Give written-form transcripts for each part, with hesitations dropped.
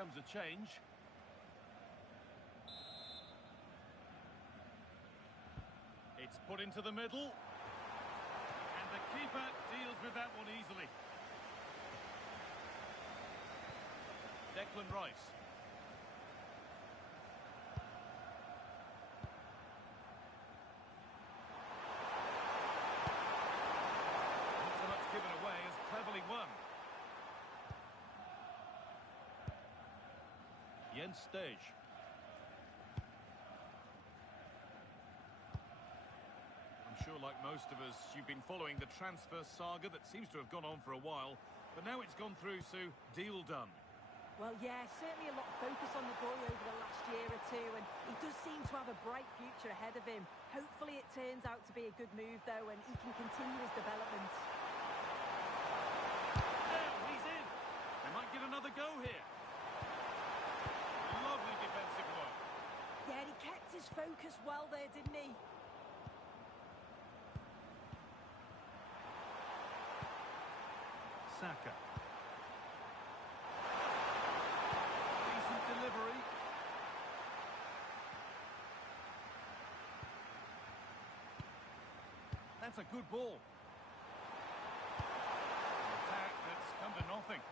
comes a change. It's put into the middle. And the keeper deals with that one easily. Declan Rice. Not so much given away as cleverly won. Jens Stage. I'm sure, like most of us, you've been following the transfer saga that seems to have gone on for a while, but now it's gone through, so deal done. Well, yeah, certainly a lot of focus on the boy over the last year or two, and he does seem to have a bright future ahead of him. Hopefully it turns out to be a good move, though, and he can continue his development. There, he's in! They might get another go here. Lovely defensive work. Yeah, he kept his focus well there, didn't he? Saka. Decent delivery. That's a good ball. An attack that's come to nothing.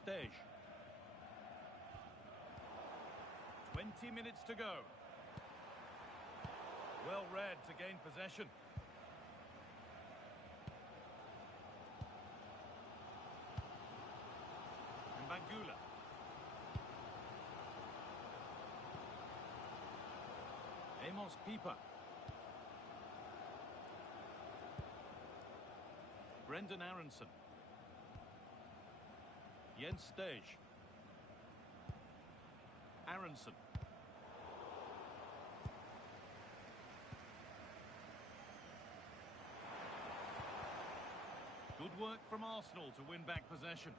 Stage. 20 minutes to go. Well read to gain possession. Bangula. Amos Pieper. Brendan Aronson. Jens Stage. Aronson. Good work from Arsenal to win back possession.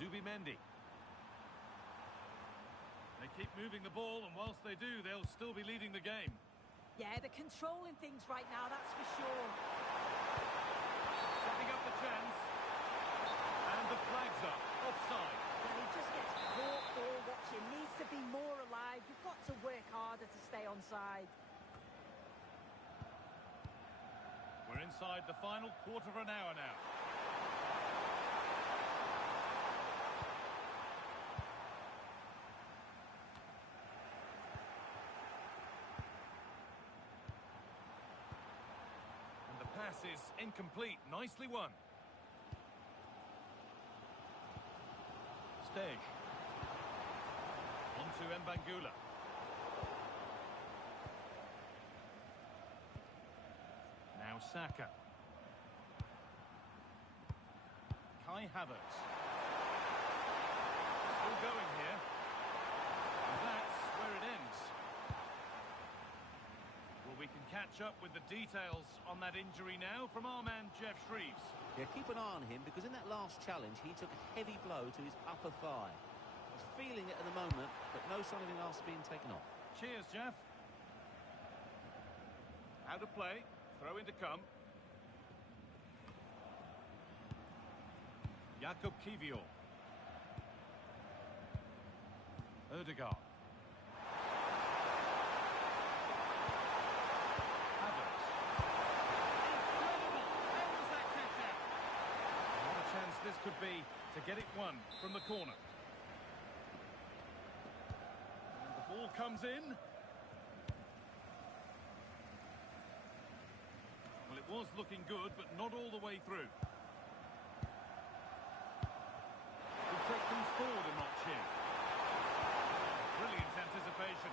Zubimendi. They keep moving the ball, and whilst they do, they'll still be leading the game. Yeah, they're controlling things right now, that's for sure. Setting up the chance. And the flag's up. Offside. And he just gets caught ball watching. Needs to be more alive. You've got to work harder to stay onside. We're inside the final quarter of an hour now. And the pass is incomplete. Nicely won. Stage. On to Mbangula. Now Saka. Kai Havertz. Still going here. And that's where it ends. Well, we can catch up with the details on that injury now from our man Jeff Shreves. Yeah, keep an eye on him, because in that last challenge he took a heavy blow to his upper thigh. He's feeling it at the moment, but no sign of him after being taken off. Cheers, Jeff. How to play. Throw in to come. Jakob Kivior. Ødegaard. Havertz. Incredible! How was that kept out? What a chance this could be to get it won from the corner. And the ball comes in. Well, it was looking good, but not all the way through. Could take things forward a notch here. Brilliant anticipation.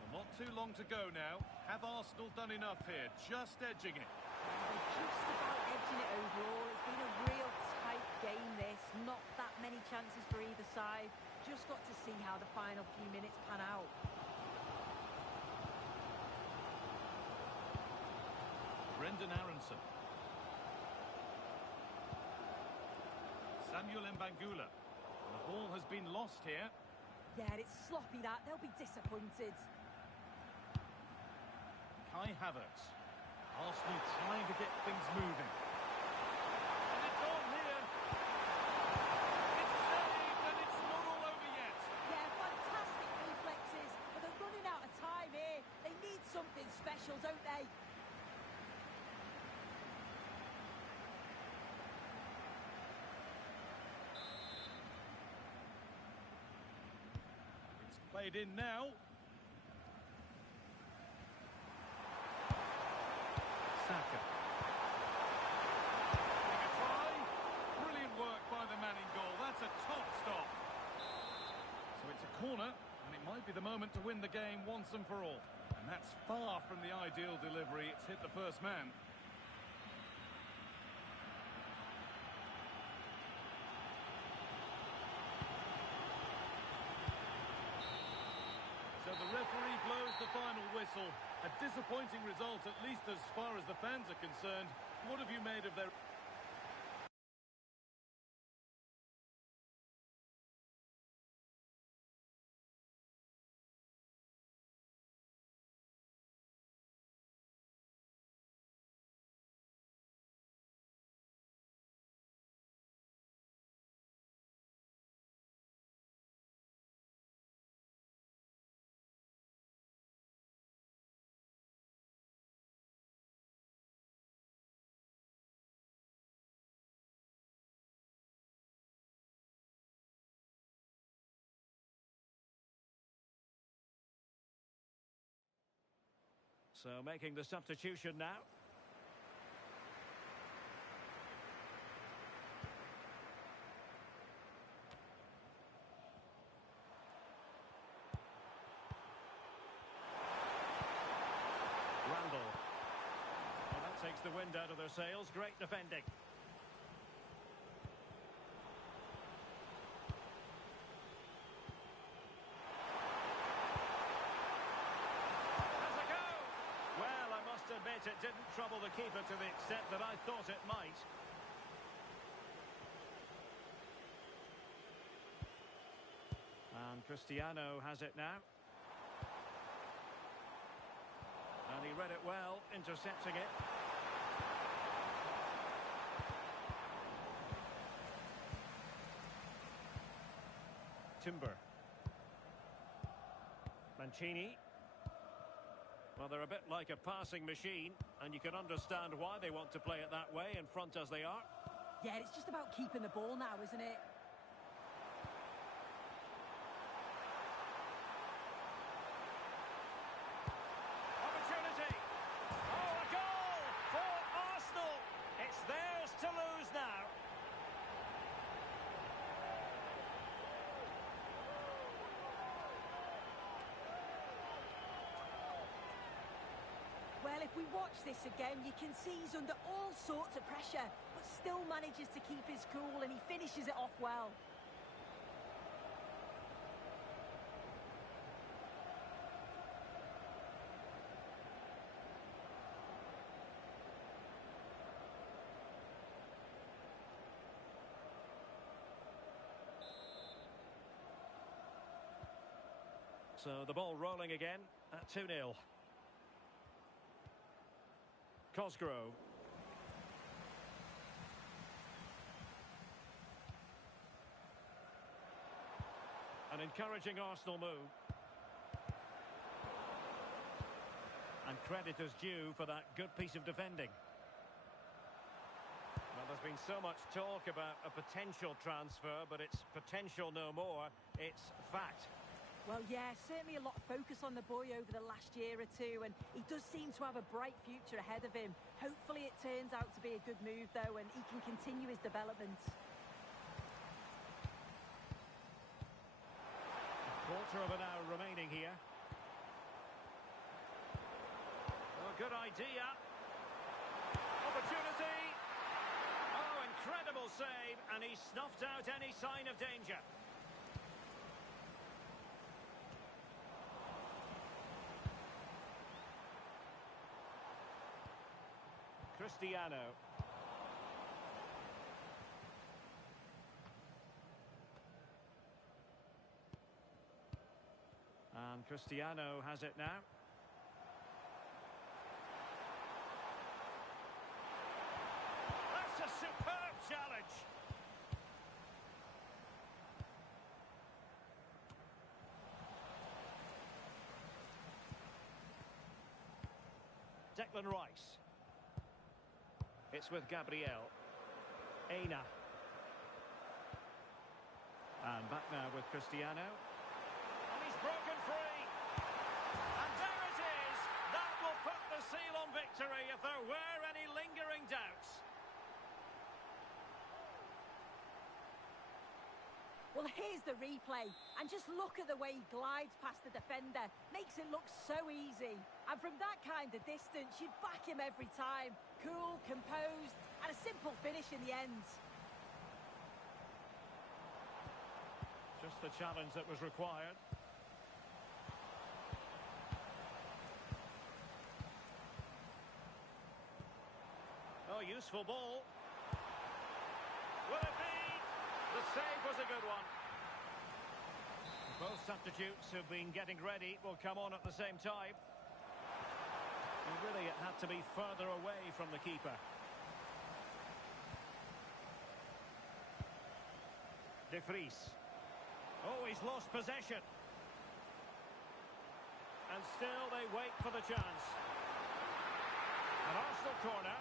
Well, not too long to go now. Have Arsenal done enough here? Just edging it. They're just about edging it overall. It's been a real tight game, this. Not that many chances for either side. Just got to see how the final few minutes pan out. Brendan Aronson. Samuel Mbangula. And the ball has been lost here. Yeah, it's sloppy that. They'll be disappointed. Kai Havertz. Arsenal trying to get things moving. And it's on here. It's saved and it's not all over yet. Yeah, fantastic reflexes, but they're running out of time here. They need something special, don't they? It's played in now. Saka. Having a try. Brilliant work by the man in goal. That's a top stop. So it's a corner, and it might be the moment to win the game once and for all. And that's far from the ideal delivery. It's hit the first man. So the referee blows the final whistle. A disappointing result, at least as far as the fans are concerned. What have you made of their... So making the substitution now. Randall. Well, that takes the wind out of their sails. Great defending. Well, I must admit it didn't trouble the keeper to the extent that I thought it might. And Cristiano has it now. And he read it well, intercepting it. Timber. Mancini. Well, they're a bit like a passing machine, and you can understand why they want to play it that way, in front as they are. Yeah, it's just about keeping the ball now, isn't it? Opportunity! Oh, a goal for Arsenal! It's theirs to lose now. Well, if we watch this again, you can see he's under all sorts of pressure, but still manages to keep his cool, and he finishes it off well. So the ball rolling again at 2-0. Cosgrove. An encouraging Arsenal move. And credit is due for that good piece of defending. Well, there's been so much talk about a potential transfer, but it's potential no more. It's fact. Well, yeah, certainly a lot of focus on the boy over the last year or two, and he does seem to have a bright future ahead of him. Hopefully it turns out to be a good move, though, and he can continue his development. A quarter of an hour remaining here. Oh, good idea. Opportunity. Oh, incredible save, and he snuffed out any sign of danger. Cristiano. And Cristiano has it now. Declan Rice. It's with Gabriel. Aina. And back now with Cristiano. And he's broken free. And there it is. That will put the seal on victory if there were any lingering doubts. Well, here's the replay, and just look at the way he glides past the defender. Makes it look so easy. And from that kind of distance, you'd back him every time. Cool, composed, and a simple finish in the end. Just the challenge that was required. Oh, useful ball. Will it be? The save was a good one. Both substitutes who've been getting ready will come on at the same time. And really, it had to be further away from the keeper. De Vries. Oh, he's lost possession. And still they wait for the chance. An Arsenal corner.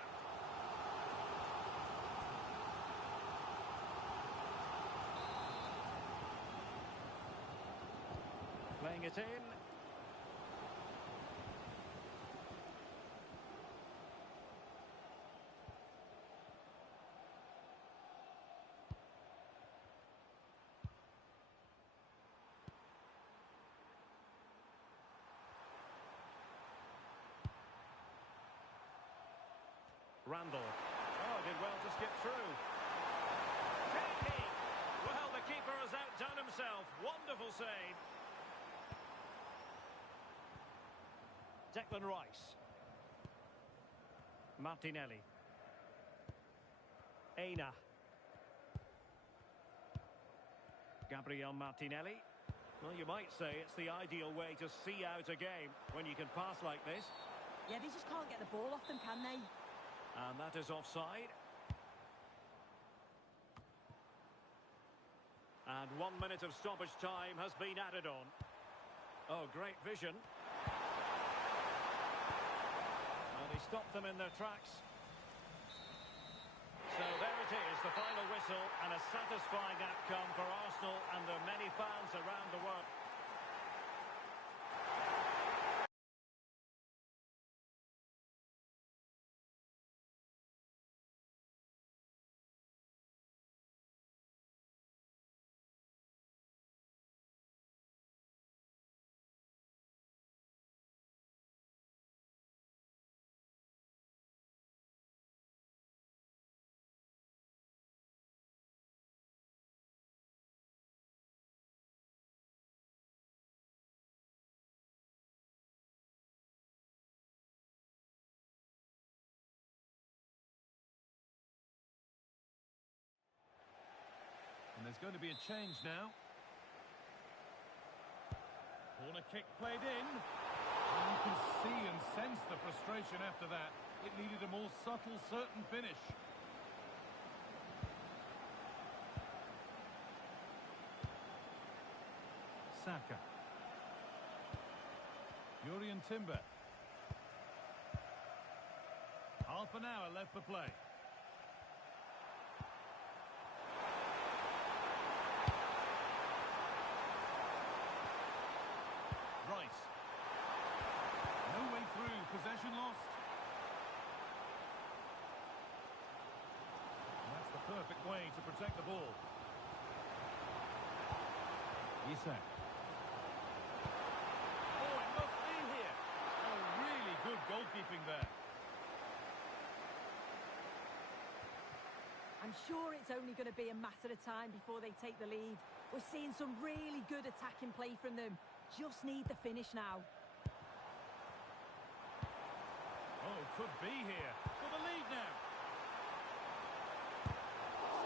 Playing it in. Randall. Oh, did well to skip through. Kiki! Well, the keeper has outdone himself. Wonderful save. Declan Rice. Martinelli. Aina. Gabriel Martinelli. Well, you might say it's the ideal way to see out a game when you can pass like this. Yeah, they just can't get the ball off them, can they? And that is offside. And 1 minute of stoppage time has been added on. Oh, great vision. And he stopped them in their tracks. So there it is, the final whistle, and a satisfying outcome for Arsenal and their many fans around the world. And there's going to be a change now. Corner kick played in. And you can see and sense the frustration after that. It needed a more subtle, certain finish. Saka. Jurrien Timber. Half an hour left for play. Rice. No way through. Possession lost. And that's the perfect way to protect the ball. Isak. Oh, it must be here. Oh, really good goalkeeping there. I'm sure it's only going to be a matter of time before they take the lead. We're seeing some really good attacking play from them. Just need the finish now. Oh, could be here. For the lead now.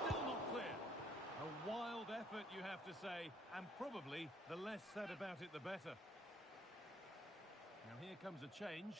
Still not clear. A wild effort, you have to say, and probably the less said about it, the better. Now here comes a change.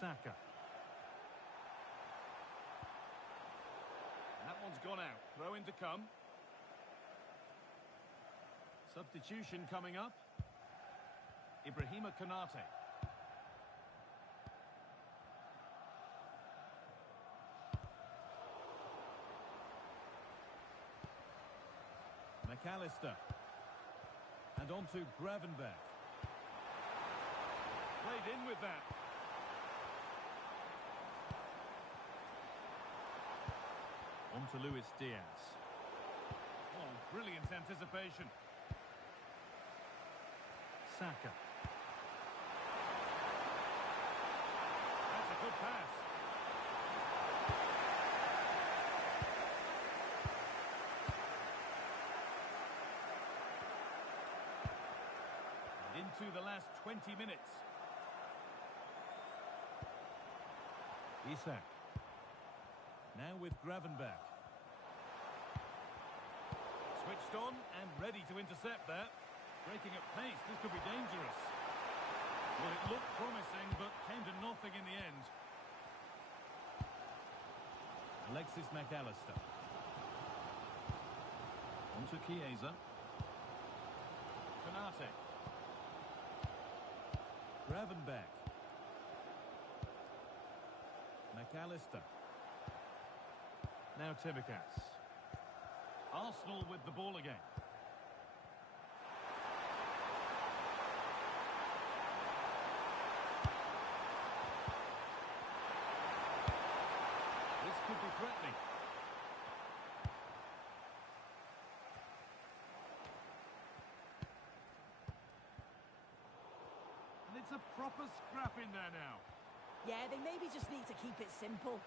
Saka. And that one's gone out. Throw in to come. Substitution coming up. Ibrahima Konate. McAllister. And on to Gravenberch. Played in with that. On to Luis Diaz. Oh, brilliant anticipation. Saka. That's a good pass. And into the last 20 minutes. Isak. Now with Gravenberch. Switched on and ready to intercept that. Breaking at pace, this could be dangerous. Well, it looked promising, but came to nothing in the end. Alexis McAllister. On to Chiesa. Konate. Gravenberch. McAllister. Now Tsimikas. Arsenal with the ball again. This could be threatening. And it's a proper scrap in there now. Yeah, they maybe just need to keep it simple.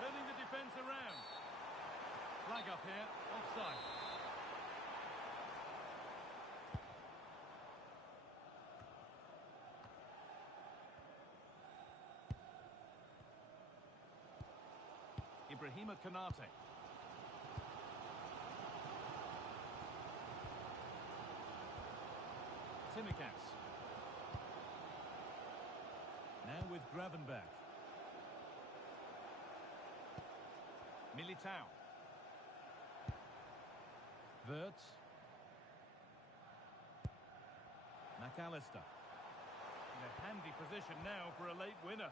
Turning the defence around. Flag up here, offside. Ibrahima Konate. Tsimikas. Now with Gravenberch. Militao. Wirtz. McAllister. In a handy position now for a late winner.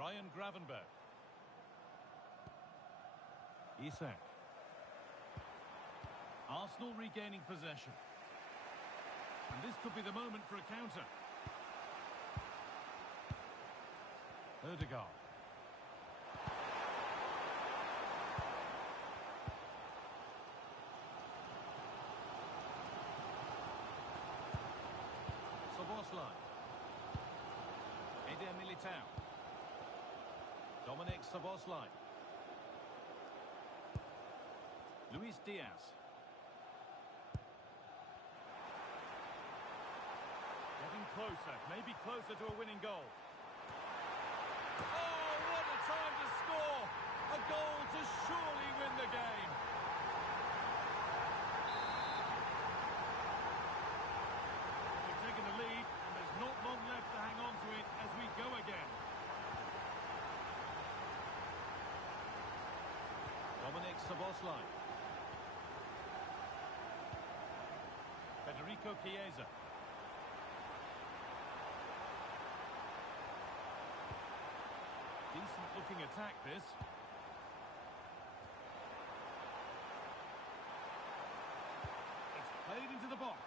Ryan Gravenberch. Isak. Arsenal regaining possession. And this could be the moment for a counter. Ødegaard. Szoboszlai. Eder Militao. Dominic Szoboszlai. Luis Diaz. Getting closer, maybe closer to a winning goal. Oh, what a time to score! A goal to surely win the game. We've taken the lead, and there's not long left to hang on to it as we go again. Dominic Szoboszlai. Federico Chiesa. Decent looking attack this. It's played into the box.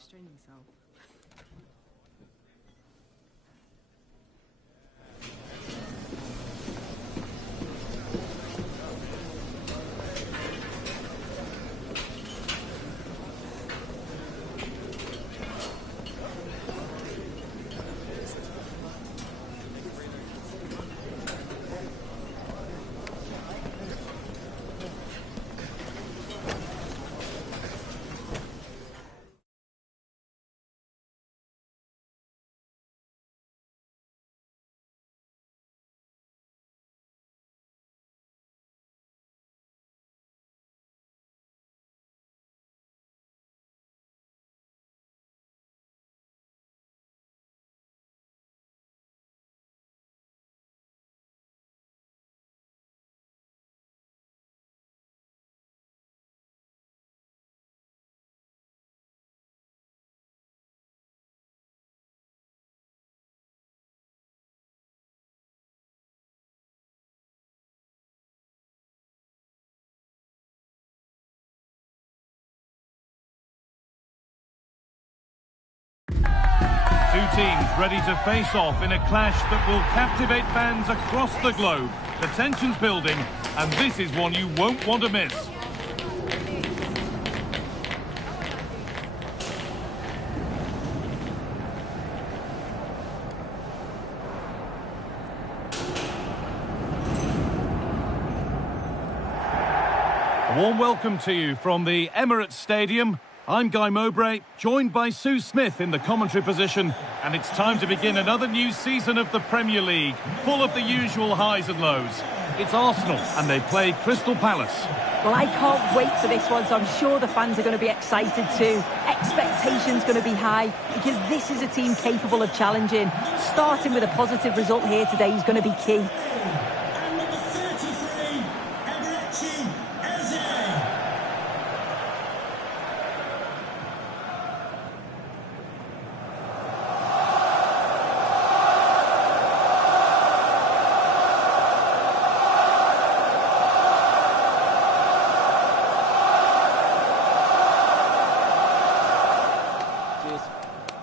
strain himself. Two teams ready to face off in a clash that will captivate fans across the globe. The tension's building, and this is one you won't want to miss. A warm welcome to you from the Emirates Stadium. I'm Guy Mowbray, joined by Sue Smith in the commentary position, and it's time to begin another new season of the Premier League, full of the usual highs and lows. It's Arsenal, and they play Crystal Palace. Well, I can't wait for this one, so I'm sure the fans are going to be excited too. Expectations going to be high, because this is a team capable of challenging. Starting with a positive result here today is going to be key.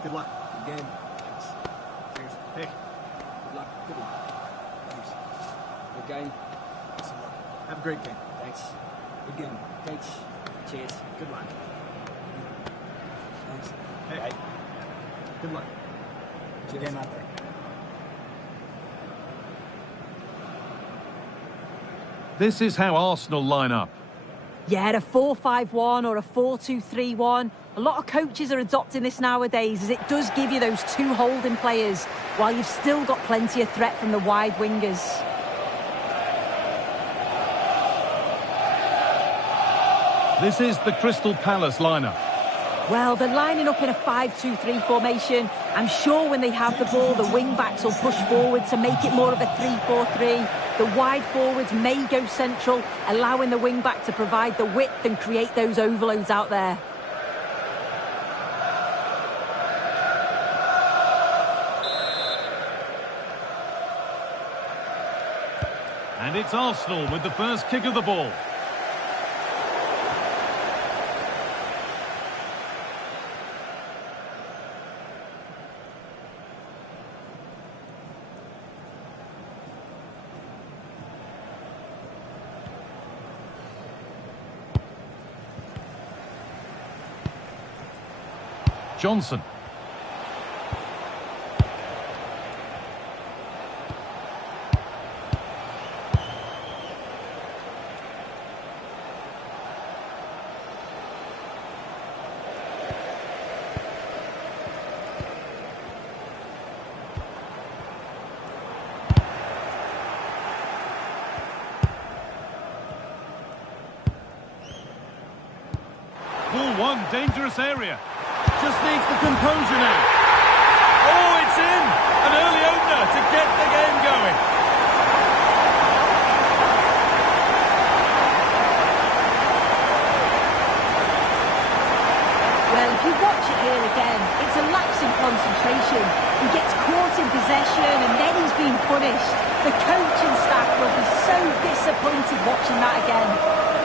Good luck. Good game. Thanks. Cheers. Hey. Good luck. Good one. Thanks. Good game. Some luck. Have a great game. Thanks. Good game. Thanks. Cheers. Good luck. Thanks. Hey. Right. Good luck. Cheers. Good game out there. This is how Arsenal line up. Yeah, a 4-5-1 or a 4-2-3-1. A lot of coaches are adopting this nowadays, as it does give you those two holding players, while you've still got plenty of threat from the wide wingers. This is the Crystal Palace lineup. Well, they're lining up in a 5-2-3 formation. I'm sure when they have the ball, the wing-backs will push forward to make it more of a 3-4-3. The wide forwards may go central, allowing the wing-back to provide the width and create those overloads out there. And it's Arsenal with the first kick of the ball. Johnson. Ball one, dangerous area. Just needs the composure now. Oh, it's in! An early opener to get the game going. Well, if you watch it here again, it's a lapse in concentration. He gets caught in possession and then he's being punished. The coach and staff will be so disappointed watching that again. 1-0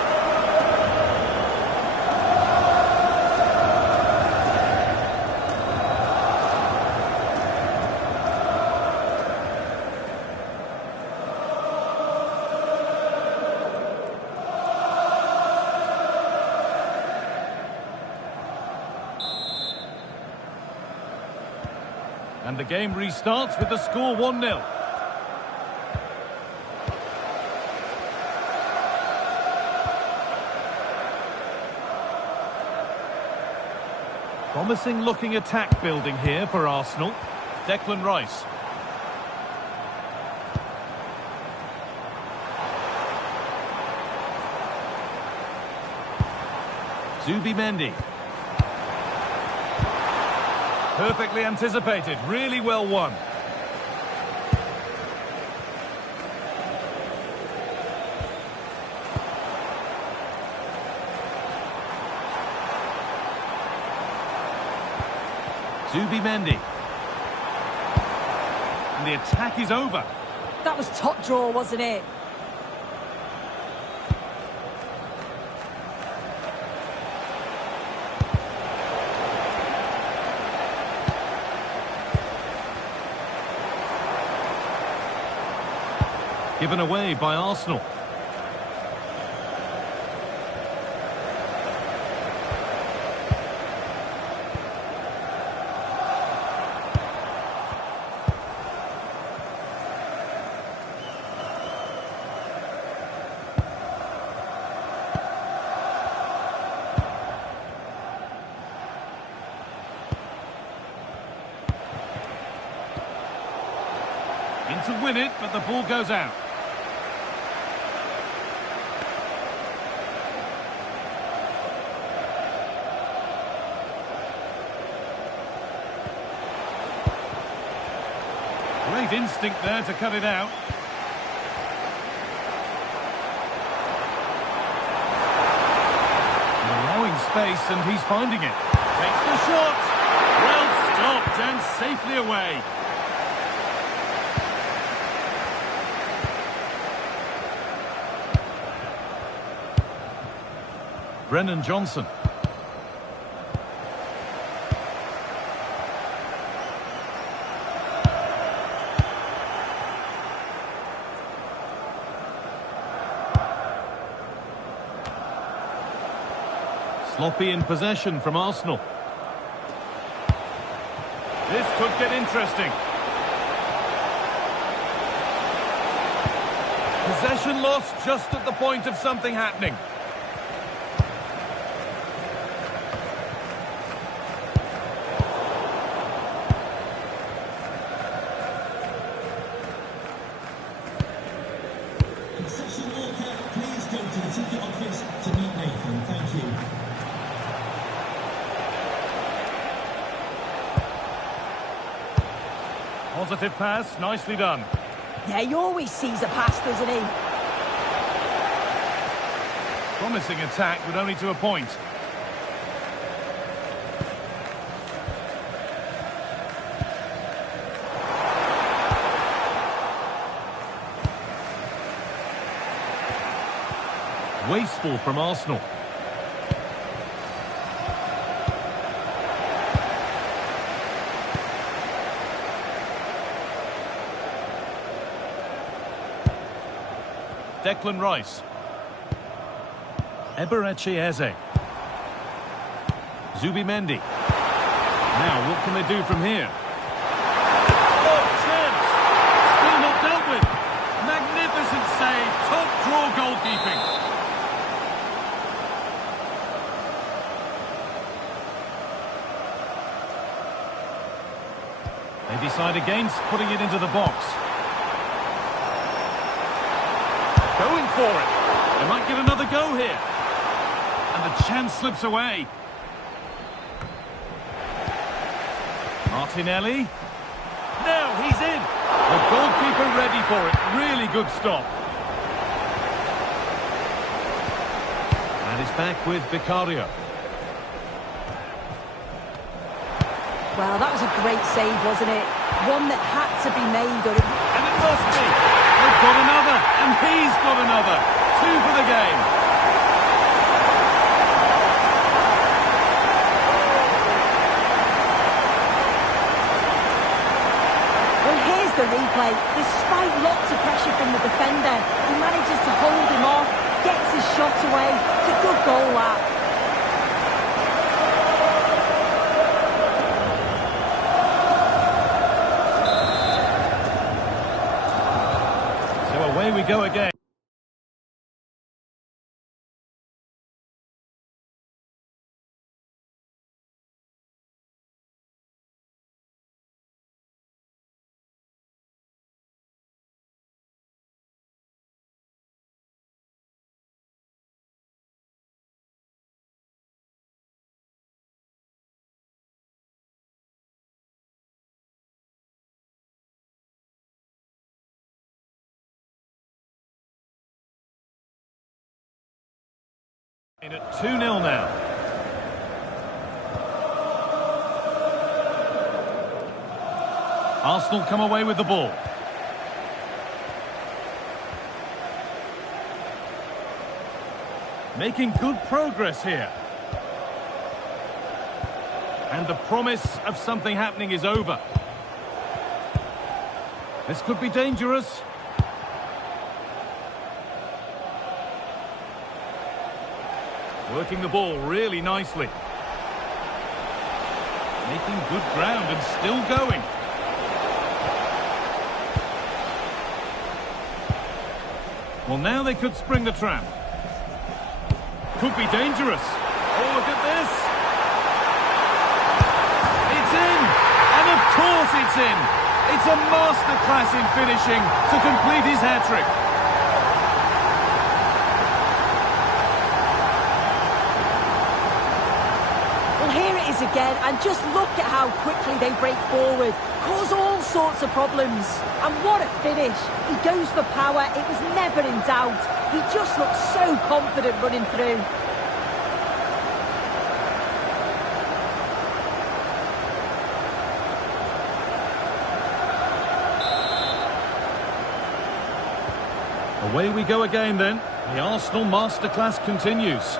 And the game restarts with the score 1-0. Promising looking attack building here for Arsenal. Declan Rice. Zubimendi. Perfectly anticipated, really well won. Zubimendi. And the attack is over. That was top draw, wasn't it? Given away by Arsenal. In to win it, but the ball goes out. Great instinct there to cut it out. Allowing space, and he's finding it. Takes the shot. Well stopped and safely away. Brennan Johnson. Sloppy in possession from Arsenal. This could get interesting. Possession lost just at the point of something happening. Please go to the ticket office to meet Nathan. Thank you. Positive pass, nicely done. Yeah, he always sees a pass, doesn't he? Promising attack, but only to a point. Wasteful from Arsenal. Declan Rice. Eberechi Eze. Zubimendi. Now, what can they do from here? Oh, chance! Still not dealt with. Magnificent save. Top draw goalkeeping. They decide against putting it into the box. Going for it. They might get another go here. And the chance slips away. Martinelli. Now he's in. The goalkeeper ready for it. Really good stop. And it's back with Vicario. Well, that was a great save, wasn't it? One that had to be made. Or it... And it must be. They've got another. And he's got another. 2 for the game. Well, here's the replay. Despite lots of pressure from the defender, he manages to hold him off, gets his shot away. It's a good goal, that. we go again. In at 2-0 now. Arsenal come away with the ball. Making good progress here. And the promise of something happening is over. This could be dangerous. Working the ball really nicely. Making good ground and still going. Well, now they could spring the trap. Could be dangerous. Oh, look at this. It's in. And of course it's in. It's a masterclass in finishing to complete his hat-trick. Again, and just look at how quickly they break forward, cause all sorts of problems, and what a finish. He goes for power, it was never in doubt. He just looks so confident running through. Away we go again then. The Arsenal masterclass continues.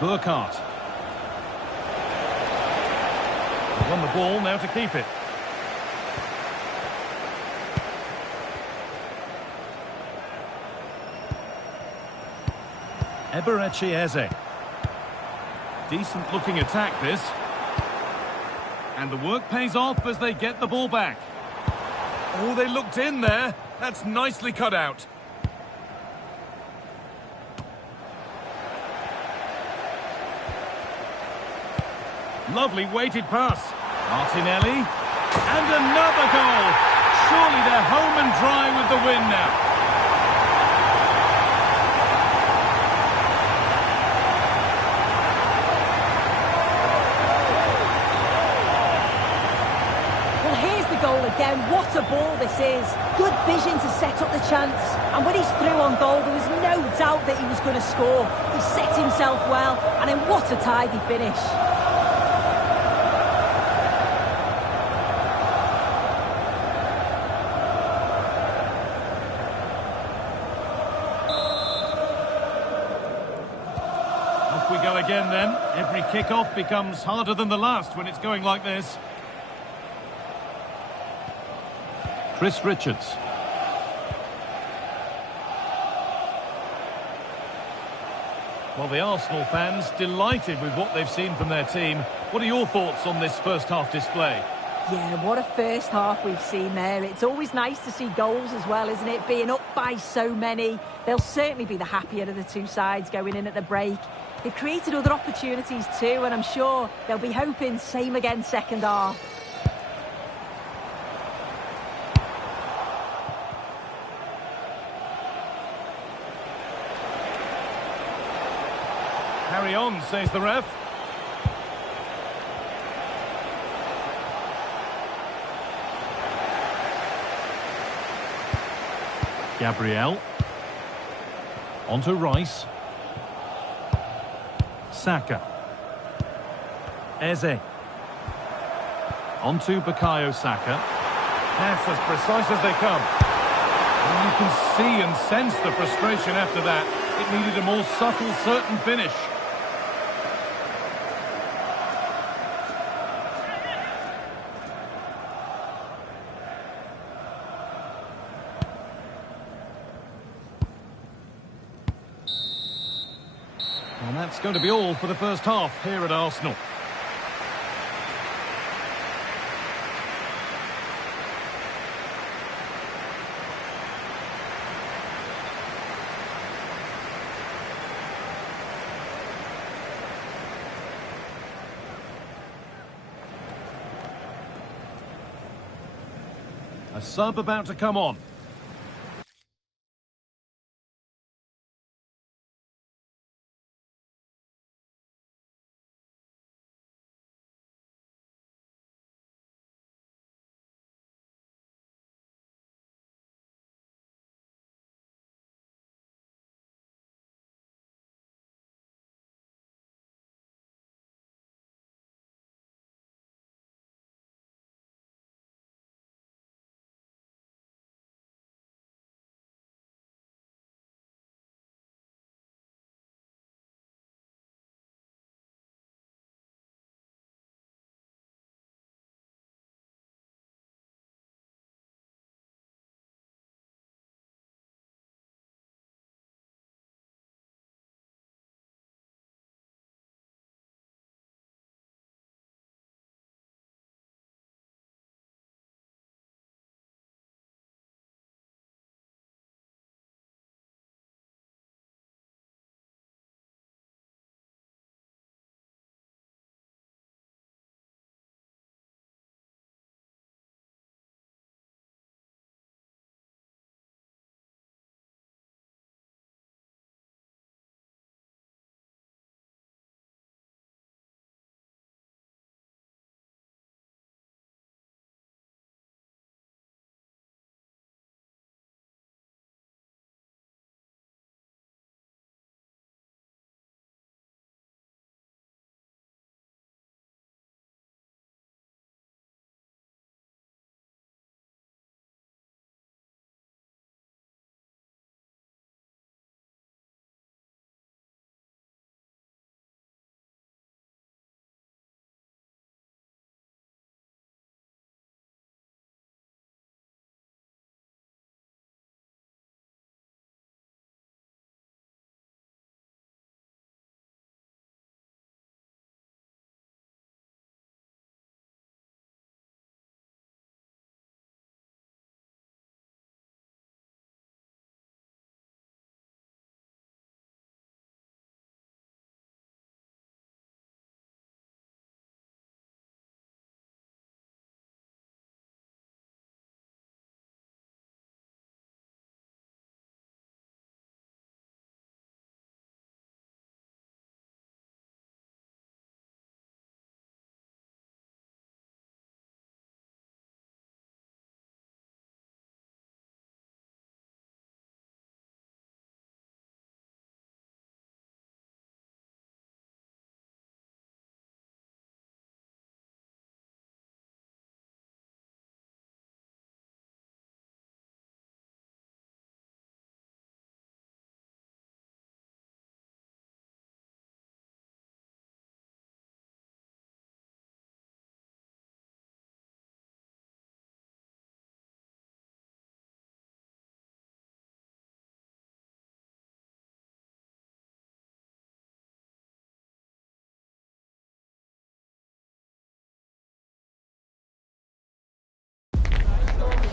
Burkhardt. They won the ball, now to keep it. Eberechi Eze. Decent looking attack this. And the work pays off as they get the ball back. Oh, they looked in there. That's nicely cut out. Lovely weighted pass. Martinelli. And another goal. Surely they're home and dry with the win now. Well, here's the goal again. What a ball this is. Good vision to set up the chance. And when he's through on goal, there was no doubt that he was going to score. He set himself well. And then what a tidy finish. We go again then. Every kick-off becomes harder than the last when it's going like this. Chris Richards. Well, the Arsenal fans delighted with what they've seen from their team. What are your thoughts on this first half display? Yeah, what a first half we've seen there. It's always nice to see goals as well, isn't it? Being up by so many. They'll certainly be the happier of the two sides going in at the break. They've created other opportunities too, and I'm sure they'll be hoping same again second half. Carry on, says the ref. Gabriel. On to Rice. Saka. Eze. On to Bukayo Saka. That's as precise as they come. And you can see and sense the frustration after that. It needed a more subtle, certain finish. And that's going to be all for the first half here at Arsenal. A sub about to come on.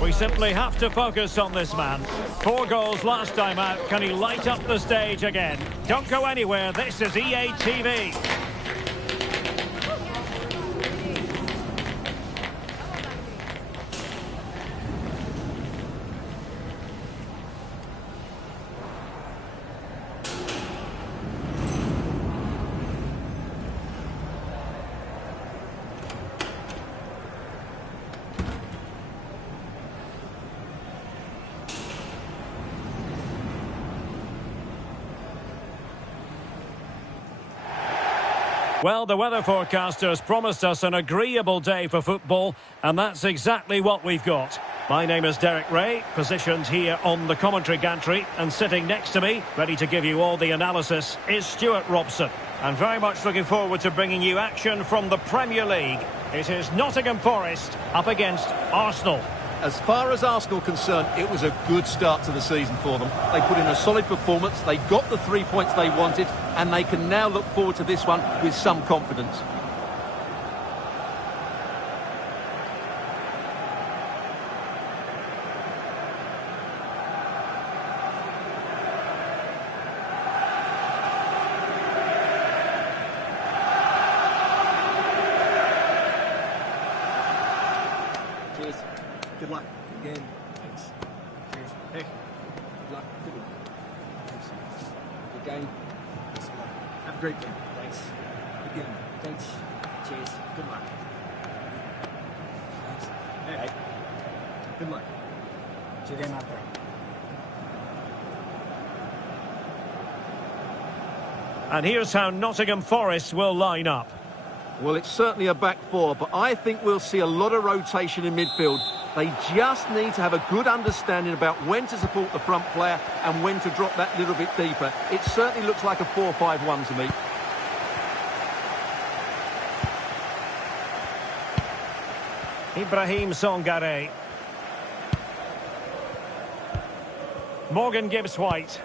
We simply have to focus on this man. 4 goals last time out. Can he light up the stage again? Don't go anywhere. This is EA TV. Well, the weather forecasters promised us an agreeable day for football, and that's exactly what we've got. My name is Derek Ray, positioned here on the commentary gantry, and sitting next to me, ready to give you all the analysis, is Stuart Robson. And very much looking forward to bringing you action from the Premier League. It is Nottingham Forest up against Arsenal. As far as Arsenal are concerned, it was a good start to the season for them. They put in a solid performance, they got the 3 points they wanted, and they can now look forward to this one with some confidence. Cheers. Good luck. Good game. Thanks. Cheers. Hey. Good luck. Good luck. Thanks. Good game. Thanks. Good luck. Have a great game. Thanks. Good game. Thanks. Cheers. Good luck. Thanks. Hey. Good luck. It's your game out there. And here's how Nottingham Forest will line up. Well, it's certainly a back four, but I think we'll see a lot of rotation in midfield. They just need to have a good understanding about when to support the front player and when to drop that little bit deeper. It certainly looks like a 4-5-1 to me. Ibrahim Songare. Morgan Gibbs-White.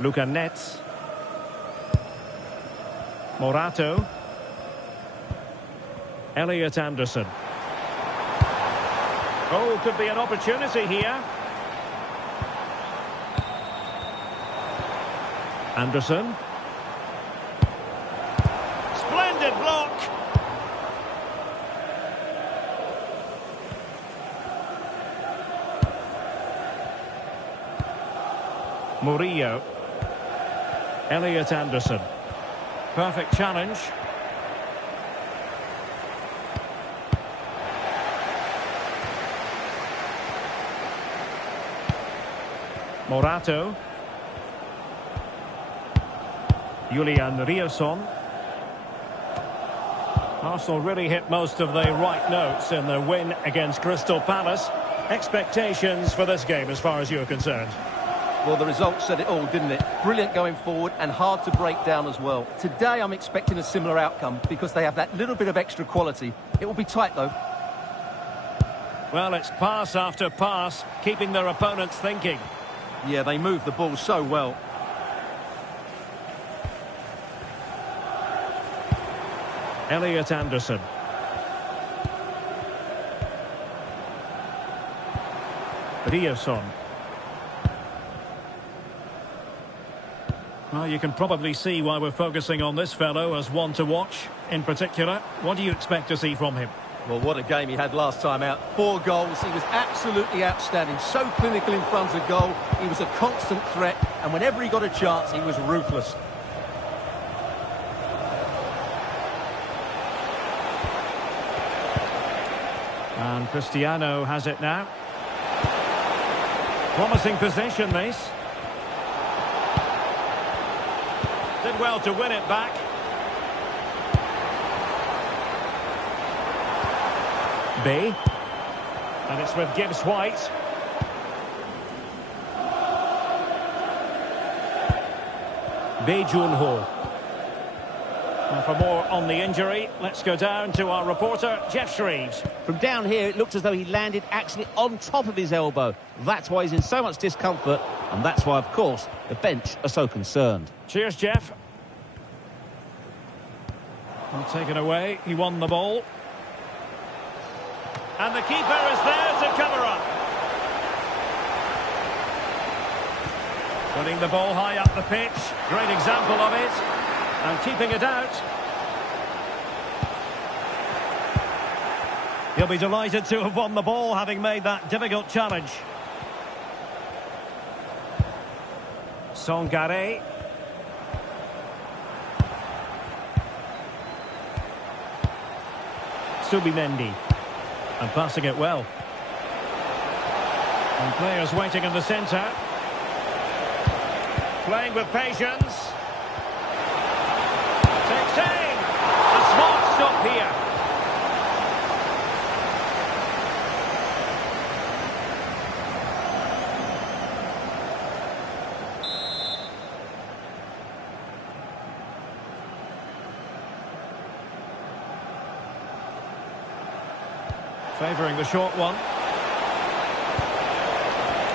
Luca Netz. Morato. Elliot Anderson. Oh, could be an opportunity here. Anderson. Splendid block. Murillo. Elliot Anderson. Perfect challenge. Morato. Julian Riosson. Arsenal really hit most of the right notes in their win against Crystal Palace. Expectations for this game as far as you're concerned? Well, the result said it all, didn't it? Brilliant going forward and hard to break down as well. Today I'm expecting a similar outcome because they have that little bit of extra quality. It will be tight though. Well, it's pass after pass, keeping their opponents thinking. Yeah, they move the ball so well. Elliot Anderson. Riosson. Well, you can probably see why we're focusing on this fellow as one to watch. In particular, what do you expect to see from him? Well, what a game he had last time out. 4 goals. He was absolutely outstanding. So clinical in front of goal. He was a constant threat. And whenever he got a chance, he was ruthless. And Cristiano has it now. Promising possession, this. Did well to win it back. B. And it's with Gibbs-White. Bae Jun-ho. And for more on the injury, let's go down to our reporter, Jeff Shreves. From down here, it looks as though he landed actually on top of his elbow. That's why he's in so much discomfort, and that's why, of course, the bench are so concerned. Cheers, Jeff. Well, taken away, he won the ball. And the keeper is there to cover up. Putting the ball high up the pitch. Great example of it. And keeping it out. He'll be delighted to have won the ball, having made that difficult challenge. Songare. Subimendi. And passing it well. And players waiting in the centre. Playing with patience. Takes aim. A smart stop here. Favouring the short one.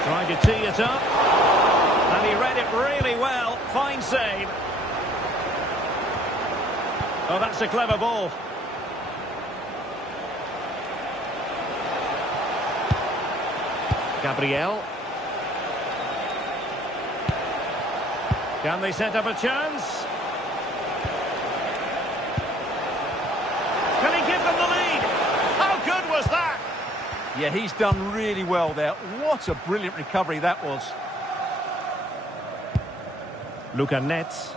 Trying to tee it up. And he read it really well. Fine save. Oh, that's a clever ball. Gabriel. Can they set up a chance? Can he give them the lead? How good was that? Yeah, he's done really well there. What a brilliant recovery that was. Luca Netz.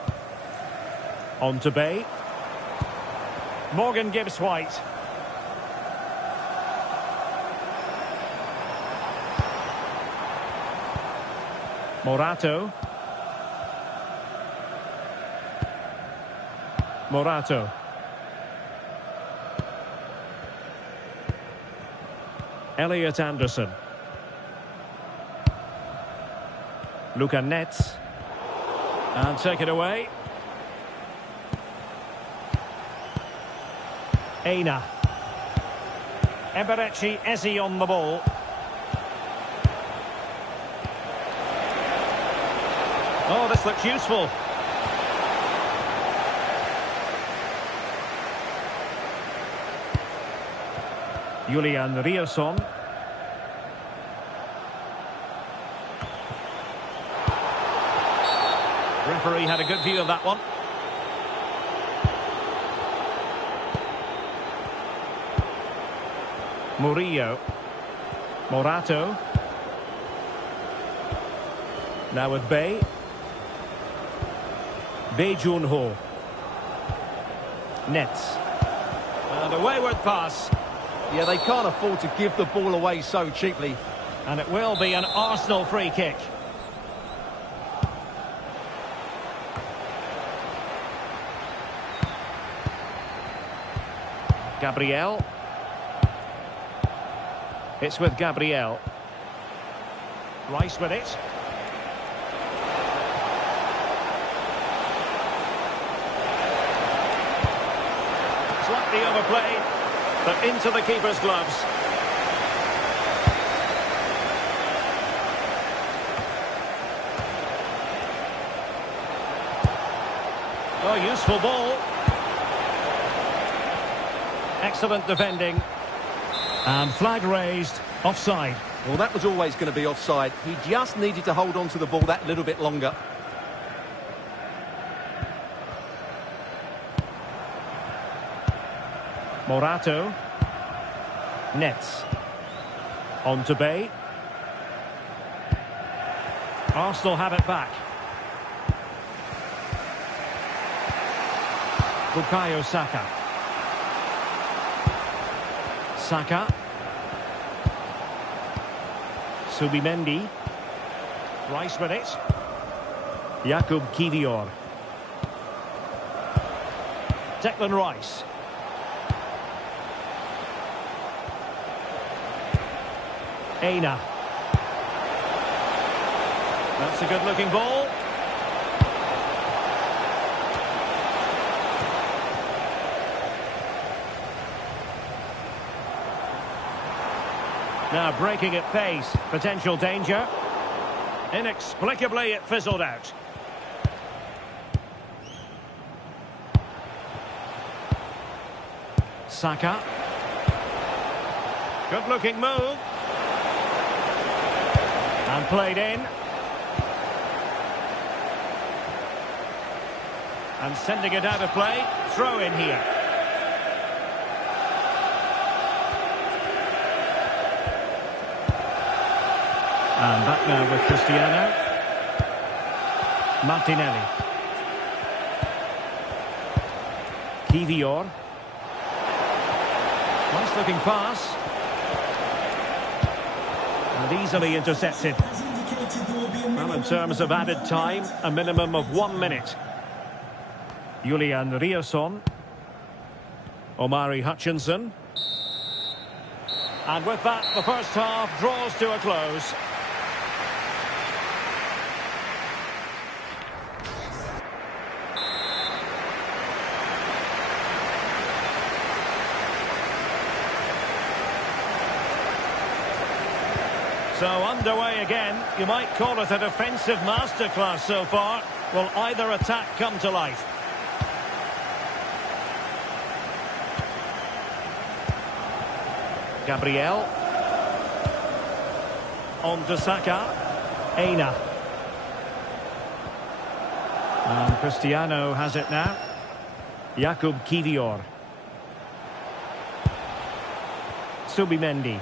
On to Bay. Morgan Gibbs White. Morato. Morato. Elliot Anderson. Luca Netz. And take it away. Aina. Eberechi Eze on the ball. Oh, this looks useful. Julian Riosson. Referee had a good view of that one. Murillo. Morato. Now with Bay. Bae Jun-ho. Netz. And a wayward pass. Yeah, they can't afford to give the ball away so cheaply. And it will be an Arsenal free kick. Gabriel. It's with Gabriel. Rice with it. Slightly overplayed, but into the keeper's gloves. Oh, useful ball. Excellent defending. And flag raised, offside. Well, that was always going to be offside. He just needed to hold on to the ball that little bit longer. Morato. Netz. On to Bay. Arsenal have it back. Bukayo Saka. Saka. Subimendi. Rice with it. Jakub Kivior. Declan Rice. Aina. That's a good looking ball. Now breaking at pace. Potential danger. Inexplicably it fizzled out. Saka. Good looking move. And played in. And sending it out of play. Throw in here. And back now with Cristiano. Martinelli. Kivior. Nice looking pass. And easily intercepted. Well, in terms of added time, a minimum of 1 minute. Julian Riosson. Omari Hutchinson. And with that, the first half draws to a close. So underway again. You might call it a defensive masterclass so far. Will either attack come to life? Gabriel. On to Saka. Aina. And Cristiano has it now. Jakub Kivior. Subimendi.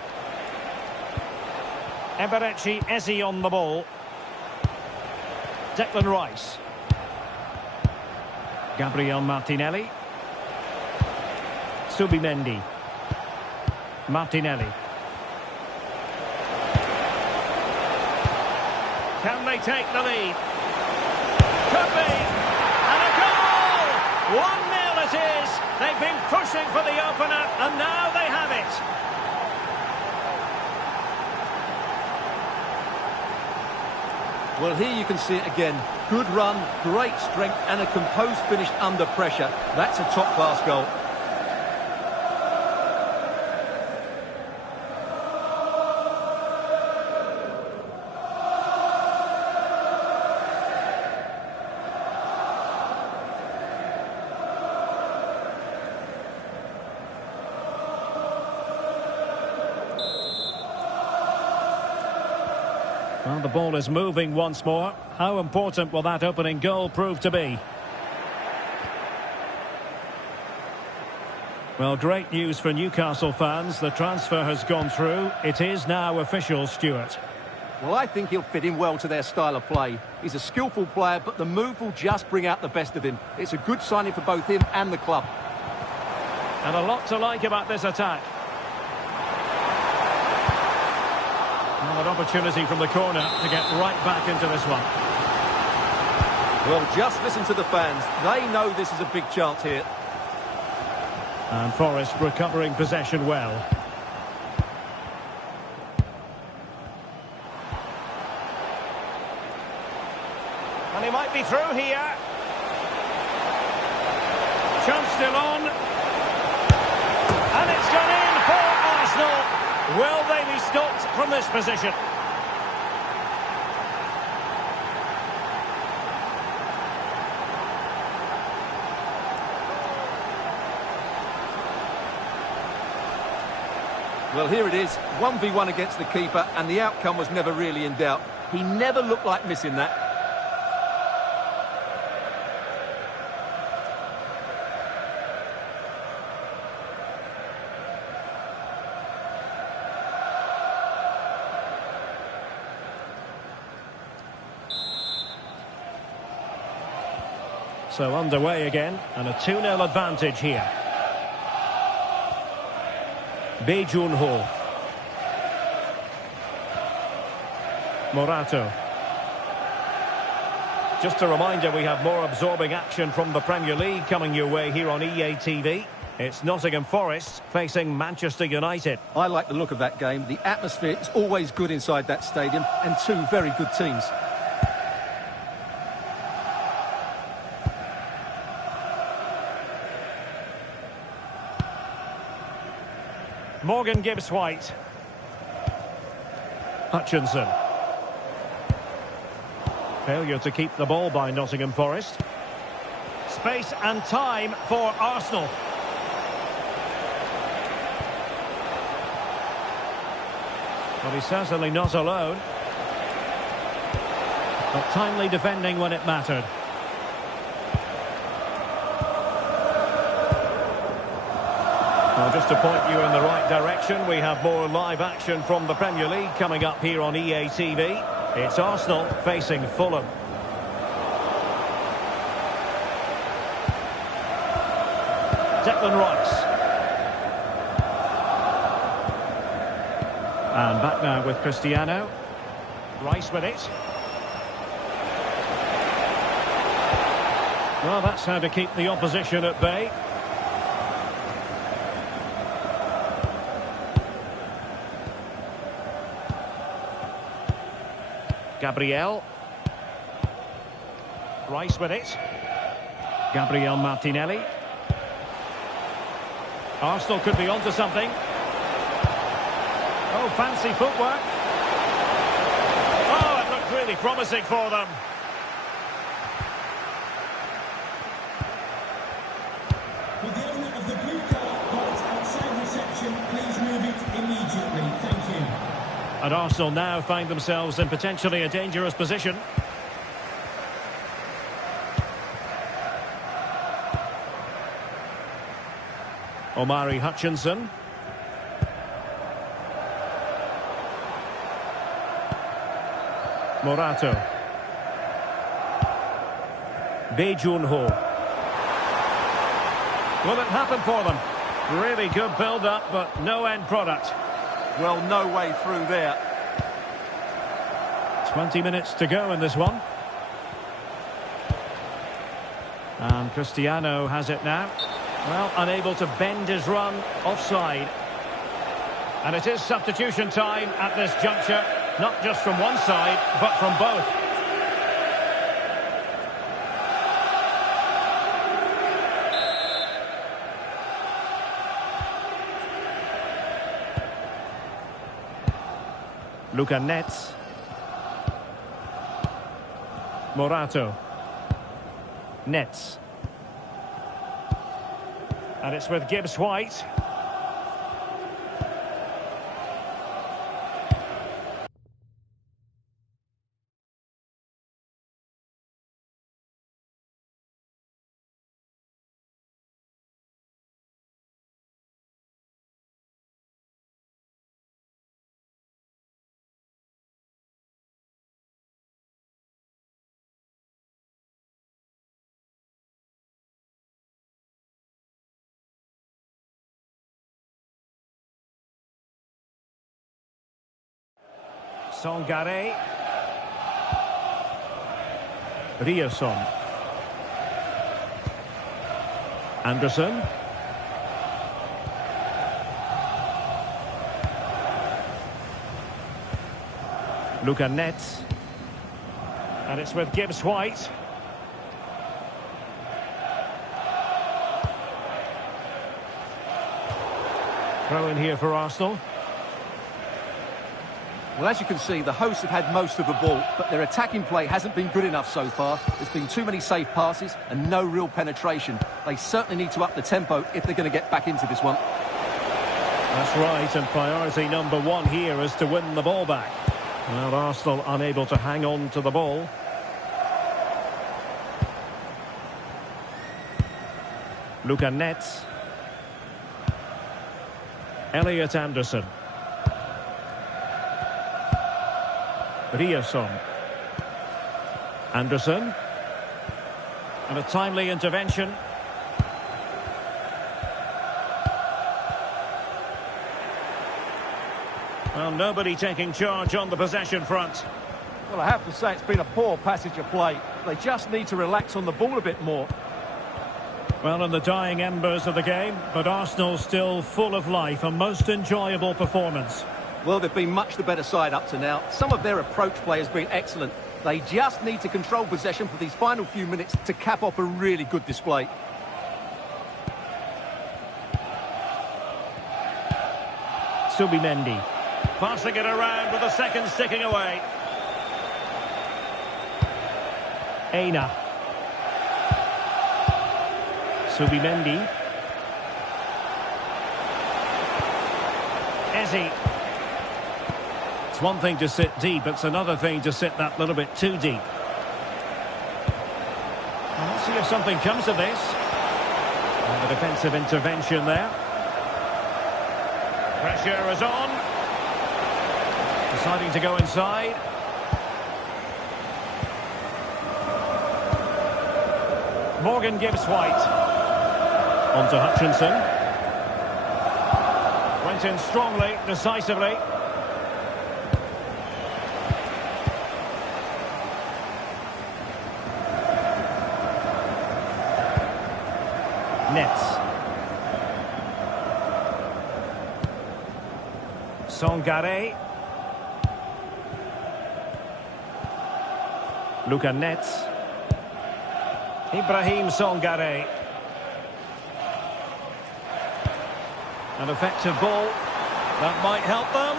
Eberechi Eze on the ball. Declan Rice. Gabriel Martinelli. Subimendi. Martinelli. Can they take the lead? Could be. And a goal! 1-0 it is. They've been pushing for the opener, and now they have it. Well, here you can see it again. Good run, great strength, and a composed finish under pressure. That's a top-class goal. Well, the ball is moving once more. How important will that opening goal prove to be? Well, great news for Newcastle fans. The transfer has gone through. It is now official, Stuart. Well, I think he'll fit in well to their style of play. He's a skillful player, but the move will just bring out the best of him. It's a good signing for both him and the club. And a lot to like about this attack. Well, an opportunity from the corner to get right back into this one. Well, just listen to the fans. They know this is a big chance here. And Forest recovering possession well. And he might be through here. Chance still on. And it's gone in for Arsenal. Will they be stopped from this position? Well, here it is, 1v1 against the keeper, and the outcome was never really in doubt. He never looked like missing that. So underway again, and a 2-0 advantage here. Bae Jun-ho. Morato. Just a reminder, we have more absorbing action from the Premier League coming your way here on EA TV. It's Nottingham Forest facing Manchester United. I like the look of that game. The atmosphere is always good inside that stadium, and two very good teams. Morgan Gibbs-White. Hutchinson. Failure to keep the ball by Nottingham Forest. Space and time for Arsenal. Well, he's certainly not alone. But timely defending when it mattered. Well, just to point you in the right direction, we have more live action from the Premier League coming up here on EA TV. It's Arsenal facing Fulham. Declan Rice. And back now with Cristiano. Rice with it. Well, that's how to keep the opposition at bay. Gabriel. Rice with it. Gabriel Martinelli. Arsenal could be onto something. Oh, fancy footwork. really promising for them. With the owner of the blue car got its outside reception, please move it immediately. Thank you. And Arsenal now find themselves in potentially a dangerous position. Omari Hutchinson. Morato. Bae Jun-ho. Will it happen for them? Really good build-up, but no end product. Well, no way through there. 20 minutes to go in this one. And Cristiano has it now. Well, unable to bend his run, offside. And it is substitution time at this juncture, not just from one side, but from both. Luca Netz. Morato. Netz. And it's with Gibbs-White. Songare. Rierson. Anderson. Luca Netz. And it's with Gibbs-White. Throw in here for Arsenal. Well, as you can see, the hosts have had most of the ball, but their attacking play hasn't been good enough so far. There's been too many safe passes and no real penetration. They certainly need to up the tempo if they're going to get back into this one. That's right, and priority number one here is to win the ball back. Well, Arsenal unable to hang on to the ball. Luca Netz. Elliot Anderson. Rierson. Anderson. And a timely intervention. Well, nobody taking charge on the possession front. Well, I have to say it's been a poor passage of play. They just need to relax on the ball a bit more. Well, in the dying embers of the game, but Arsenal still full of life, a most enjoyable performance. Well, they've been much the better side up to now. Some of their approach play has been excellent. They just need to control possession for these final few minutes to cap off a really good display. Subimendi. Passing it around with a second sticking away. Aina. Subimendi. Eze. It's one thing to sit deep, it's another thing to sit that little bit too deep. Well, let's see if something comes of this. And the defensive intervention there. Pressure is on. Deciding to go inside. Morgan Gibbs-White. On to Hutchinson. Went in strongly, decisively. Netz. Songare. Luca Netz. Ibrahim Songare. An effective ball. That might help them.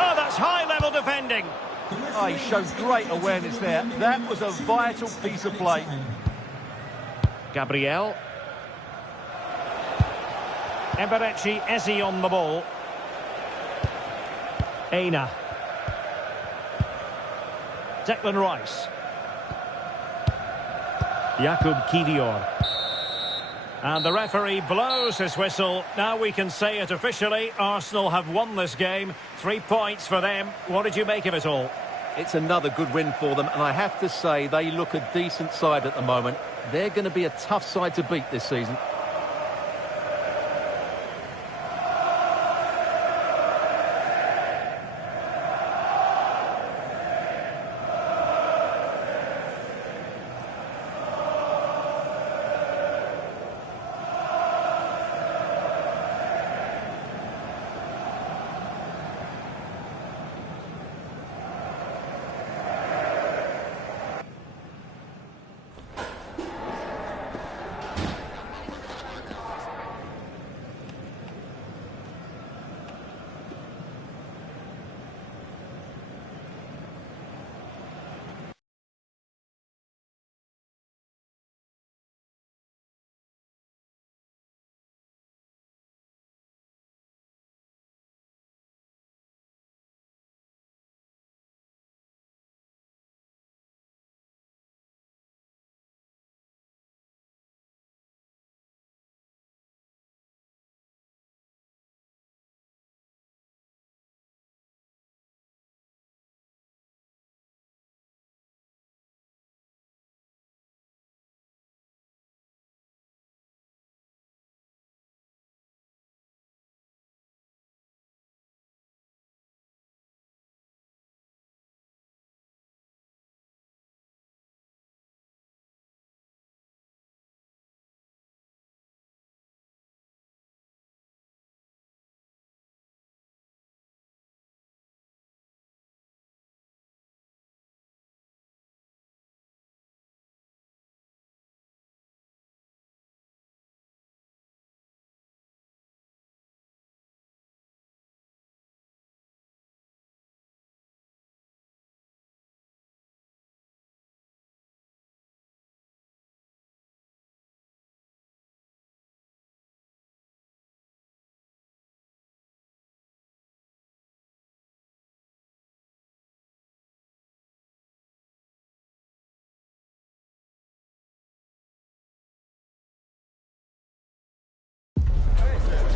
Oh, that's high-level defending. Oh, he showed great awareness there. That was a vital piece of play. Gabriel. Eberechi Eze on the ball. Aina. Declan Rice. Jakub Kivior. And the referee blows his whistle. Now we can say it officially. Arsenal have won this game. 3 points for them. What did you make of it all? It's another good win for them, and I have to say they look a decent side at the moment. They're going to be a tough side to beat this season.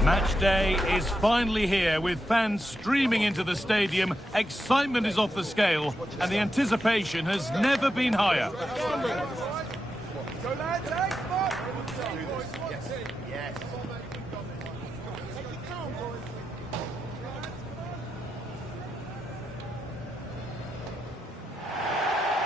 Match day is finally here with fans streaming into the stadium. Excitement is off the scale and the anticipation has never been higher.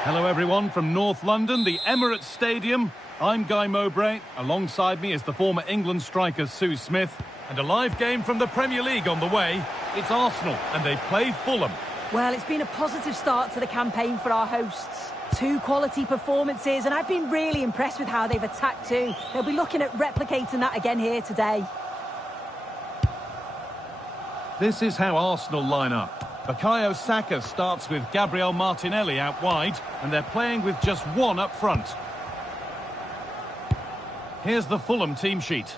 Hello everyone from North London, the Emirates Stadium. I'm Guy Mowbray. Alongside me is the former England striker Sue Smith. And a live game from the Premier League on the way. It's Arsenal and they play Fulham. Well, it's been a positive start to the campaign for our hosts. 2 quality performances, and I've been really impressed with how they've attacked too. They'll be looking at replicating that again here today. This is how Arsenal line up. Bukayo Saka starts with Gabriel Martinelli out wide, and they're playing with just one up front. Here's the Fulham team sheet.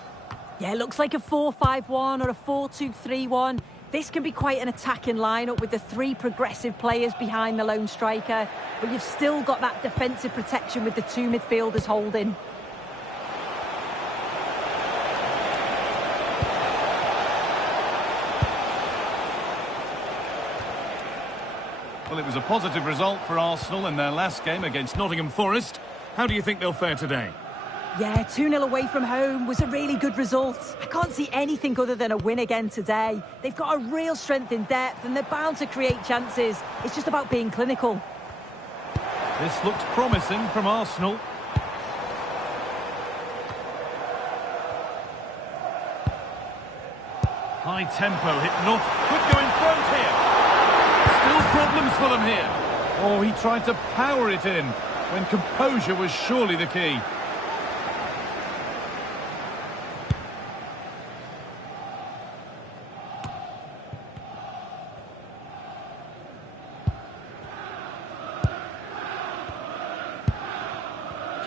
Yeah, it looks like a 4-5-1 or a 4-2-3-1. This can be quite an attacking lineup with the 3 progressive players behind the lone striker, but you've still got that defensive protection with the 2 midfielders holding. Well, it was a positive result for Arsenal in their last game against Nottingham Forest. How do you think they'll fare today? Yeah, 2-0 away from home was a really good result. I can't see anything other than a win again today. They've got a real strength in depth and they're bound to create chances. It's just about being clinical. This looks promising from Arsenal. High tempo, hit not. Could go in front here. Still problems for them here. Oh, he tried to power it in when composure was surely the key.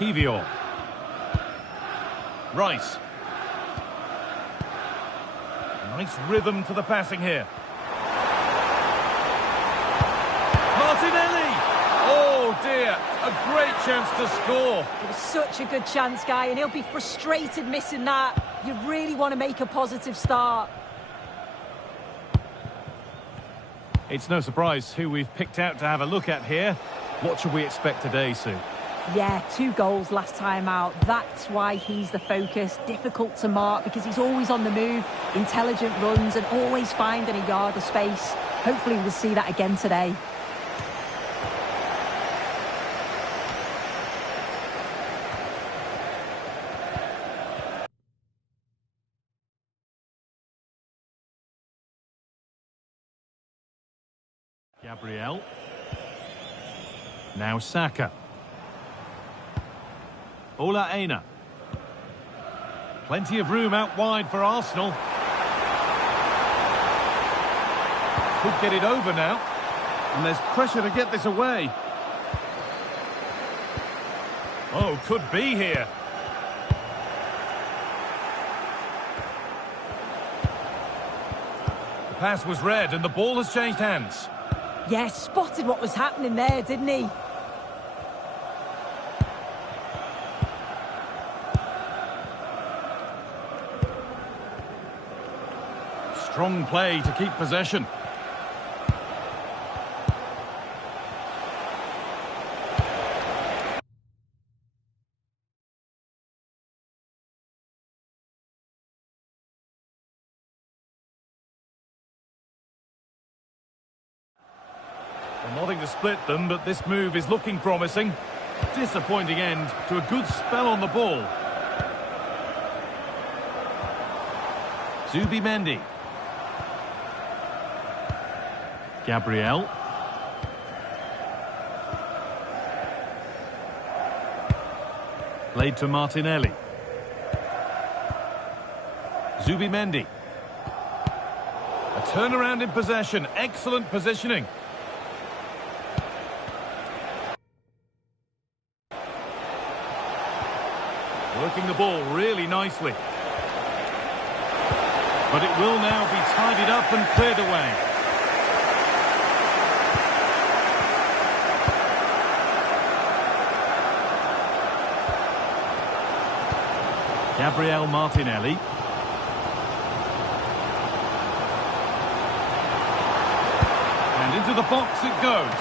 Kivior. Rice. Nice rhythm to the passing here. Martinelli! Oh dear, a great chance to score. It was such a good chance, Guy, and he'll be frustrated missing that. You really want to make a positive start. It's no surprise who we've picked out to have a look at here. What should we expect today, Sue? Yeah, 2 goals last time out. That's why he's the focus. Difficult to mark because he's always on the move, intelligent runs and always finding a yard of space. Hopefully we'll see that again today. Gabriel. Now Saka. Ola Aina. Plenty of room out wide for Arsenal. Could get it over now. And there's pressure to get this away. Oh, could be here. The pass was read and the ball has changed hands. Yeah, spotted what was happening there, didn't he? Strong play to keep possession. Well, nothing to split them, but this move is looking promising. Disappointing end to a good spell on the ball. Zubimendi. Gabriel. Played to Martinelli. Zubimendi. A turnaround in possession. Excellent positioning. Working the ball really nicely. But it will now be tidied up and cleared away. Gabriel Martinelli. And into the box it goes.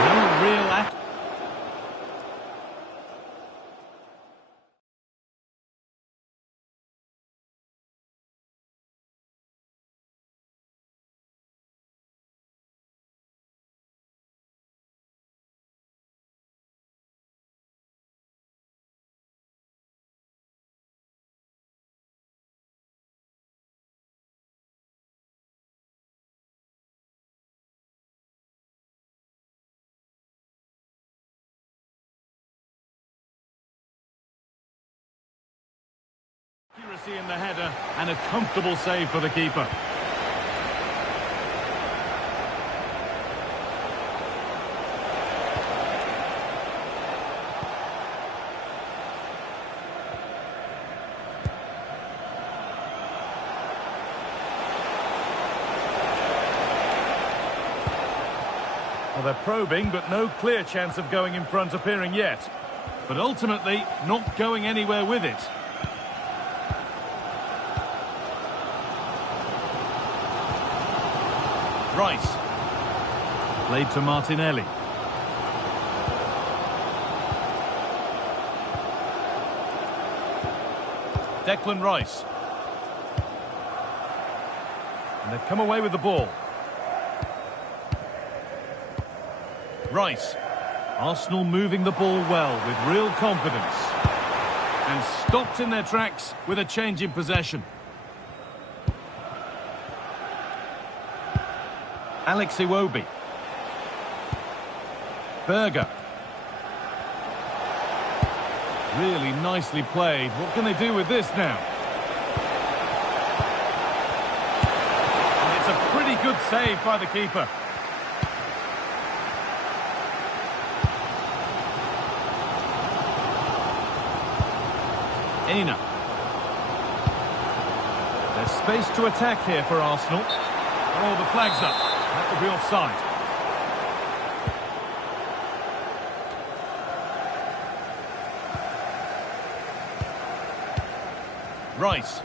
No real act. Accuracy in the header and a comfortable save for the keeper. Well, they're probing, but no clear chance of going in front appearing yet. But ultimately, not going anywhere with it. Rice. Played to Martinelli. Declan Rice. And they've come away with the ball. Rice. Arsenal moving the ball well with real confidence. And stopped in their tracks with a change in possession. Alex Iwobi. Berger. Really nicely played. What can they do with this now? And it's a pretty good save by the keeper. Aina. There's space to attack here for Arsenal. Oh, the flag's up. That will be offside. Rice.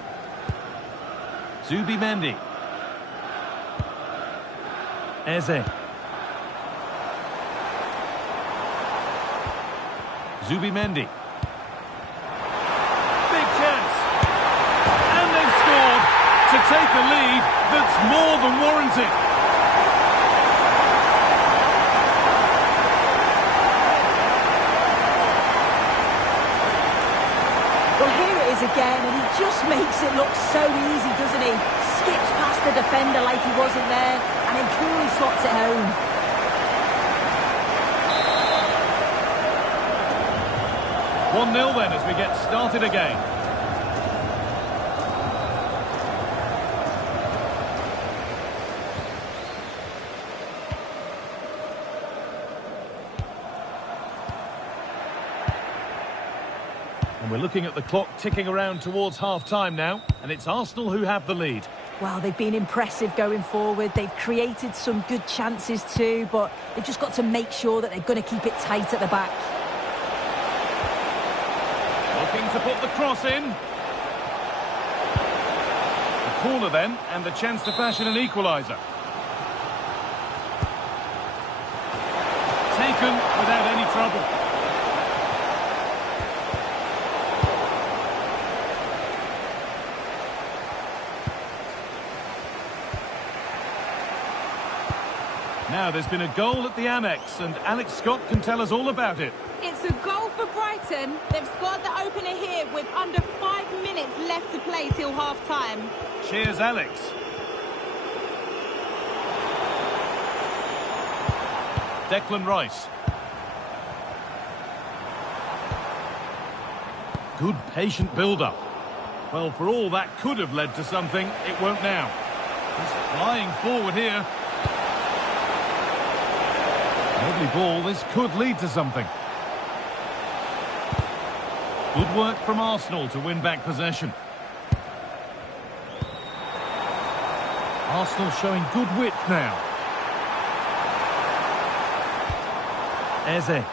Zubimendi. Eze. Zubimendi. Big chance. And they've scored to take a lead that's more than warranted. Well, here it is again, and he just makes it look so easy, doesn't he? Skips past the defender like he wasn't there, and then coolly slots it home. One 0 then as we get started again. And we're looking at the clock ticking around towards half-time now, and it's Arsenal who have the lead. Well, they've been impressive going forward. They've created some good chances too, but they've just got to make sure that they're going to keep it tight at the back. Looking to put the cross in. The corner then, and the chance to fashion an equaliser. Taken without any trouble. Now, there's been a goal at the Amex, and Alex Scott can tell us all about it. It's a goal for Brighton. They've scored the opener here with under 5 minutes left to play till half-time. Cheers, Alex. Declan Rice. Good patient build-up. Well, for all that could have led to something, it won't now. He's flying forward here. Lovely ball, this could lead to something. Good work from Arsenal to win back possession. Arsenal showing good width now. Eze.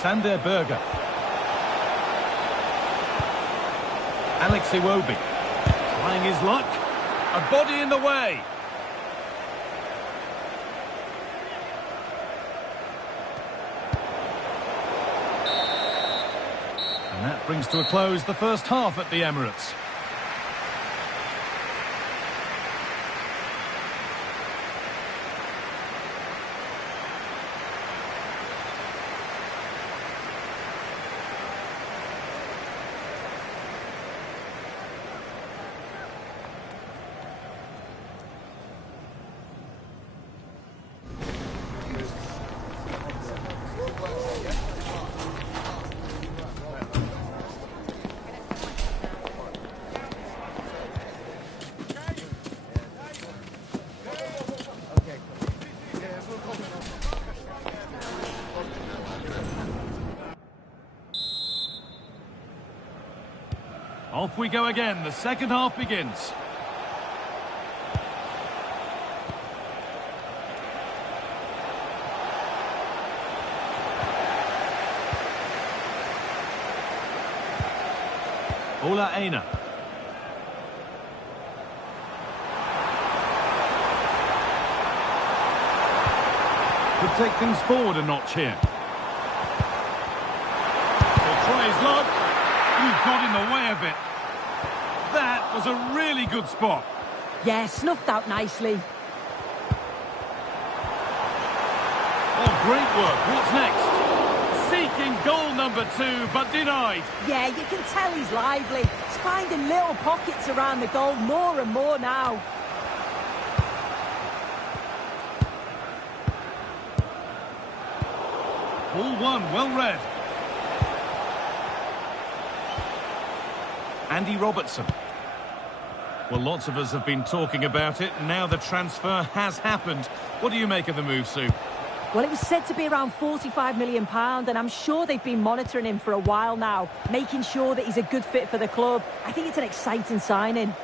Sander Berger. Alex Iwobi. Trying his luck. A body in the way. And that brings to a close the first half at the Emirates. Off we go again. The second half begins. Ola Aina. Could take things forward a notch here. He'll try his luck. You've got in the way of it. That was a really good spot. Yeah, snuffed out nicely. Oh, great work. What's next? Seeking goal number 2, but denied. Yeah, you can tell he's lively. He's finding little pockets around the goal more and more now. Ball 1, well read. Andy Robertson. Well, lots of us have been talking about it. Now the transfer has happened. What do you make of the move, Sue? Well, it was said to be around £45 million, and I'm sure they've been monitoring him for a while now, making sure that he's a good fit for the club. I think it's an exciting signing.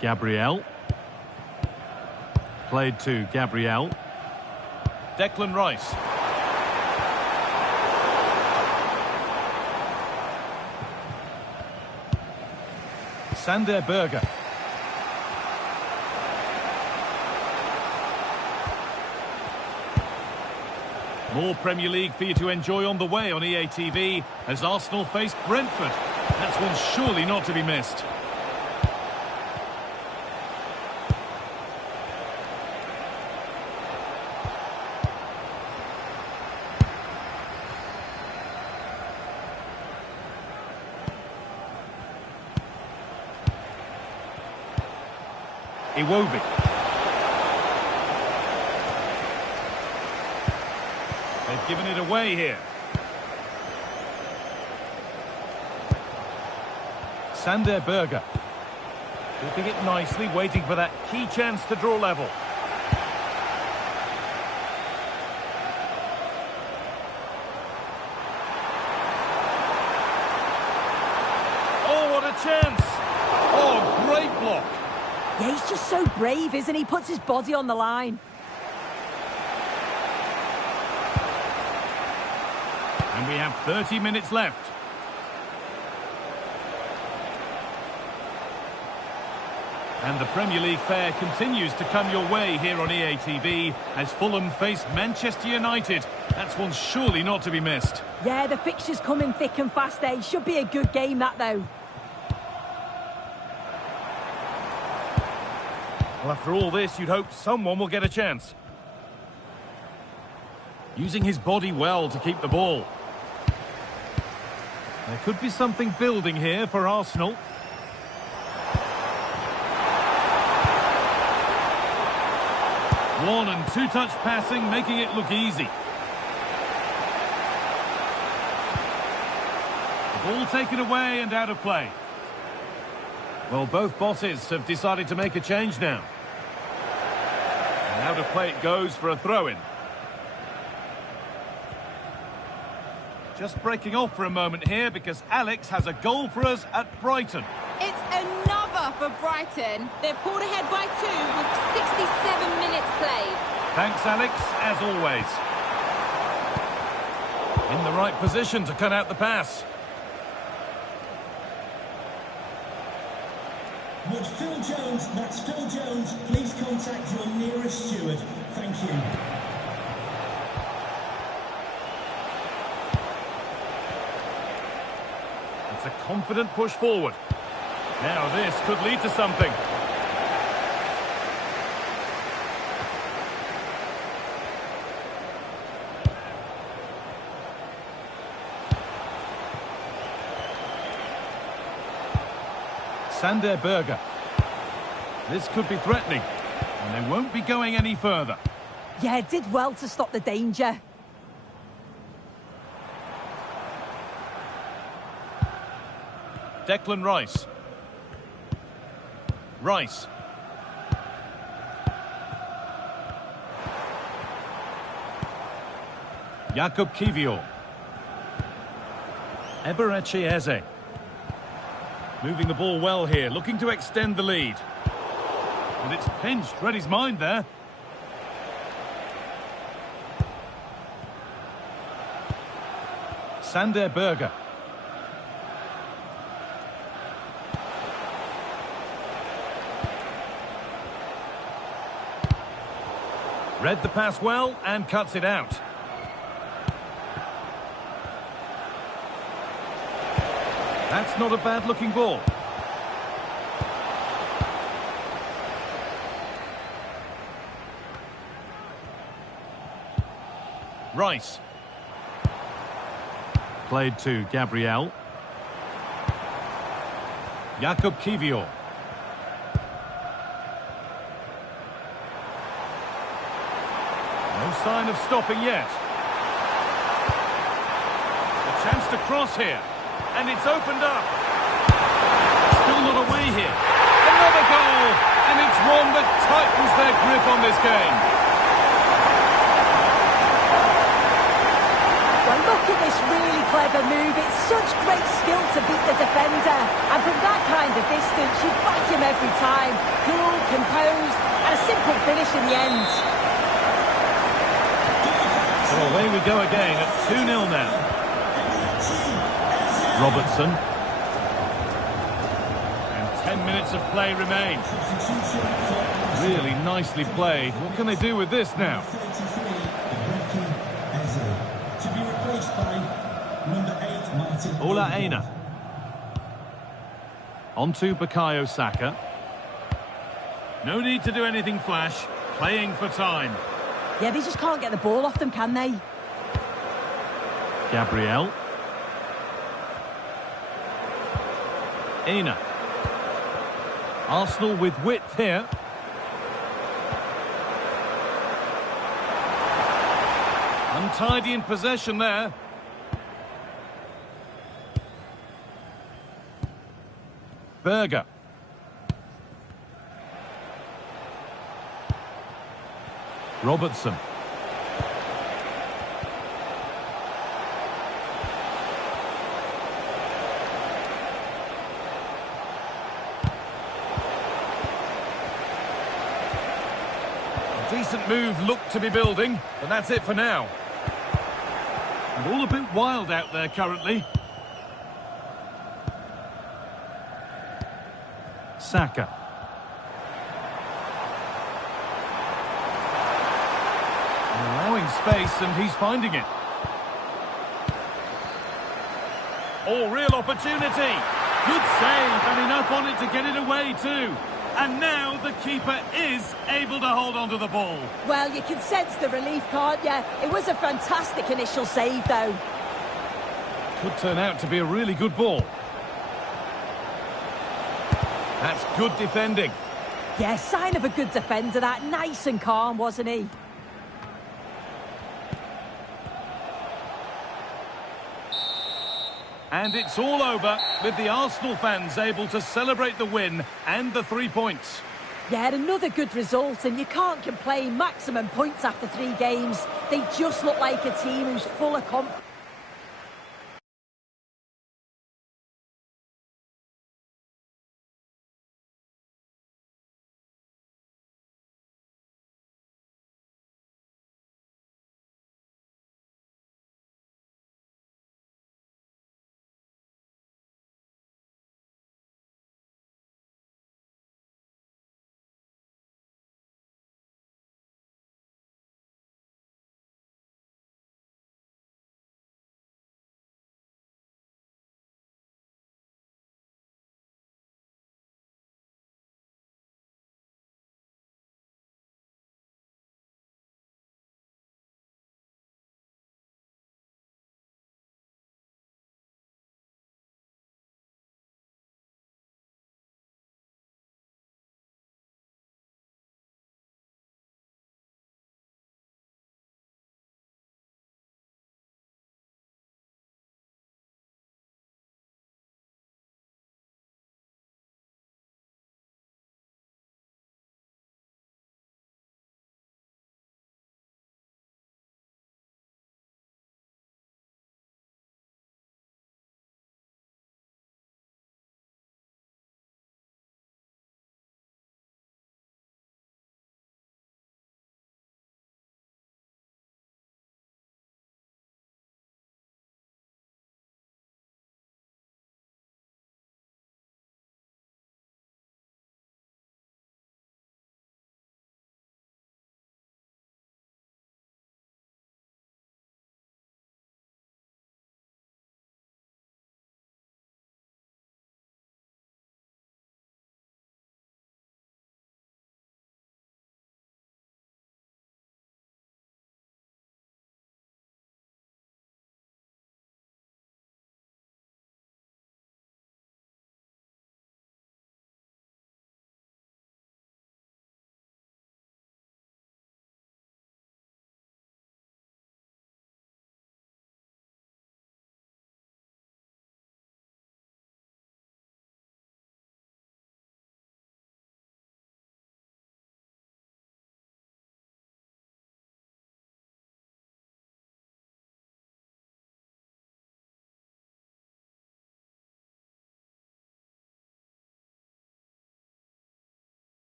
Gabriel. Played to Gabriel. Declan Rice. Sander Berge. More Premier League for you to enjoy on the way on EA TV as Arsenal face Brentford. That's one surely not to be missed. Iwobi. They've given it away here. Sander Berge. Keeping it nicely, waiting for that key chance to draw level. Oh, what a chance! Oh, great block. Yeah, he's just so brave, isn't he? Puts his body on the line. And we have 30 minutes left. And the Premier League fare continues to come your way here on EA TV as Fulham face Manchester United. That's one surely not to be missed. Yeah, the fixtures coming thick and fast, eh? Should be a good game, that, though. Well, after all this, you'd hope someone will get a chance. Using his body well to keep the ball. There could be something building here for Arsenal. One and two-touch passing, making it look easy. The ball taken away and out of play. Well, both bosses have decided to make a change now. And out of play it goes for a throw-in. Just breaking off for a moment here because Alex has a goal for us at Brighton. It's another for Brighton. They're pulled ahead by 2 with 67 minutes played. Thanks, Alex, as always. In the right position to cut out the pass. Would Phil Jones, that's Phil Jones, please contact your nearest steward. Thank you. It's a confident push forward. Now this could lead to something. Sander Berge. This could be threatening, and they won't be going any further. Yeah, did well to stop the danger. Declan Rice. Rice. Jakub Kiwior. Eberechi Eze. Moving the ball well here, looking to extend the lead. And it's pinched, read his mind there. Sander Berge. Read the pass well and cuts it out. That's not a bad-looking ball. Rice. Played to Gabriel. Jakub Kiwior. sign of stopping yet. A chance to cross here. And it's opened up. Still not away here. Another goal! And it's one that tightens their grip on this game. Well, look at this really clever move. It's such great skill to beat the defender. And from that kind of distance, you back him every time. Cool, composed, and a simple finish in the end. So away we go again at 2-0 now. Robertson. And 10 minutes of play remain. Really nicely played. What can they do with this now? To be replaced by number 8, Martin. Ola Aina. On to Bukayo Saka. No need to do anything flash. Playing for time. Yeah, they just can't get the ball off them, can they? Gabriel. Aina. Arsenal with width here. Untidy in possession there. Berger. Robertson. Decent move looked to be building, but that's it for now. And all a bit wild out there currently. Saka. Allowing space, and he's finding it. Oh, real opportunity. Good save, and enough on it to get it away too. And now the keeper is able to hold on to the ball. Well, you can sense the relief, can't you? It was a fantastic initial save, though. Could turn out to be a really good ball. That's good defending. Yeah, sign of a good defender, that. Nice and calm, wasn't he? And it's all over, with the Arsenal fans able to celebrate the win and the 3 points. Yeah, another good result, and you can't complain. Maximum points after 3 games. They just look like a team who's full of confidence.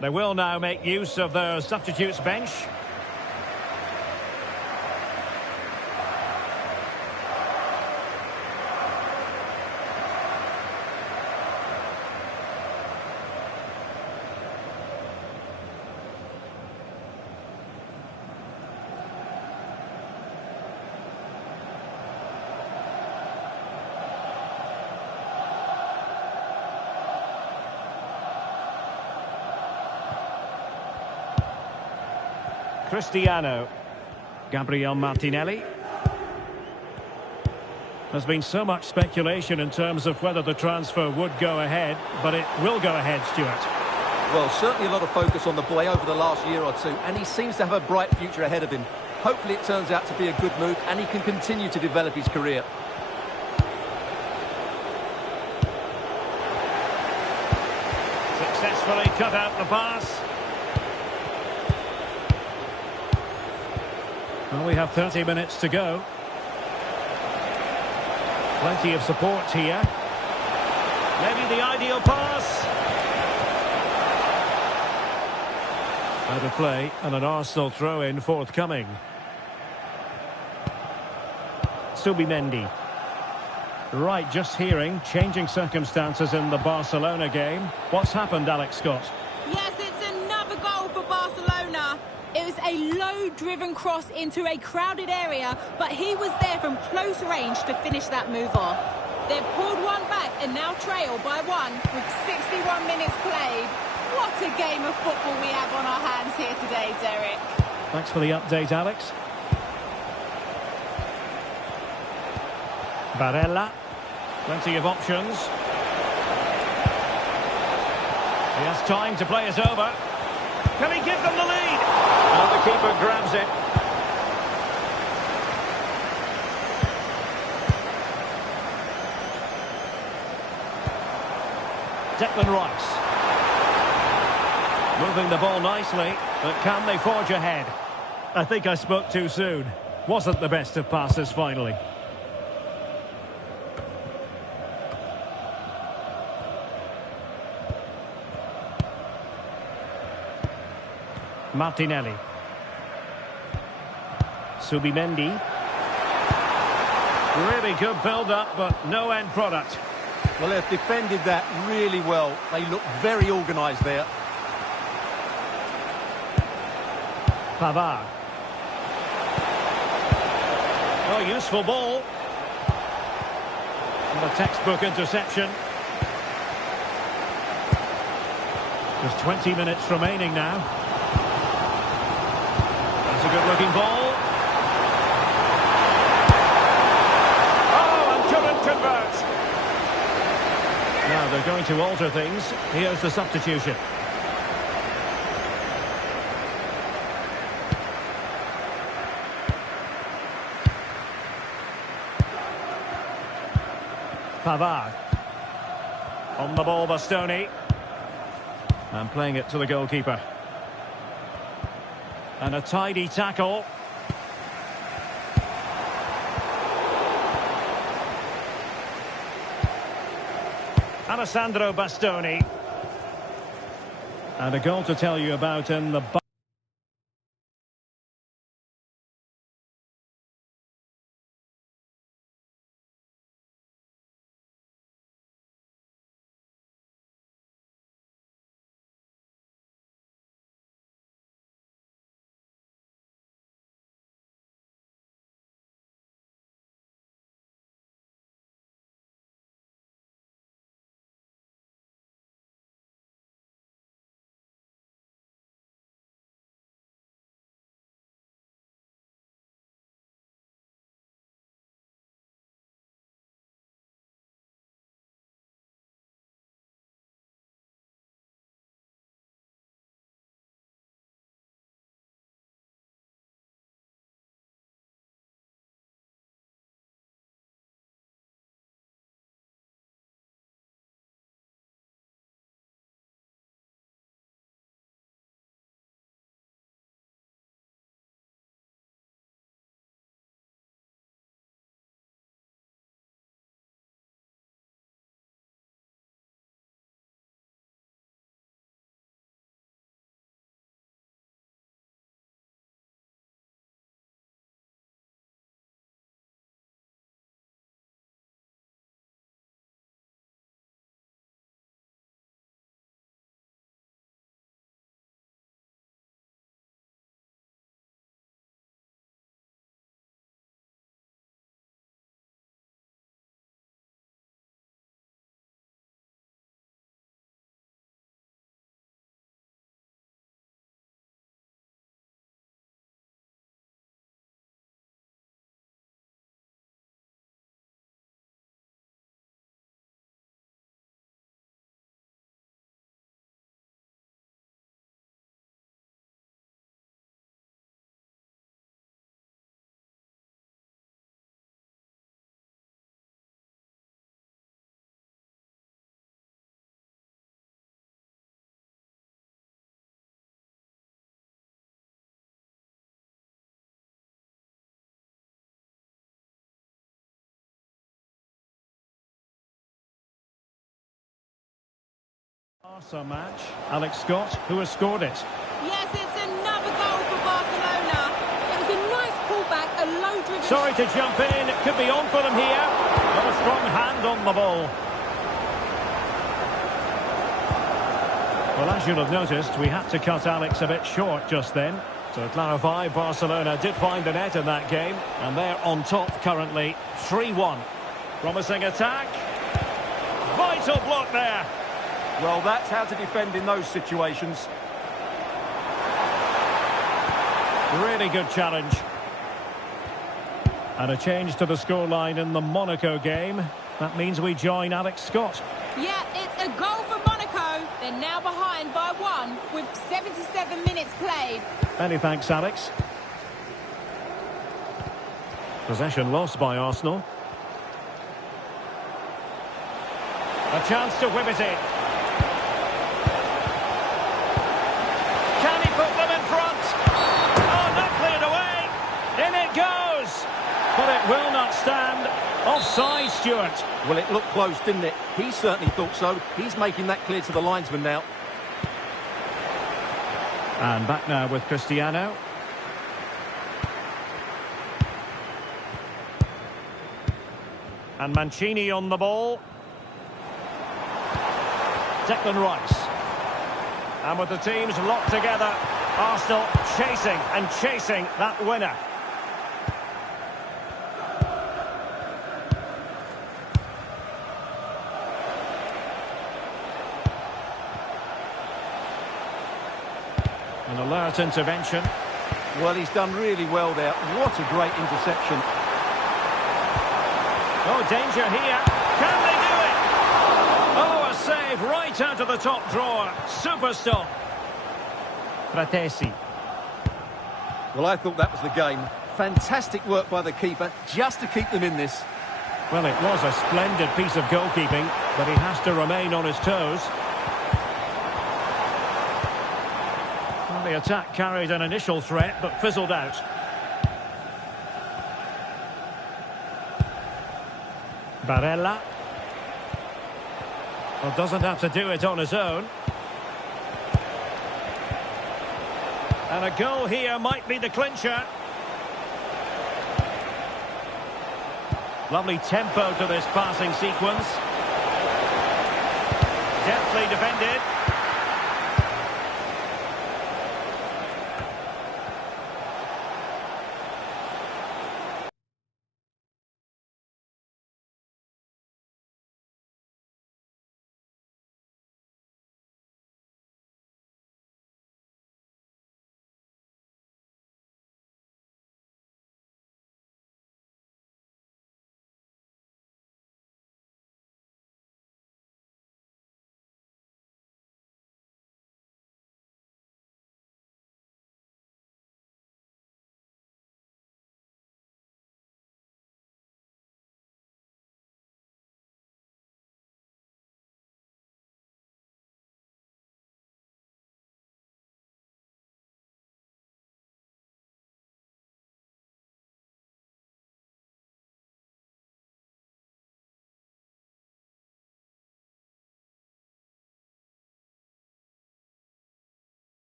They will now make use of their substitutes bench. Cristiano. Gabriel Martinelli. There's been so much speculation in terms of whether the transfer would go ahead, but it will go ahead, Stuart. Well, certainly a lot of focus on the boy over the last year or two, and he seems to have a bright future ahead of him. Hopefully it turns out to be a good move, and he can continue to develop his career. Successfully cut out the pass. Well, we have 30 minutes to go. Plenty of support here. Maybe the ideal pass. Out of play, and an Arsenal throw-in forthcoming. Subimendi. Right, just hearing, changing circumstances in the Barcelona game. What's happened, Alex Scott? Yes, it's another goal for Barcelona. It was a low-driven cross into a crowded area, but he was there from close range to finish that move off. They've pulled one back and now trail by one with 61 minutes played. What a game of football we have on our hands here today, Derek. Thanks for the update, Alex. Barella. Plenty of options. He has time to play it over. Can he give them the lead? And the keeper grabs it. Declan Rice. Moving the ball nicely, but can they forge ahead? I think I spoke too soon. Wasn't the best of passes finally. Martinelli. Subimendi. Really good build-up, but no end product. Well, they've defended that really well. They look very organised there. Pavard. Oh, useful ball. And a textbook interception. There's 20 minutes remaining now. That's a good-looking ball. Oh, and couldn't convert. Now they're going to alter things. Here's the substitution. Pavard. On the ball, Bastoni. And playing it to the goalkeeper. And a tidy tackle. Alessandro Bastoni. And a goal to tell you about in the Barca match. Alex Scott, who has scored it. Yes, it's another goal for Barcelona. It was a nice pullback, a low-driven... Sorry to jump in. It could be on for them here. Got a strong hand on the ball. Well, as you'll have noticed, we had to cut Alex a bit short just then. To clarify, Barcelona did find the net in that game, and they're on top currently, 3-1. Promising attack. Vital block there. Well, that's how to defend in those situations. Really good challenge. And a change to the scoreline in the Monaco game. That means we join Alex Scott. Yeah, it's a goal for Monaco. They're now behind by 1 with 77 minutes played. Many thanks, Alex. Possession lost by Arsenal. A chance to whip it in. Can he put them in front? Oh, not cleared away. In it goes. But it will not stand. Offside, Stuart. Well, it looked close, didn't it? He certainly thought so. He's making that clear to the linesman now. And back now with Cristiano. And Mancini on the ball. Declan Rice. And with the teams locked together, Arsenal chasing and chasing that winner. An alert intervention. Well, he's done really well there. What a great interception. Oh, danger here. Can they do it? Oh, a save right out of the top drawer. Super stop. Fratesi. Well, I thought that was the game. Fantastic work by the keeper just to keep them in this. Well, it was a splendid piece of goalkeeping, but he has to remain on his toes. Well, the attack carried an initial threat, but fizzled out. Barella. Well, doesn't have to do it on his own. And a goal here might be the clincher. Lovely tempo to this passing sequence. Deftly defended.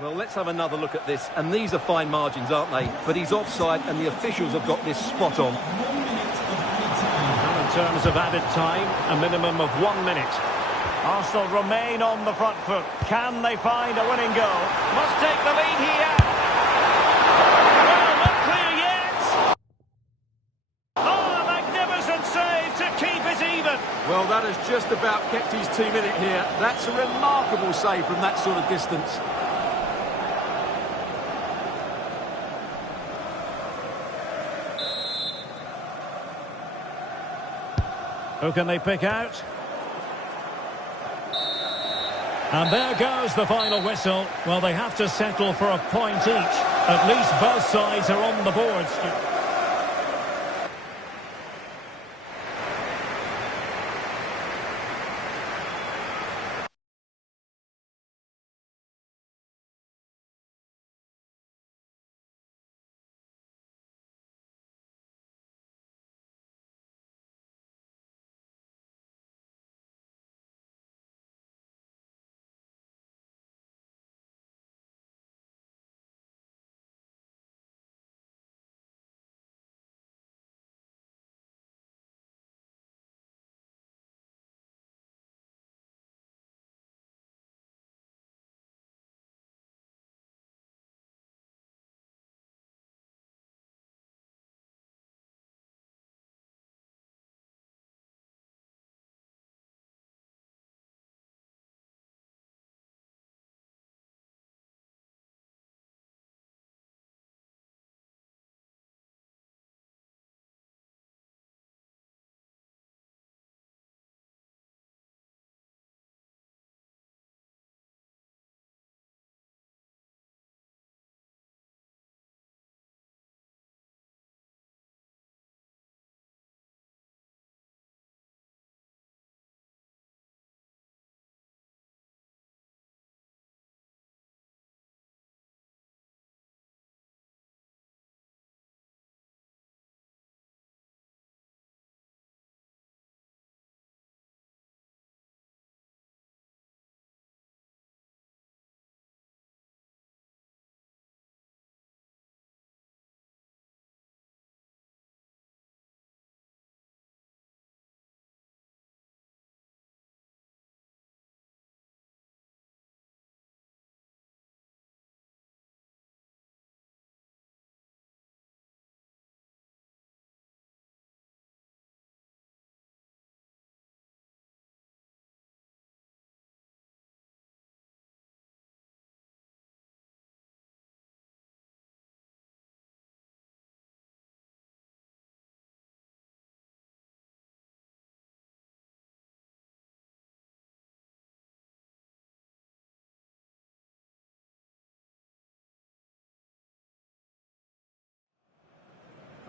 Well, let's have another look at this. And these are fine margins, aren't they? But he's offside and the officials have got this spot on. And in terms of added time, a minimum of 1 minute. Arsenal remain on the front foot. Can they find a winning goal? Must take the lead here. Well, not clear yet. Oh, a magnificent save to keep it even. Well, that has just about kept his team in it here. That's a remarkable save from that sort of distance. Who can they pick out? And there goes the final whistle. Well, they have to settle for a point each. At least both sides are on the board.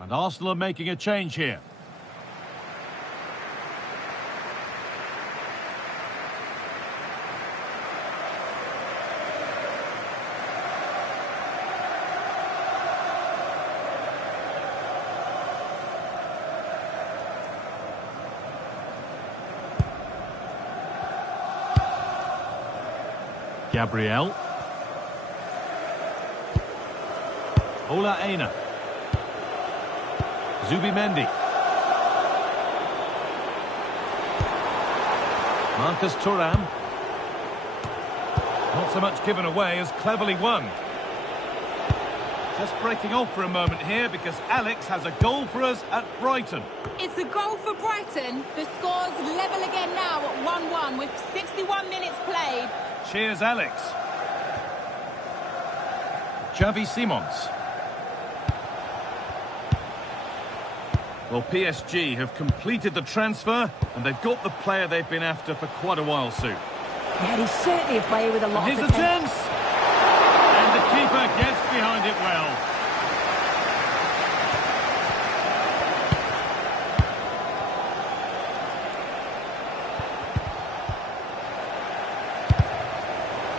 And Arsenal are making a change here. Gabriel. Ola Aina. Zubimendi. Marcus Thuram. Not so much given away as cleverly won. Just breaking off for a moment here because Alex has a goal for us at Brighton. It's a goal for Brighton. The score's level again now at 1-1 with 61 minutes played. Cheers, Alex. Xavi Simons. Well, PSG have completed the transfer and they've got the player they've been after for quite a while, Sue. Yeah, he's certainly a player with a lot Here's of a chance! And the keeper gets behind it well.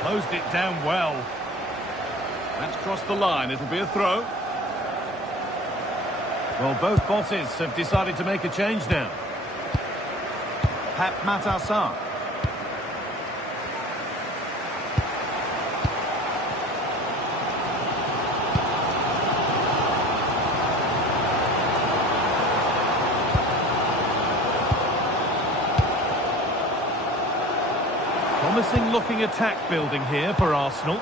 Closed it down well. That's crossed the line. It'll be a throw. Well, both bosses have decided to make a change now. Pep Matassar. Promising looking attack building here for Arsenal.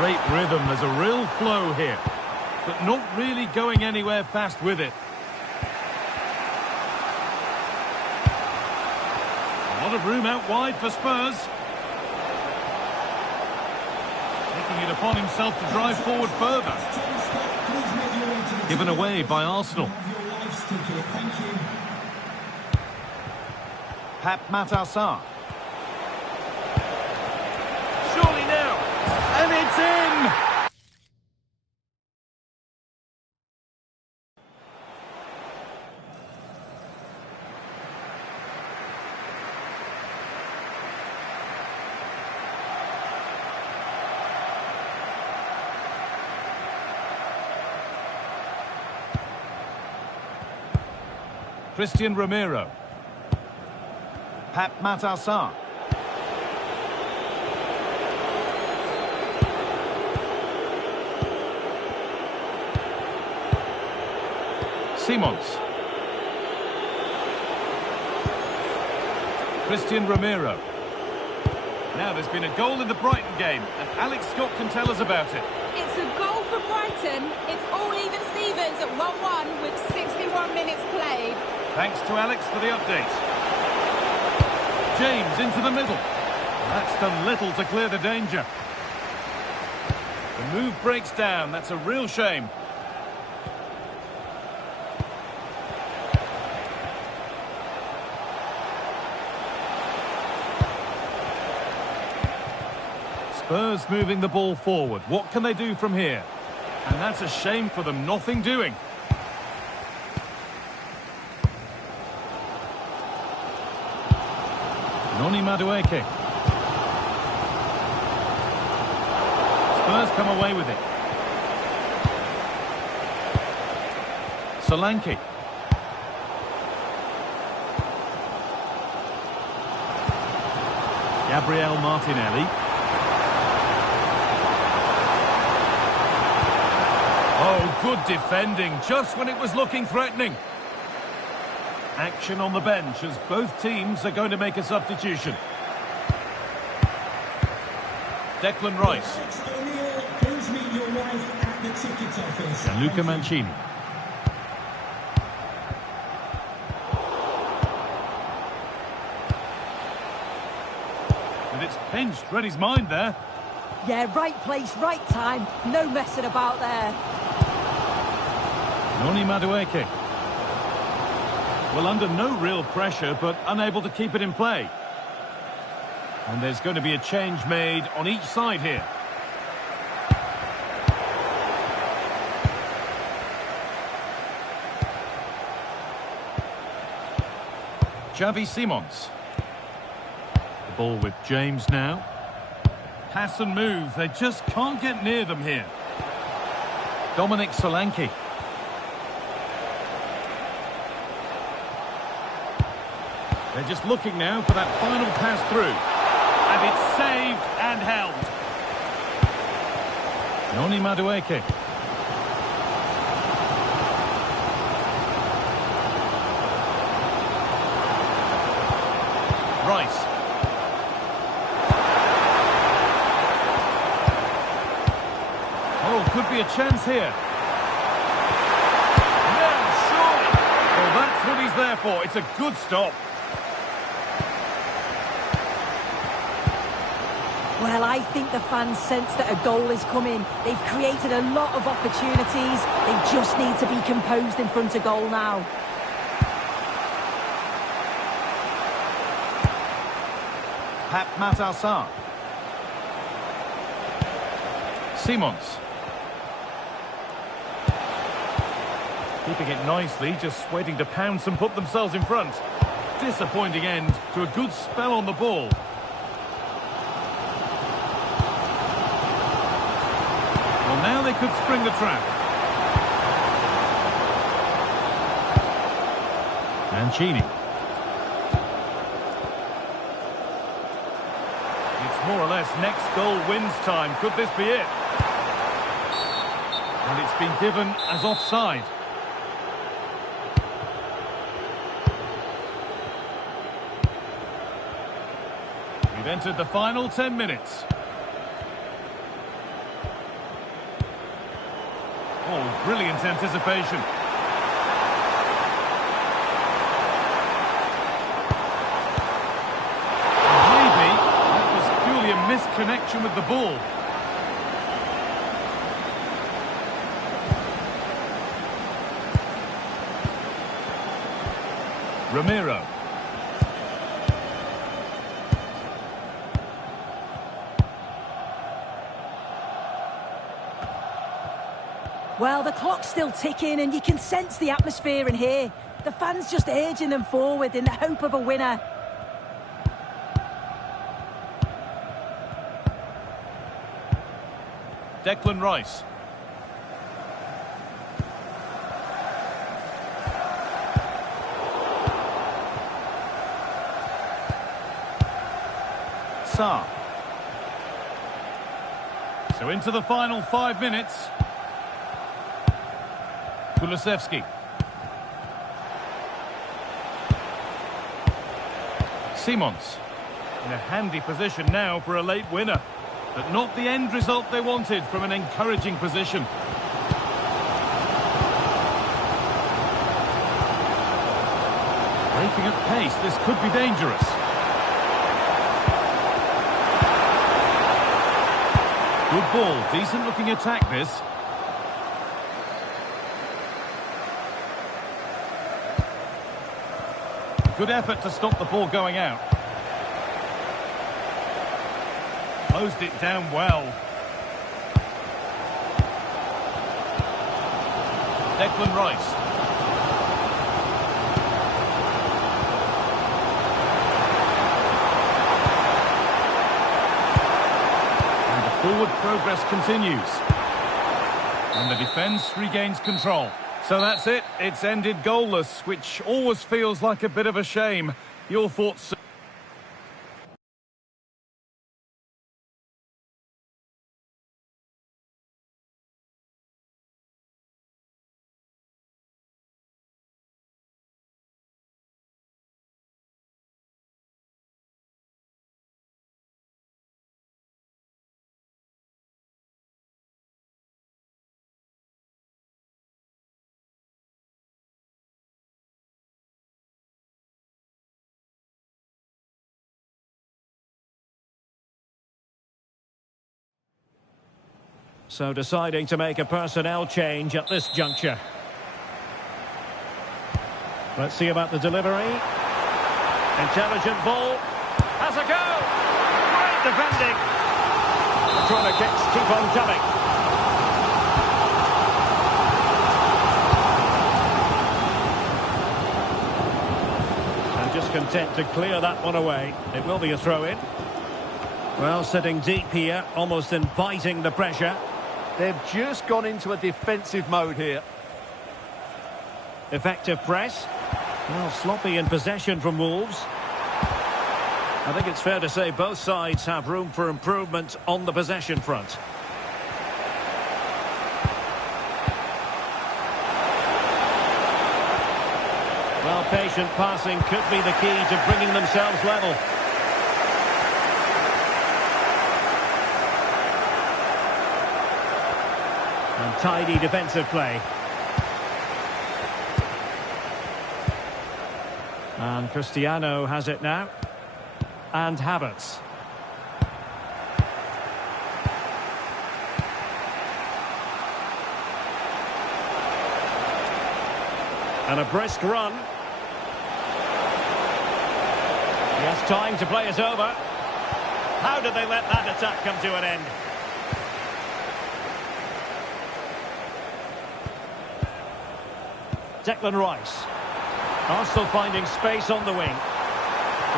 Great rhythm, there's a real flow here, but not really going anywhere fast with it. A lot of room out wide for Spurs. Taking it upon himself to drive forward further. Given away by Arsenal. Pep Matassar. Surely now. And it's in! Christian Romero. Pep Matassar. Simons. Christian Romero. Now there's been a goal in the Brighton game, and Alex Scott can tell us about it. It's a goal for Brighton. It's all even Stevens at 1-1 with 61 minutes played. Thanks to Alex for the update. James into the middle. That's done little to clear the danger. The move breaks down. That's a real shame. Spurs moving the ball forward. What can they do from here? And that's a shame for them. Nothing doing. Ronny Career. Spurs come away with it. Solanke. Gabriel Martinelli. Oh, good defending, just when it was looking threatening. Action on the bench as both teams are going to make a substitution. Declan Rice. And Luca Mancini. And it's pinched, read his mind there. Yeah, right place, right time. No messing about there. Ronny Career. Well, under no real pressure, but unable to keep it in play. And there's going to be a change made on each side here. Xavi Simons. The ball with James now. Pass and move. They just can't get near them here. Dominic Solanke. They're just looking now for that final pass through. And it's saved and held. Noni Madueke. Rice. Oh, could be a chance here. Yeah, surely. Well, that's what he's there for. It's a good stop. Well, I think the fans sense that a goal is coming. They've created a lot of opportunities. They just need to be composed in front of goal now. Pap Matassar. Simons. Keeping it nicely, just waiting to pounce and put themselves in front. Disappointing end to a good spell on the ball. Well, now they could spring the trap. Mancini. It's more or less next goal wins time. Could this be it? And it's been given as offside. We've entered the final 10 minutes. Oh, brilliant anticipation. Maybe that was purely a misconnection with the ball. Ramiro. Well, the clock's still ticking and you can sense the atmosphere in here. The fans just urging them forward in the hope of a winner. Declan Rice. Sarr. So into the final 5 minutes. Kulusevski. Simons. In a handy position now for a late winner. But not the end result they wanted from an encouraging position. Breaking at pace, this could be dangerous. Good ball, decent looking attack this. Good effort to stop the ball going out. Closed it down well. Declan Rice. And the forward progress continues. And the defence regains control. So that's it. It's ended goalless, which always feels like a bit of a shame. Your thoughts? So deciding to make a personnel change at this juncture. Let's see about the delivery. Intelligent ball. Has a go. Great defending. The corner kicks keep on coming. And just content to clear that one away. It will be a throw-in. Well, sitting deep here, almost inviting the pressure. They've just gone into a defensive mode here. Effective press. Well, sloppy in possession from Wolves. I think it's fair to say both sides have room for improvement on the possession front. Well, patient passing could be the key to bringing themselves level. And tidy defensive play. And Cristiano has it now. And Havertz. And a brisk run. He has time to play it over. How did they let that attack come to an end? Declan Rice. Arsenal finding space on the wing.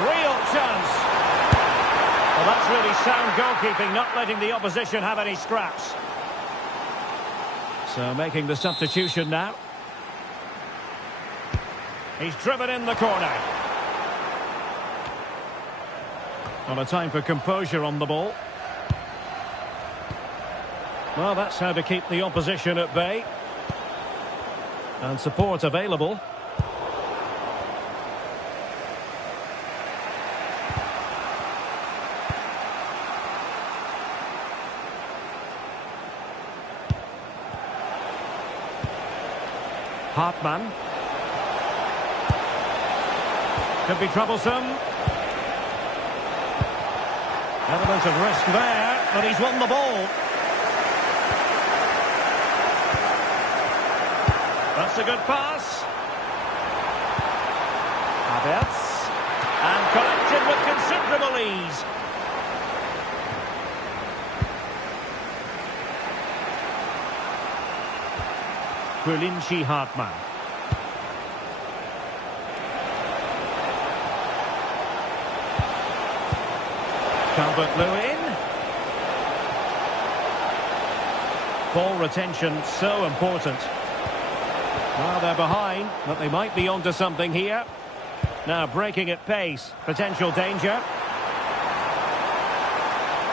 Real chance. Well, that's really sound goalkeeping, not letting the opposition have any scraps. So making the substitution now. He's driven in the corner. Well, a time for composure on the ball. Well, that's how to keep the opposition at bay. And support available. Hartmann. Could be troublesome. Element of risk there, but he's won the ball. That's a good pass. Havertz. And collected with considerable ease. Quilinci Hartmann. Calvert-Lewin. Ball retention so important. Well, they're behind, but they might be onto something here. Now breaking at pace. Potential danger.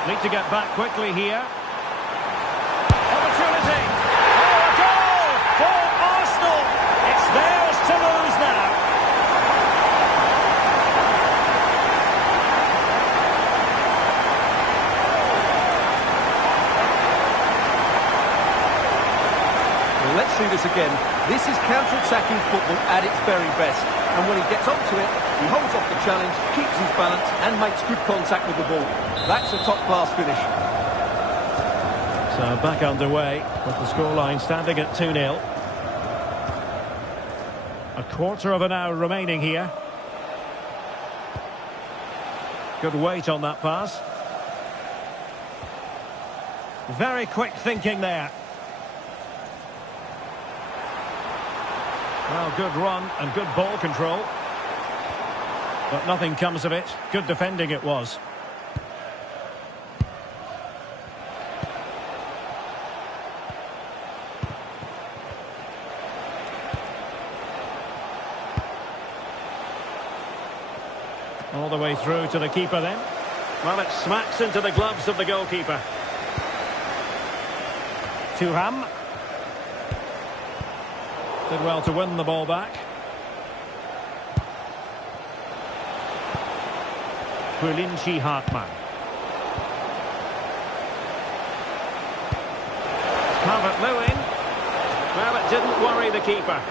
Need to get back quickly here. Opportunity. Oh, a goal for Arsenal. It's theirs to lose now. Well, let's see this again. This is counter-attacking football at its very best. And when he gets onto it, he holds off the challenge, keeps his balance and makes good contact with the ball. That's a top-class finish. So back underway with the scoreline standing at 2-0. A quarter of an hour remaining here. Good weight on that pass. Very quick thinking there. Well, good run and good ball control. But nothing comes of it. Good defending it was. All the way through to the keeper then. Well, it smacks into the gloves of the goalkeeper. Thuram. Did well to win the ball back. Quilinci Hartmann. Calvert-Lewin. Well, it didn't worry the keeper.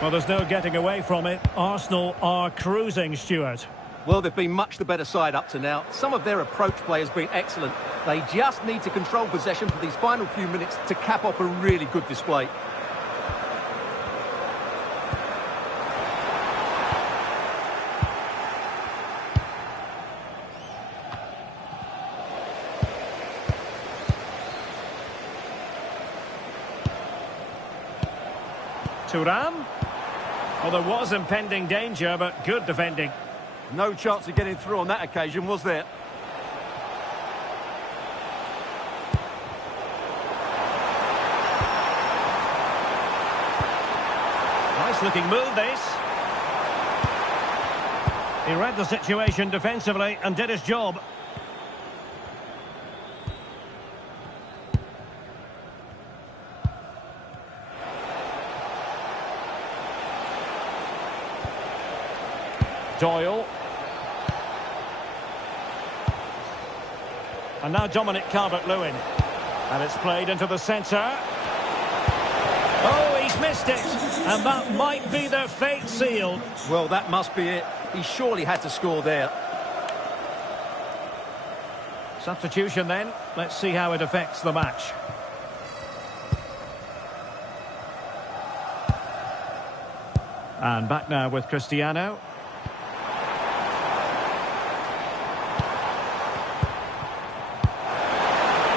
Well, there's no getting away from it. Arsenal are cruising, Stuart. Well, they've been much the better side up to now. Some of their approach play has been excellent. They just need to control possession for these final few minutes to cap off a really good display. Thuram. Well, there was impending danger, but good defending. No chance of getting through on that occasion, was there? Nice looking move, this. He read the situation defensively and did his job. Doyle. And now Dominic Calvert-Lewin. And it's played into the centre. Oh, he's missed it. And that might be their fate sealed. Well, that must be it. He surely had to score there. Substitution then. Let's see how it affects the match. And back now with Cristiano.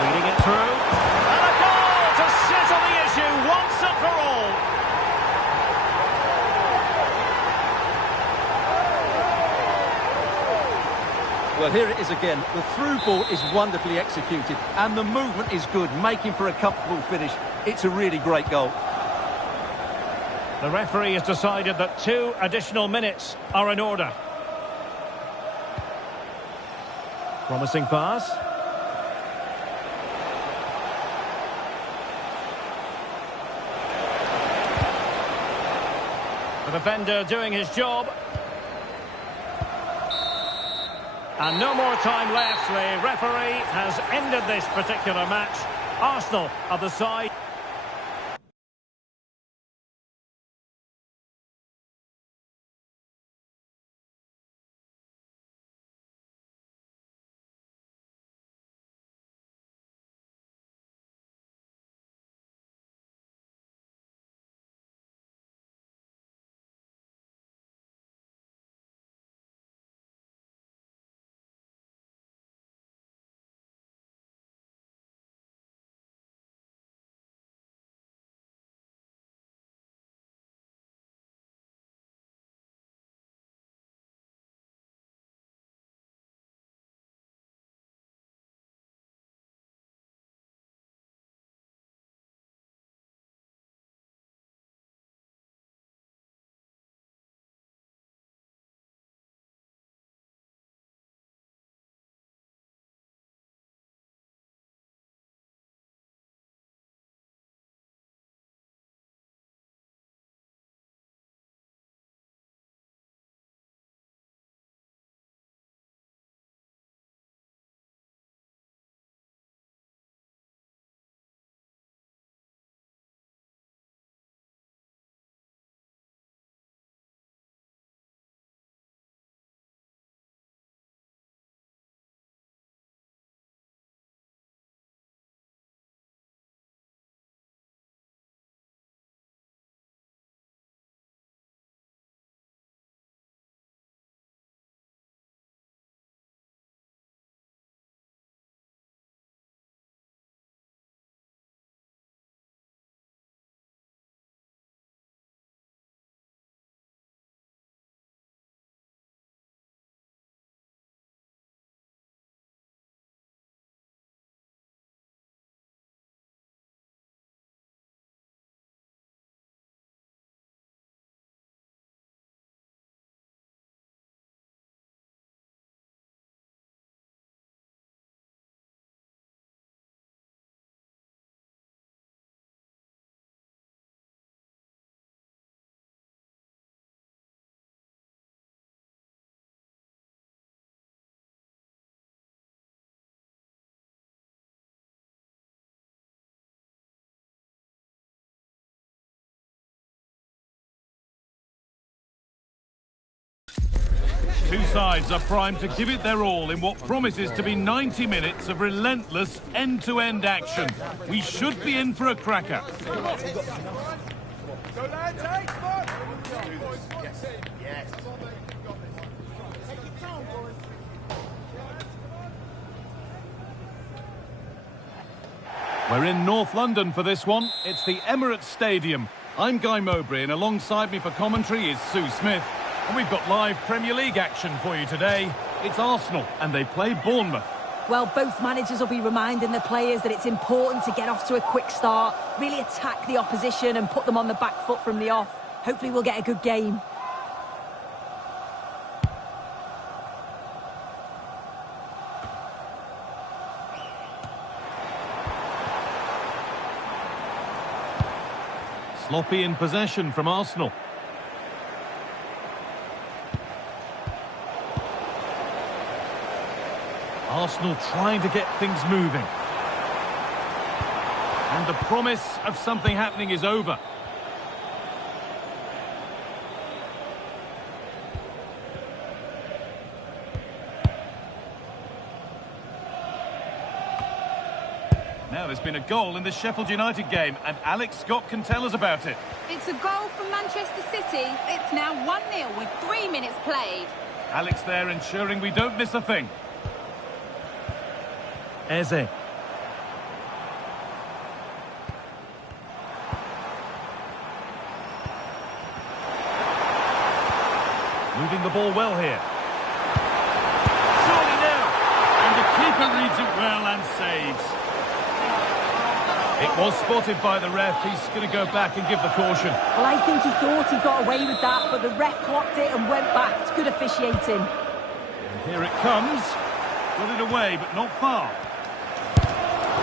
Leading it through. And a goal to settle the issue once and for all. Well, here it is again. The through ball is wonderfully executed and the movement is good, making for a comfortable finish. It's a really great goal. The referee has decided that 2 additional minutes are in order. Promising pass. The defender doing his job. And no more time left. The referee has ended this particular match. Arsenal are the side. Two sides are primed to give it their all in what promises to be 90 minutes of relentless end-to-end action. We should be in for a cracker. We're in North London for this one. It's the Emirates Stadium. I'm Guy Mowbray, and alongside me for commentary is Sue Smith. And we've got live Premier League action for you today. It's Arsenal, and they play Bournemouth. Well, both managers will be reminding the players that it's important to get off to a quick start, really attack the opposition and put them on the back foot from the off. Hopefully we'll get a good game. Sloppy in possession from Arsenal. Arsenal trying to get things moving. And the promise of something happening is over. Now there's been a goal in the Sheffield United game, and Alex Scott can tell us about it. It's a goal for Manchester City. It's now 1-0 with 3 minutes played. Alex there ensuring we don't miss a thing. Eze. Moving the ball well here. Surely now. And the keeper reads it well and saves. It was spotted by the ref. He's going to go back and give the caution. Well, I think he thought he got away with that, but the ref clocked it and went back. It's good officiating. And here it comes. Got it away, but not far.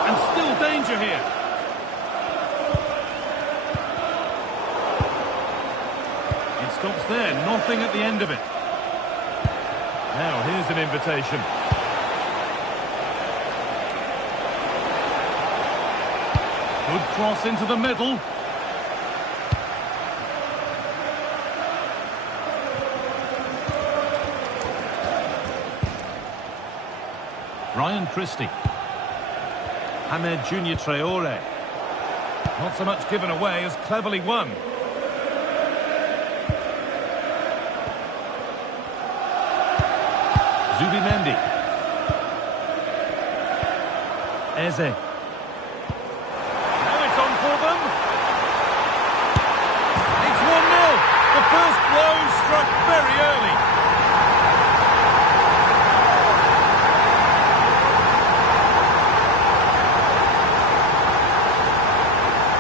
And still danger here. It stops there. Nothing at the end of it. Now, here's an invitation. Good cross into the middle. Ryan Christie. Ahmed Junior Traore. Not so much given away as cleverly won. Zubimendi. Eze. Now it's on for them. It's 1-0. The first blow struck very early.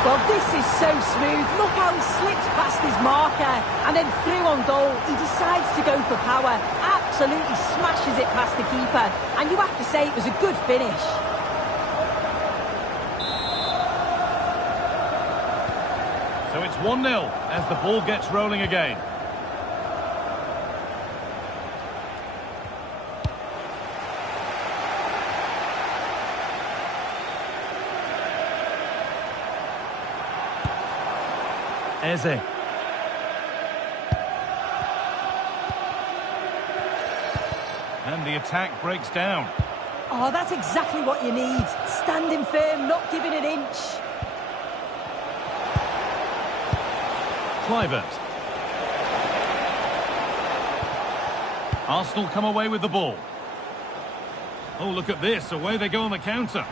Well, this is so smooth. Look how he slips past his marker and then through on goal. He decides to go for power. Absolutely smashes it past the keeper. And you have to say it was a good finish. So it's 1-0 as the ball gets rolling again. Eze. And the attack breaks down. Oh, that's exactly what you need. Standing firm, not giving an inch. Kluivert. Arsenal come away with the ball. Oh, look at this. Away they go on the counter.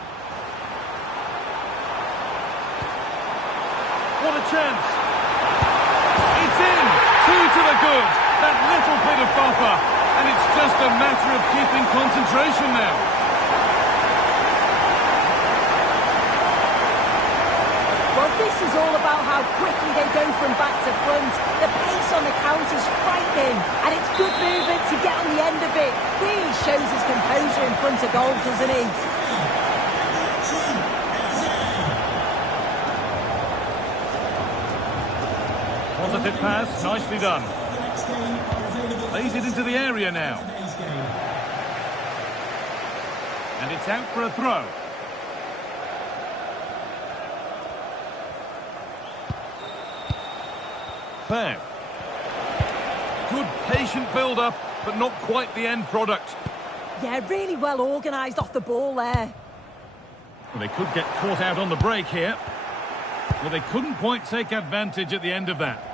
What a chance. It's in. 2 to the good. That little bit of buffer. And it's just a matter of keeping concentration now. Well, this is all about how quickly they go from back to front. The pace on the counter's frightening. And it's good movement to get on the end of it. Really shows his composure in front of goal, doesn't he? Positive pass, nicely done. Plays it into the area now. And it's out for a throw. Fair. Good patient build-up, but not quite the end product. Yeah, really well organised off the ball there. Well, they could get caught out on the break here. Well, they couldn't quite take advantage at the end of that.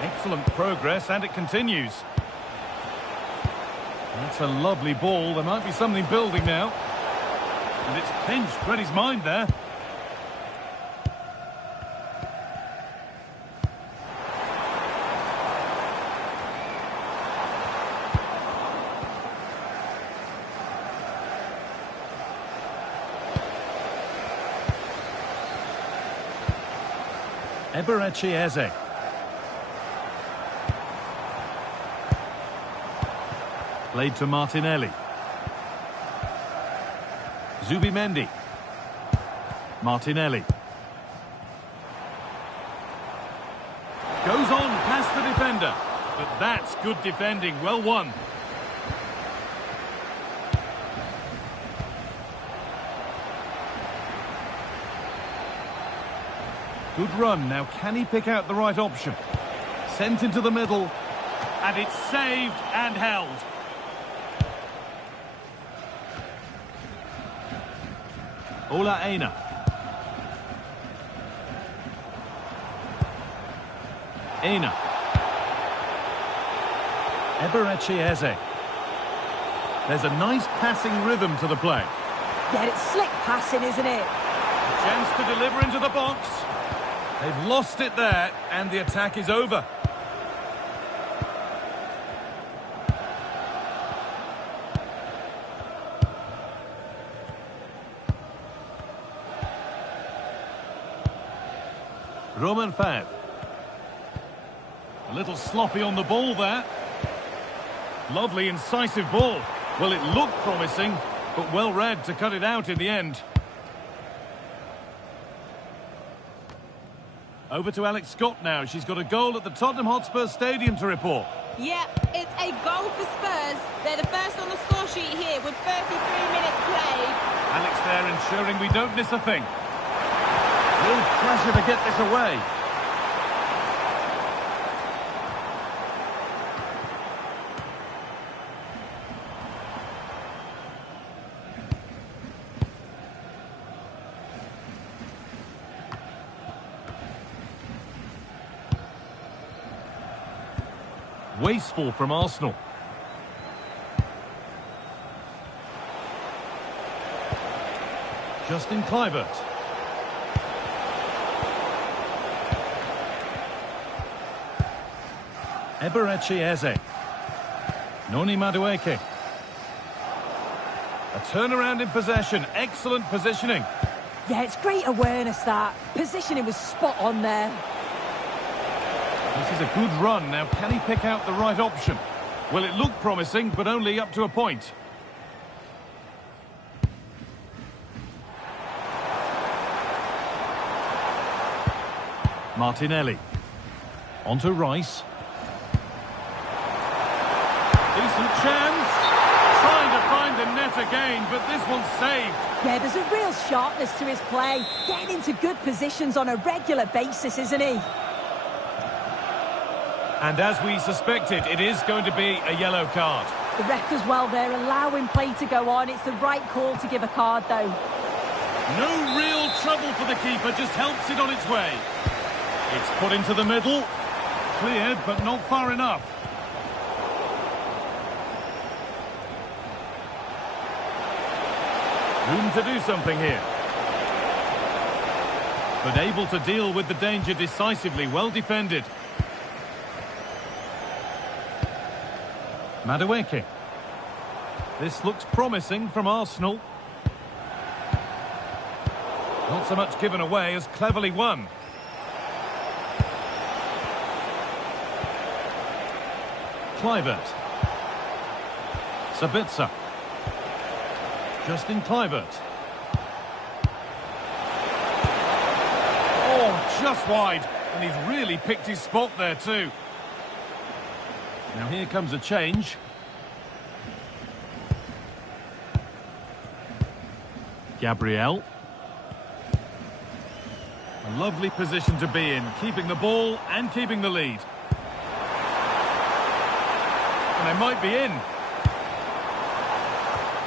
Excellent progress, and it continues. That's a lovely ball. There might be something building now. And it's pinched Freddie's mind there. Eberechi Eze. Played to Martinelli. Zubimendi. Martinelli. Goes on past the defender. But that's good defending. Well won. Good run. Now can he pick out the right option? Sent into the middle. And it's saved and held. Ola Aina. Aina. Eberechi Eze. There's a nice passing rhythm to the play. Yeah, it's slick passing, isn't it? A chance to deliver into the box. They've lost it there, and the attack is over. Roman Fav. A little sloppy on the ball there. Lovely, incisive ball. Well, it looked promising, but well read to cut it out in the end. Over to Alex Scott now. She's got a goal at the Tottenham Hotspur Stadium to report. Yeah, it's a goal for Spurs. They're the first on the score sheet here with 33 minutes played. Alex there ensuring we don't miss a thing. Real pressure to get this away. Wasteful from Arsenal. Justin Kluivert. Eberechi Eze. Noni Madueke. A turnaround in possession. Excellent positioning. Yeah, it's great awareness, that. Positioning was spot on there. This is a good run. Now, can he pick out the right option? Well, it looked promising, but only up to a point. Martinelli. On to Rice. Decent chance. Trying to find the net again, but this one's saved. Yeah, there's a real sharpness to his play. Getting into good positions on a regular basis, isn't he? And as we suspected, it is going to be a yellow card. The ref as well there, allowing play to go on. It's the right call to give a card, though. No real trouble for the keeper, just helps it on its way. It's put into the middle. Cleared, but not far enough. Room to do something here. But able to deal with the danger decisively, well defended. Madueke. This looks promising from Arsenal. Not so much given away as cleverly won. Kluivert. Sabitzer. Justin Kluivert. Oh, just wide. And he's really picked his spot there too. Now here comes a change. Gabriel. A lovely position to be in, keeping the ball and keeping the lead. And they might be in.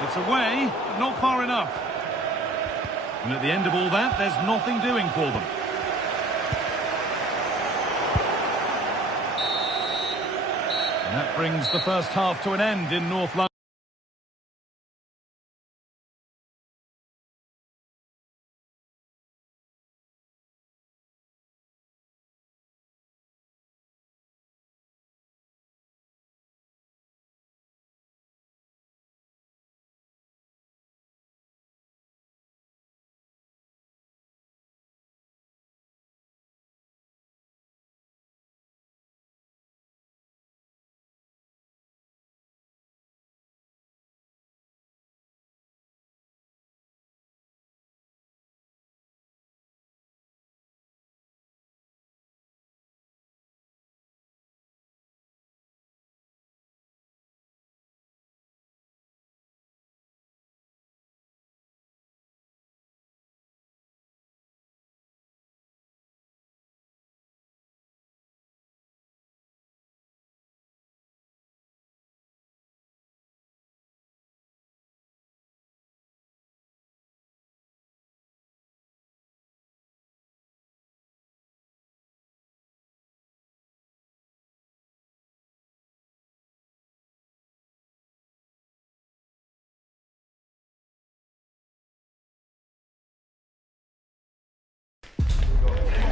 It's away, but not far enough. And at the end of all that, there's nothing doing for them. And that brings the first half to an end in North London.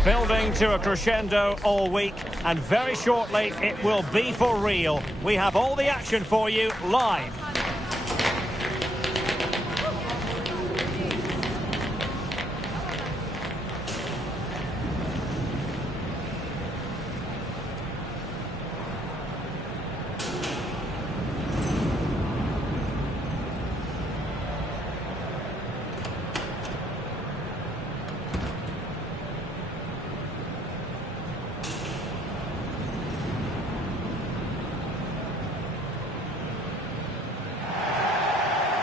Building to a crescendo all week, and very shortly it will be for real. We have all the action for you live.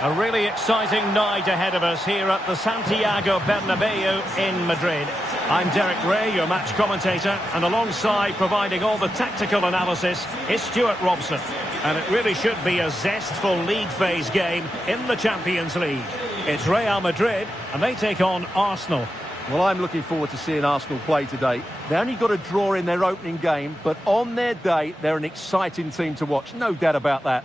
A really exciting night ahead of us here at the Santiago Bernabeu in Madrid. I'm Derek Ray, your match commentator, and alongside providing all the tactical analysis is Stuart Robson. And it really should be a zestful league phase game in the Champions League. It's Real Madrid, and they take on Arsenal. Well, I'm looking forward to seeing Arsenal play today. They only got a draw in their opening game, but on their day, they're an exciting team to watch. No doubt about that.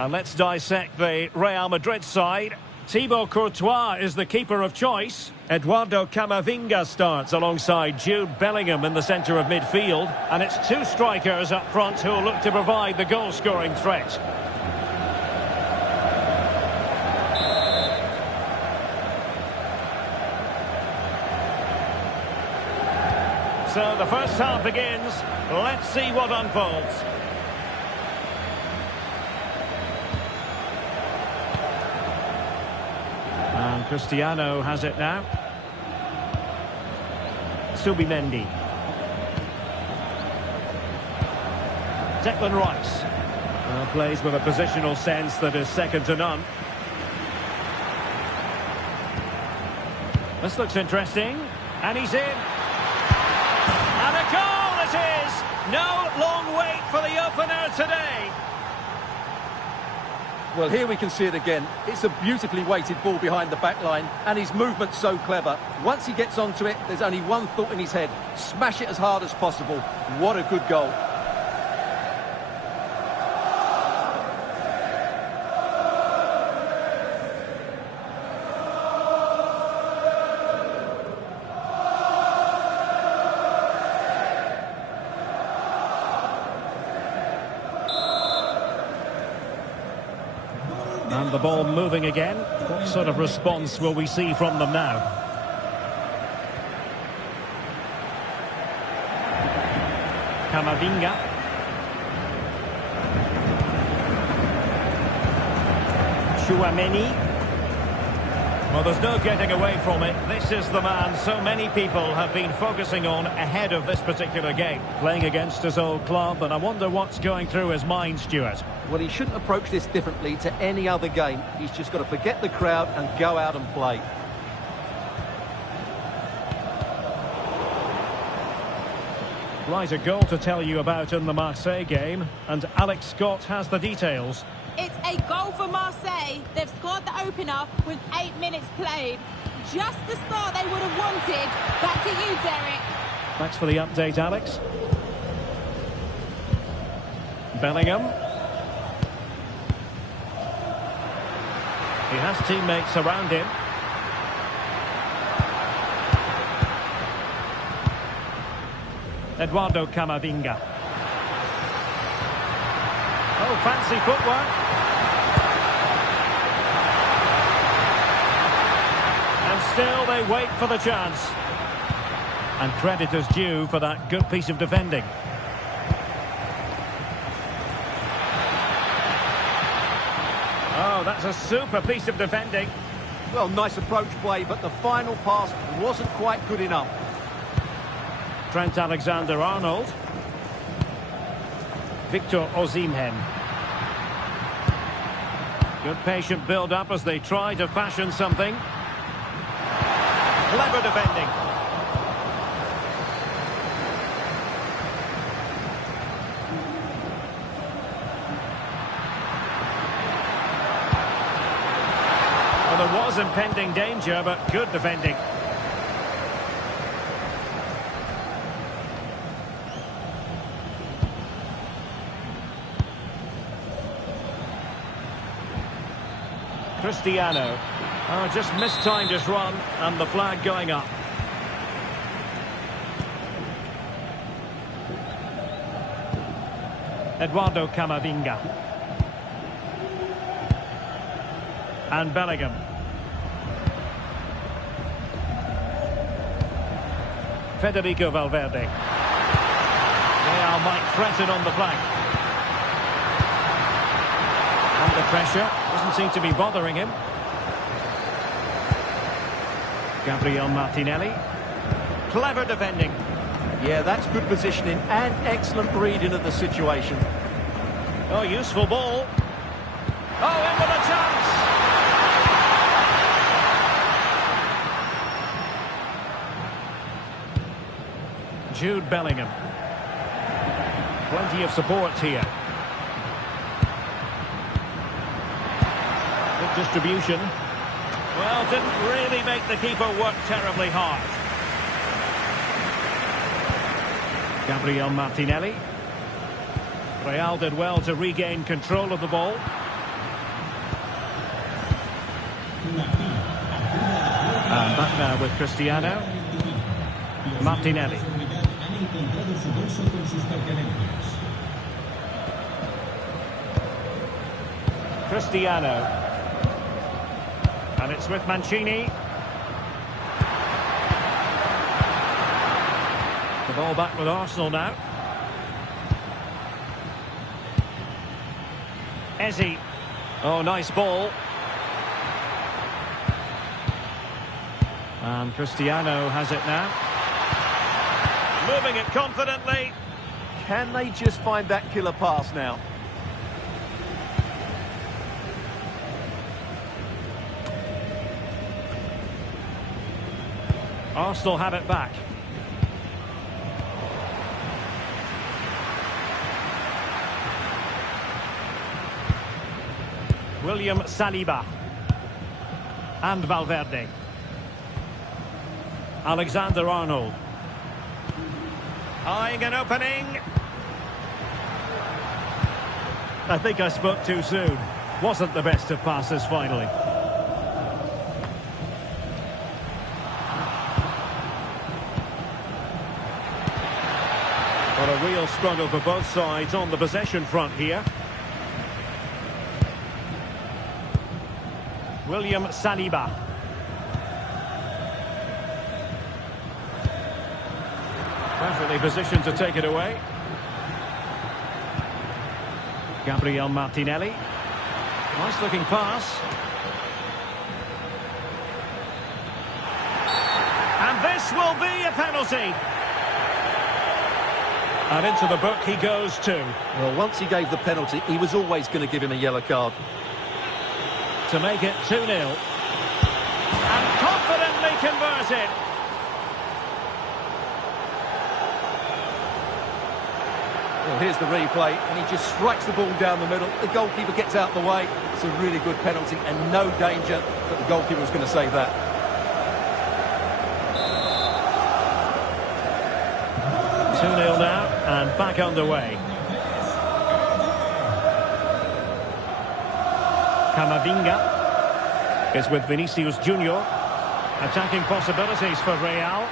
And let's dissect the Real Madrid side. Thibaut Courtois is the keeper of choice. Eduardo Camavinga starts alongside Jude Bellingham in the centre of midfield. And it's two strikers up front who will look to provide the goal-scoring threat. So the first half begins. Let's see what unfolds. And Cristiano has it now. Subimendi. Declan Rice. Plays with a positional sense that is second to none. This looks interesting. And he's in. And a goal it is! No long wait for the opener today. Well, here we can see it again. It's a beautifully weighted ball behind the back line, and his movement's so clever. Once he gets onto it, there's only one thought in his head. Smash it as hard as possible. What a good goal. And the ball moving again. What sort of response will we see from them now? Camavinga. Tchouaméni. Well, there's no getting away from it. This is the man so many people have been focusing on ahead of this particular game. Playing against his old club, and I wonder what's going through his mind, Stuart. Well, he shouldn't approach this differently to any other game. He's just got to forget the crowd and go out and play. Right, a goal to tell you about in the Marseille game, and Alex Scott has the details. It's a goal for Marseille. They've scored the opener with 8 minutes played. Just the start they would have wanted. Back to you, Derek. Thanks for the update, Alex. Bellingham. He has teammates around him. Eduardo Camavinga. Oh, fancy footwork. And still they wait for the chance. And credit is due for that good piece of defending. Oh, that's a super piece of defending. Well, nice approach play, but the final pass wasn't quite good enough. Trent Alexander-Arnold. Victor Osimhen. Good patient build-up as they try to fashion something. Clever defending. Well, there was impending danger, but good defending. Cristiano. Oh, just mistimed his run, and the flag going up. Eduardo Camavinga. And Bellingham. Federico Valverde. Real might threaten on the flank. Under pressure. Doesn't seem to be bothering him. Gabriel Martinelli. Clever defending. Yeah, that's good positioning and excellent reading of the situation. Oh, useful ball. Oh, in with a chance. Jude Bellingham. Plenty of support here. Good distribution. Well, didn't really make the keeper work terribly hard. Gabriel Martinelli. Real did well to regain control of the ball. And back now with Cristiano. Martinelli. Cristiano. And it's with Mancini. The ball back with Arsenal now. Eze. Oh, nice ball. And Cristiano has it now. Moving it confidently. Can they just find that killer pass now? Arsenal have it back. William Saliba. And Valverde. Alexander-Arnold. Eyeing an opening. I think I spoke too soon. Wasn't the best of passes finally. What a real struggle for both sides on the possession front here. William Saliba. Perfectly positioned to take it away. Gabriel Martinelli. Nice looking pass. And this will be a penalty. And into the book he goes too. Well, once he gave the penalty, he was always going to give him a yellow card. To make it 2-0. And confidently converted. Well, here's the replay, and he just strikes the ball down the middle. The goalkeeper gets out the way. It's a really good penalty, and no danger that the goalkeeper was going to save that. Now and back underway. Camavinga is with Vinicius Junior. Attacking possibilities for Real.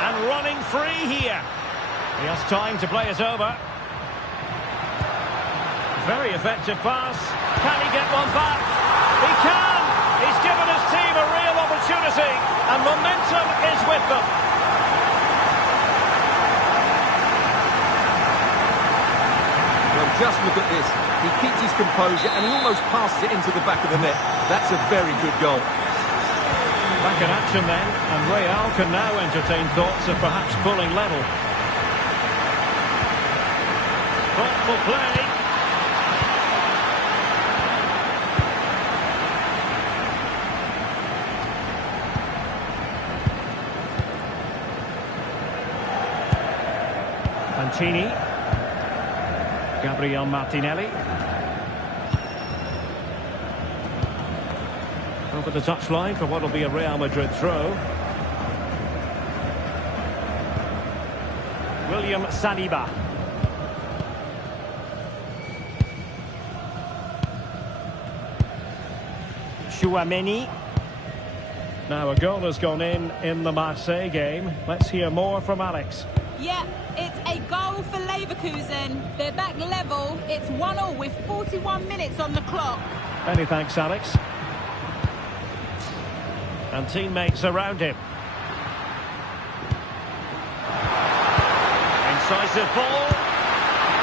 And running free here. He has time to play it over. Very effective pass. Can he get one back? He can! He's given his team a real opportunity. And momentum is with them. just look at this. He keeps his composure and he almost passes it into the back of the net. That's a very good goal. Back in action then, and Real can now entertain thoughts of perhaps pulling level. Thoughtful play. Mancini. Gabriel Martinelli. Over the touchline for what will be a Real Madrid throw. William Saliba. Chouameni. Now a goal has gone in the Marseille game. Let's hear more from Alex. Yeah, it's a goal for Leverkusen. They're back level. It's 1-1 with 41 minutes on the clock. Many thanks, Alex. And teammates around him. Incisive ball.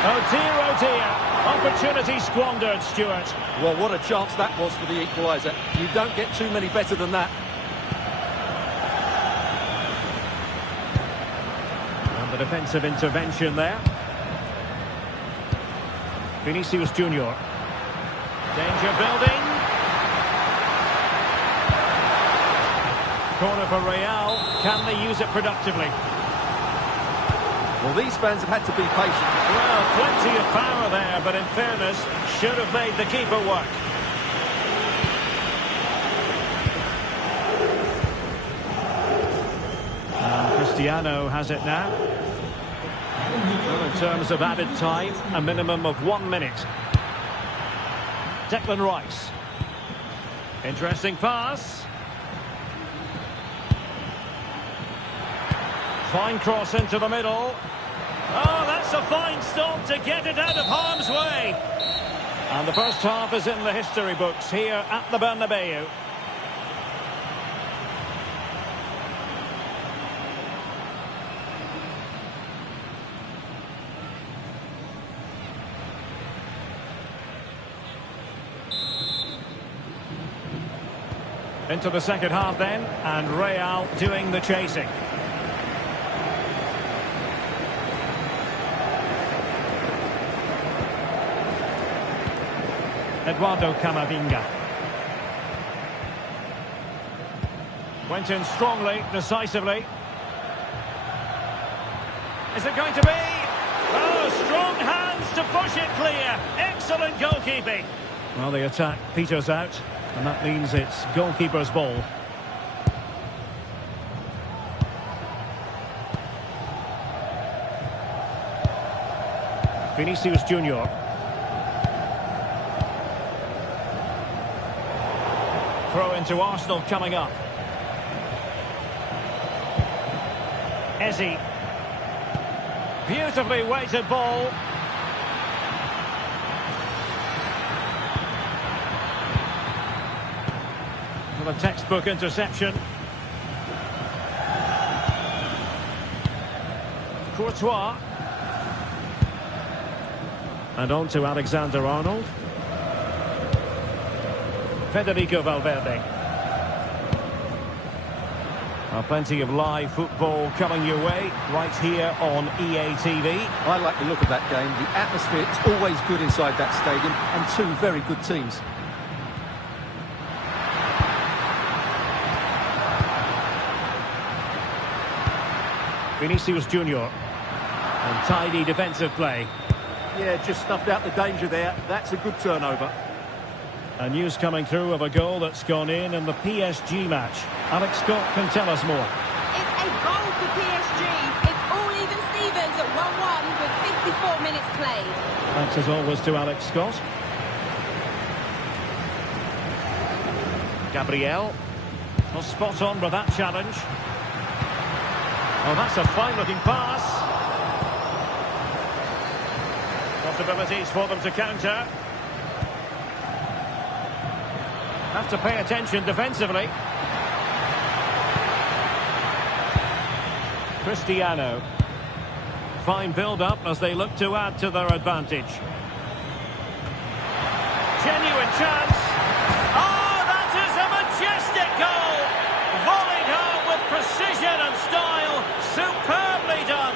Oh dear. Opportunity squandered, Stuart. Well, what a chance that was for the equaliser. You don't get too many better than that. And the defensive intervention there. Vinicius Junior. Danger building. Corner for Real. Can they use it productively? Well, these fans have had to be patient. Well, plenty of power there, but in fairness, should have made the keeper work. And Cristiano has it now. Well, in terms of added time, a minimum of 1 minute. Declan Rice. Interesting pass. Fine cross into the middle. Oh, that's a fine stop to get it out of harm's way. And the first half is in the history books here at the Bernabeu. Into the second half then, and Real doing the chasing. Eduardo Camavinga. Went in strongly, decisively. Is it going to be? Oh, strong hands to push it clear. Excellent goalkeeping. Well, the attack peters out, and that means it's goalkeeper's ball. Vinicius Junior. Throw into Arsenal coming up. Eze. Beautifully weighted ball. With a textbook interception. Courtois. And on to Alexander-Arnold. Federico Valverde. Plenty of live football coming your way right here on EA TV. I like the look of that game. The atmosphere is always good inside that stadium, and two very good teams. Vinicius Junior. And tidy defensive play. Yeah, just snuffed out the danger there. That's a good turnover. A news coming through of a goal that's gone in the PSG match. Alex Scott can tell us more. It's a goal for PSG. It's all even Stevens at 1-1 with 54 minutes played. Thanks as always to Alex Scott. Gabriel. Well, spot on with that challenge. Oh, that's a fine-looking pass. Possibilities for them to counter. Have to pay attention defensively. Cristiano. Fine build-up as they look to add to their advantage. genuine chance. Oh, that is a majestic goal! Volleyed home with precision and style. Superbly done.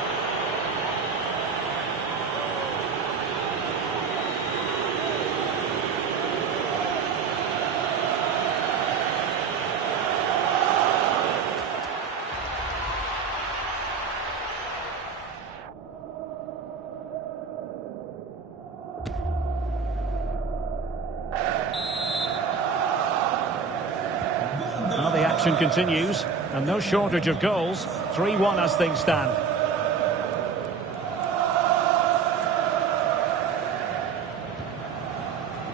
Well, the action continues, and no shortage of goals. 3-1 as things stand.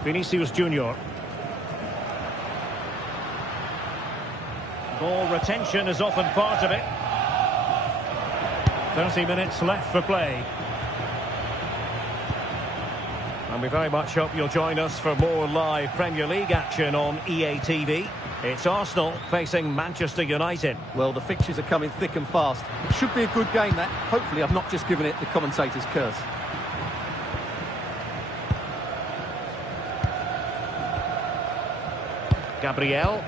Vinicius Junior. Ball retention is often part of it. 30 minutes left for play. And we very much hope you'll join us for more live Premier League action on EA TV. It's Arsenal facing Manchester United. Well, the fixtures are coming thick and fast. It should be a good game, that. Hopefully I've not just given it the commentator's curse. Gabriel.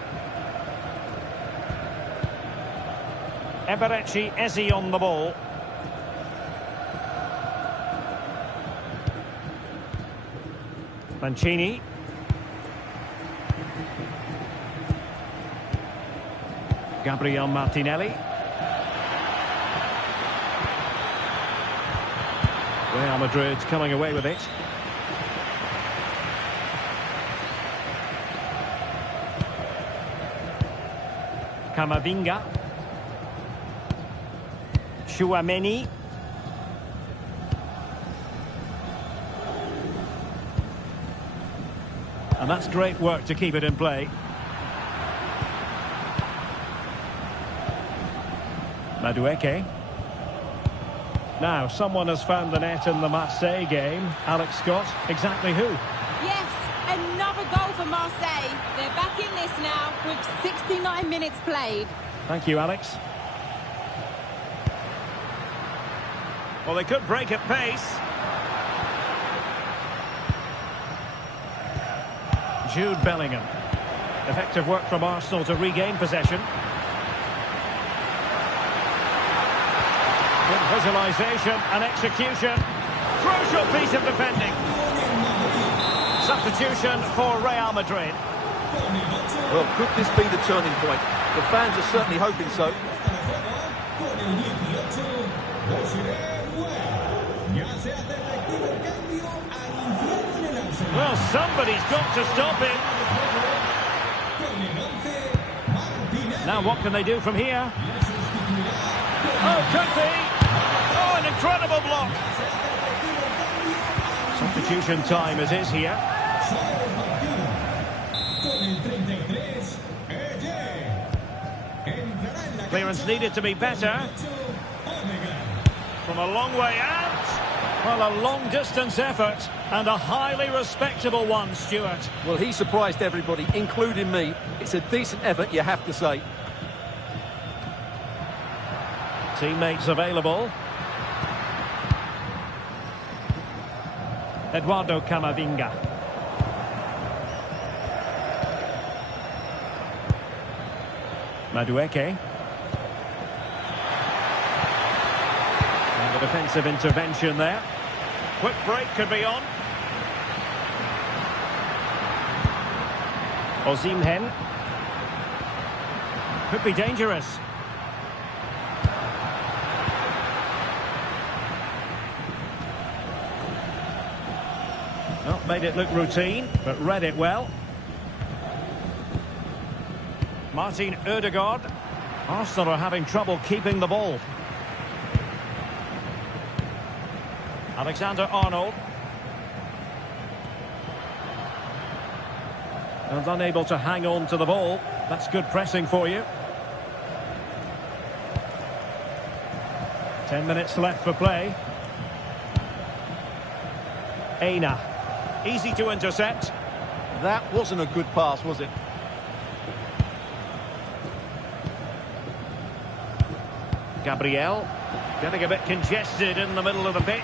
Eberechi Eze on the ball. Mancini. Gabriel Martinelli. Real Madrid coming away with it. Camavinga. Tchouaméni. And that's great work to keep it in play. Madueke. Now, someone has found the net in the Marseille game. Alex Scott, exactly who? Yes, another goal for Marseille. They're back in this now with 69 minutes played. Thank you, Alex. Well, they could break at pace. Jude Bellingham. Effective work from Arsenal to regain possession. Good visualisation and execution. Crucial piece of defending. Substitution for Real Madrid. Well, could this be the turning point? The fans are certainly hoping so. Well, somebody's got to stop him. Now what can they do from here? Oh, could be. Oh, an incredible block. Substitution time it is here. Clearance needed to be better. From a long way out. Well, a long-distance effort and a highly respectable one, Stuart. Well, he surprised everybody, including me. It's a decent effort, you have to say. Teammates available. Eduardo Camavinga. Madueke. And the defensive intervention there. Quick break could be on. Osimhen. Could be dangerous. Well, made it look routine, but read it well. Martin Ødegaard. Arsenal are having trouble keeping the ball. Alexander-Arnold. And unable to hang on to the ball. That's good pressing for you. 10 minutes left for play. Aina. Easy to intercept. That wasn't a good pass, was it? Gabriel. Getting a bit congested in the middle of the pitch.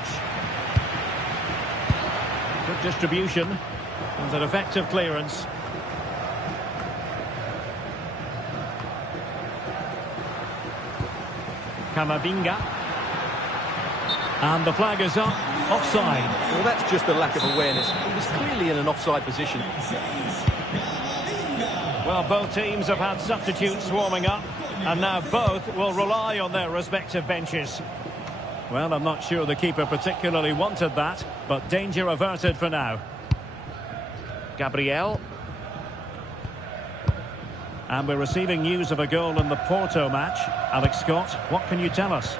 Good distribution. And an effective clearance. Camavinga. And the flag is up. Offside. Well, that's just a lack of awareness. He was clearly in an offside position. Well, both teams have had substitutes warming up, and now both will rely on their respective benches. Well, I'm not sure the keeper particularly wanted that, but danger averted for now. Gabriel. And we're receiving news of a goal in the Porto match. Alex Scott, what can you tell us?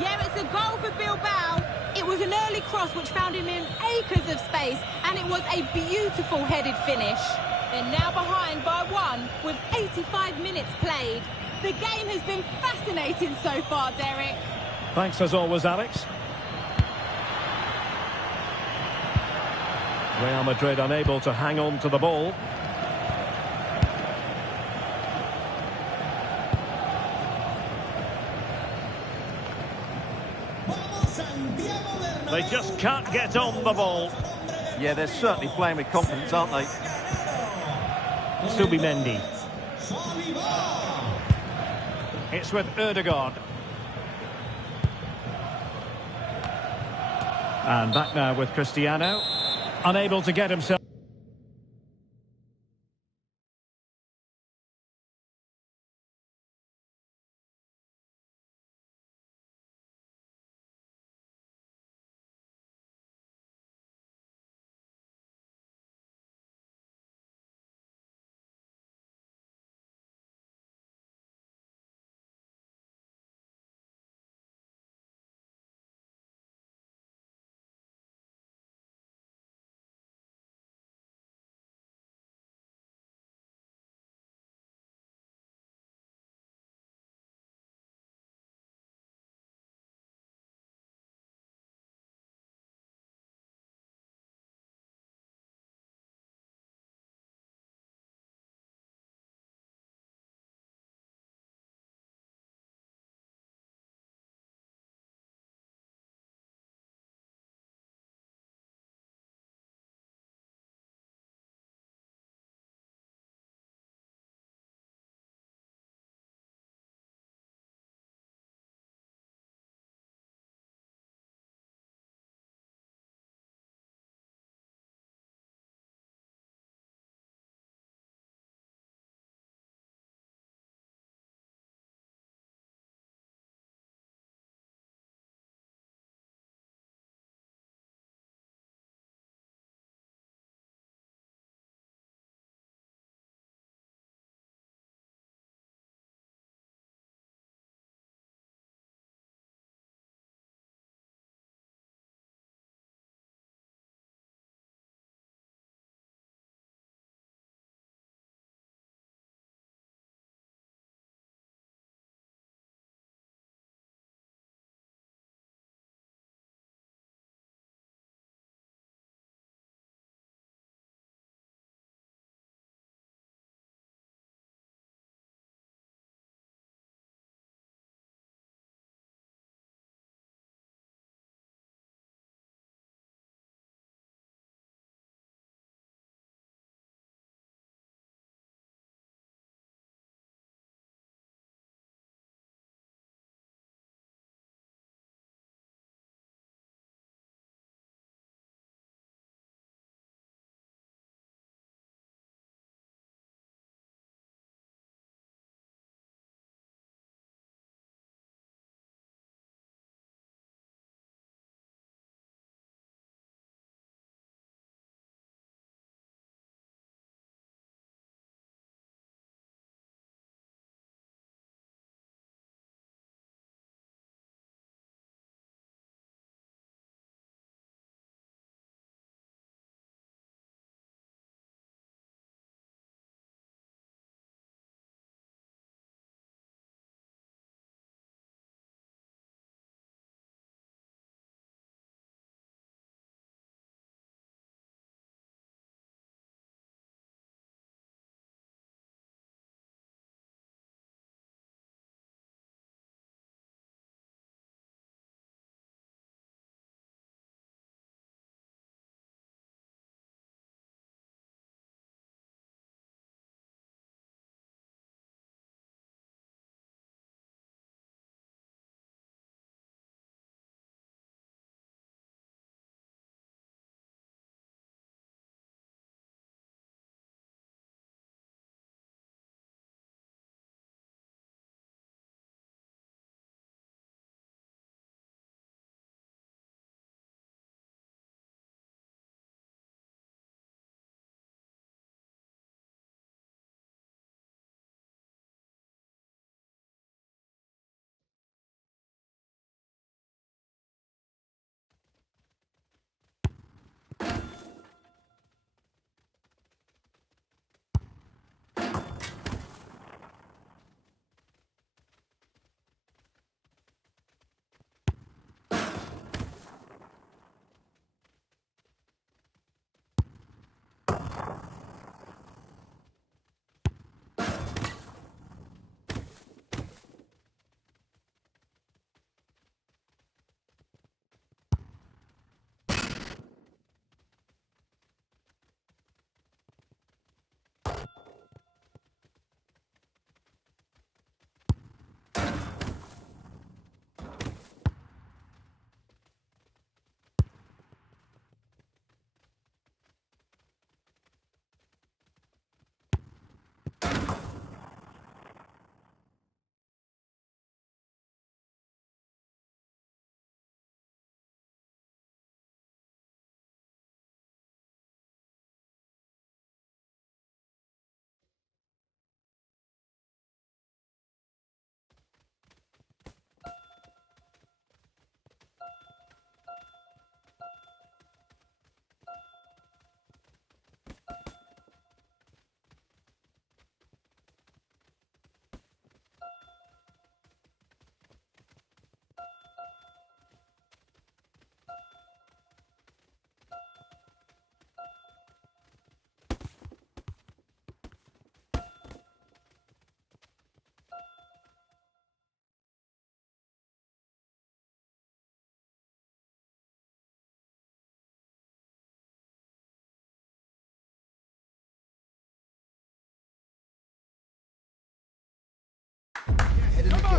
Yeah, it's a goal for Bilbao. It was an early cross which found him in acres of space, and it was a beautiful headed finish. They're now behind by 1 with 85 minutes played. The game has been fascinating so far, Derek. Thanks as always, Alex. Real Madrid unable to hang on to the ball. They just can't get on the ball. Yeah, they're certainly playing with confidence, aren't they? Subimendi. It's with Ødegaard. And back now with Cristiano. Unable to get himself.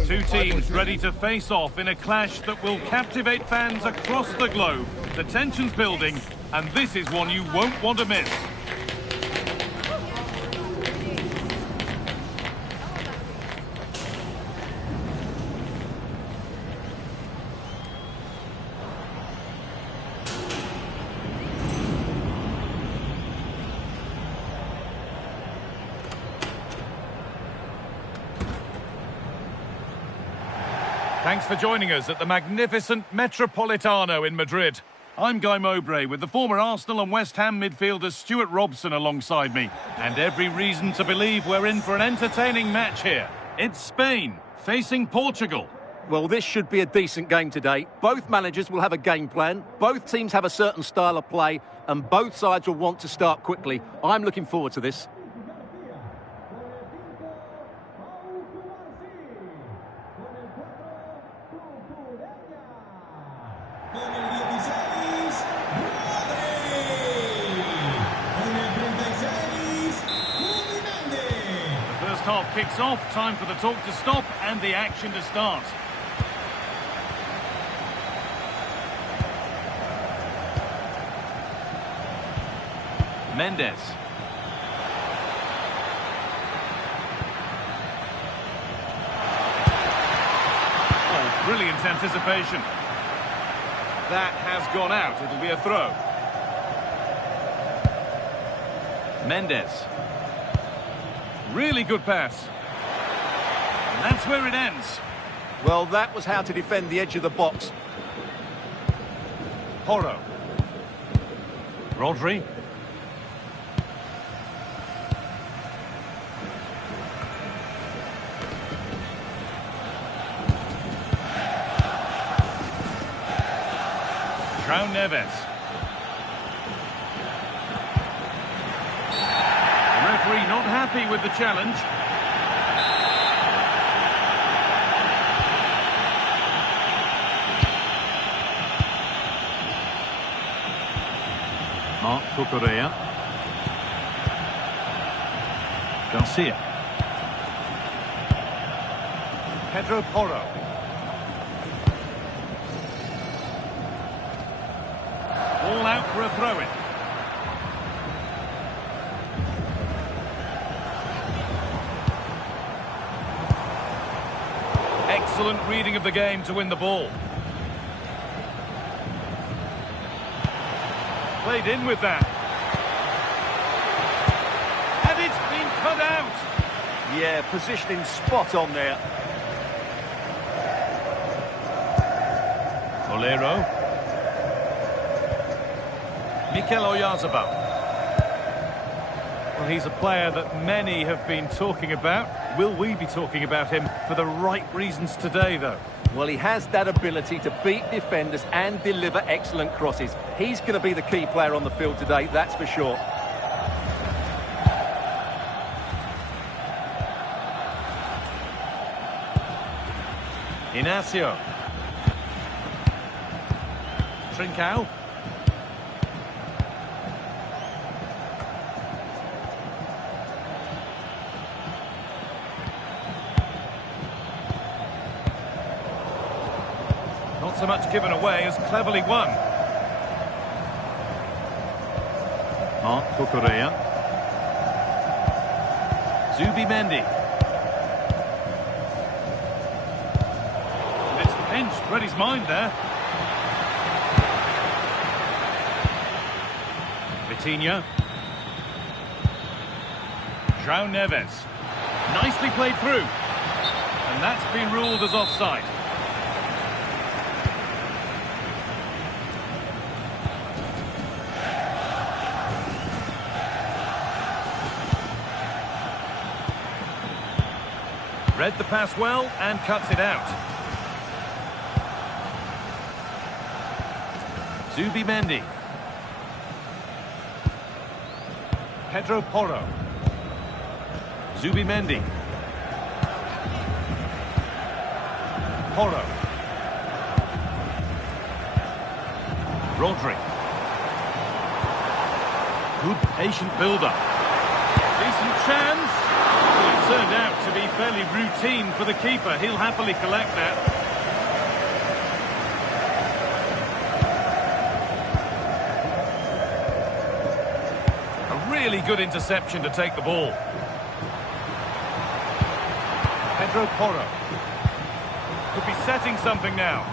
Two teams ready to face off in a clash that will captivate fans across the globe. The tension's building, and this is one you won't want to miss. Thanks for joining us at the magnificent Metropolitano in Madrid. I'm Guy Mowbray with the former Arsenal and West Ham midfielder Stuart Robson alongside me. And every reason to believe we're in for an entertaining match here. It's Spain facing Portugal. Well, this should be a decent game today. Both managers will have a game plan. Both teams have a certain style of play, and both sides will want to start quickly. I'm looking forward to this. Half kicks off, time for the talk to stop and the action to start. Mendes. Oh, brilliant anticipation. That has gone out. It'll be a throw. Mendes. Really good pass. And that's where it ends. Well, that was how to defend the edge of the box. Porro. Rodri. João Neves. Referee not happy with the challenge. Ronny Career. Garcia. Pedro Porro. All out for a throw-in. Excellent reading of the game to win the ball. Played in with that. And it's been cut out. Yeah, positioning spot on there. Bolero. Mikel Oyarzabal. Well, he's a player that many have been talking about. Will we be talking about him for the right reasons today, though? Well, he has that ability to beat defenders and deliver excellent crosses. He's going to be the key player on the field today, that's for sure. Inacio. Trincao. Not so much given away as cleverly won. Ronny Career. Zubimendi. And it's pinched, read his mind there. Vitinha. João Neves. Nicely played through. And that's been ruled as offside. Read the pass well and cuts it out. Zubimendi. Pedro Porro. Zubimendi. Porro. Rodri. Good patient build-up. Decent chance. turned out to be fairly routine for the keeper. He'll happily collect that. A really good interception to take the ball. Pedro Porro. Could be setting something now.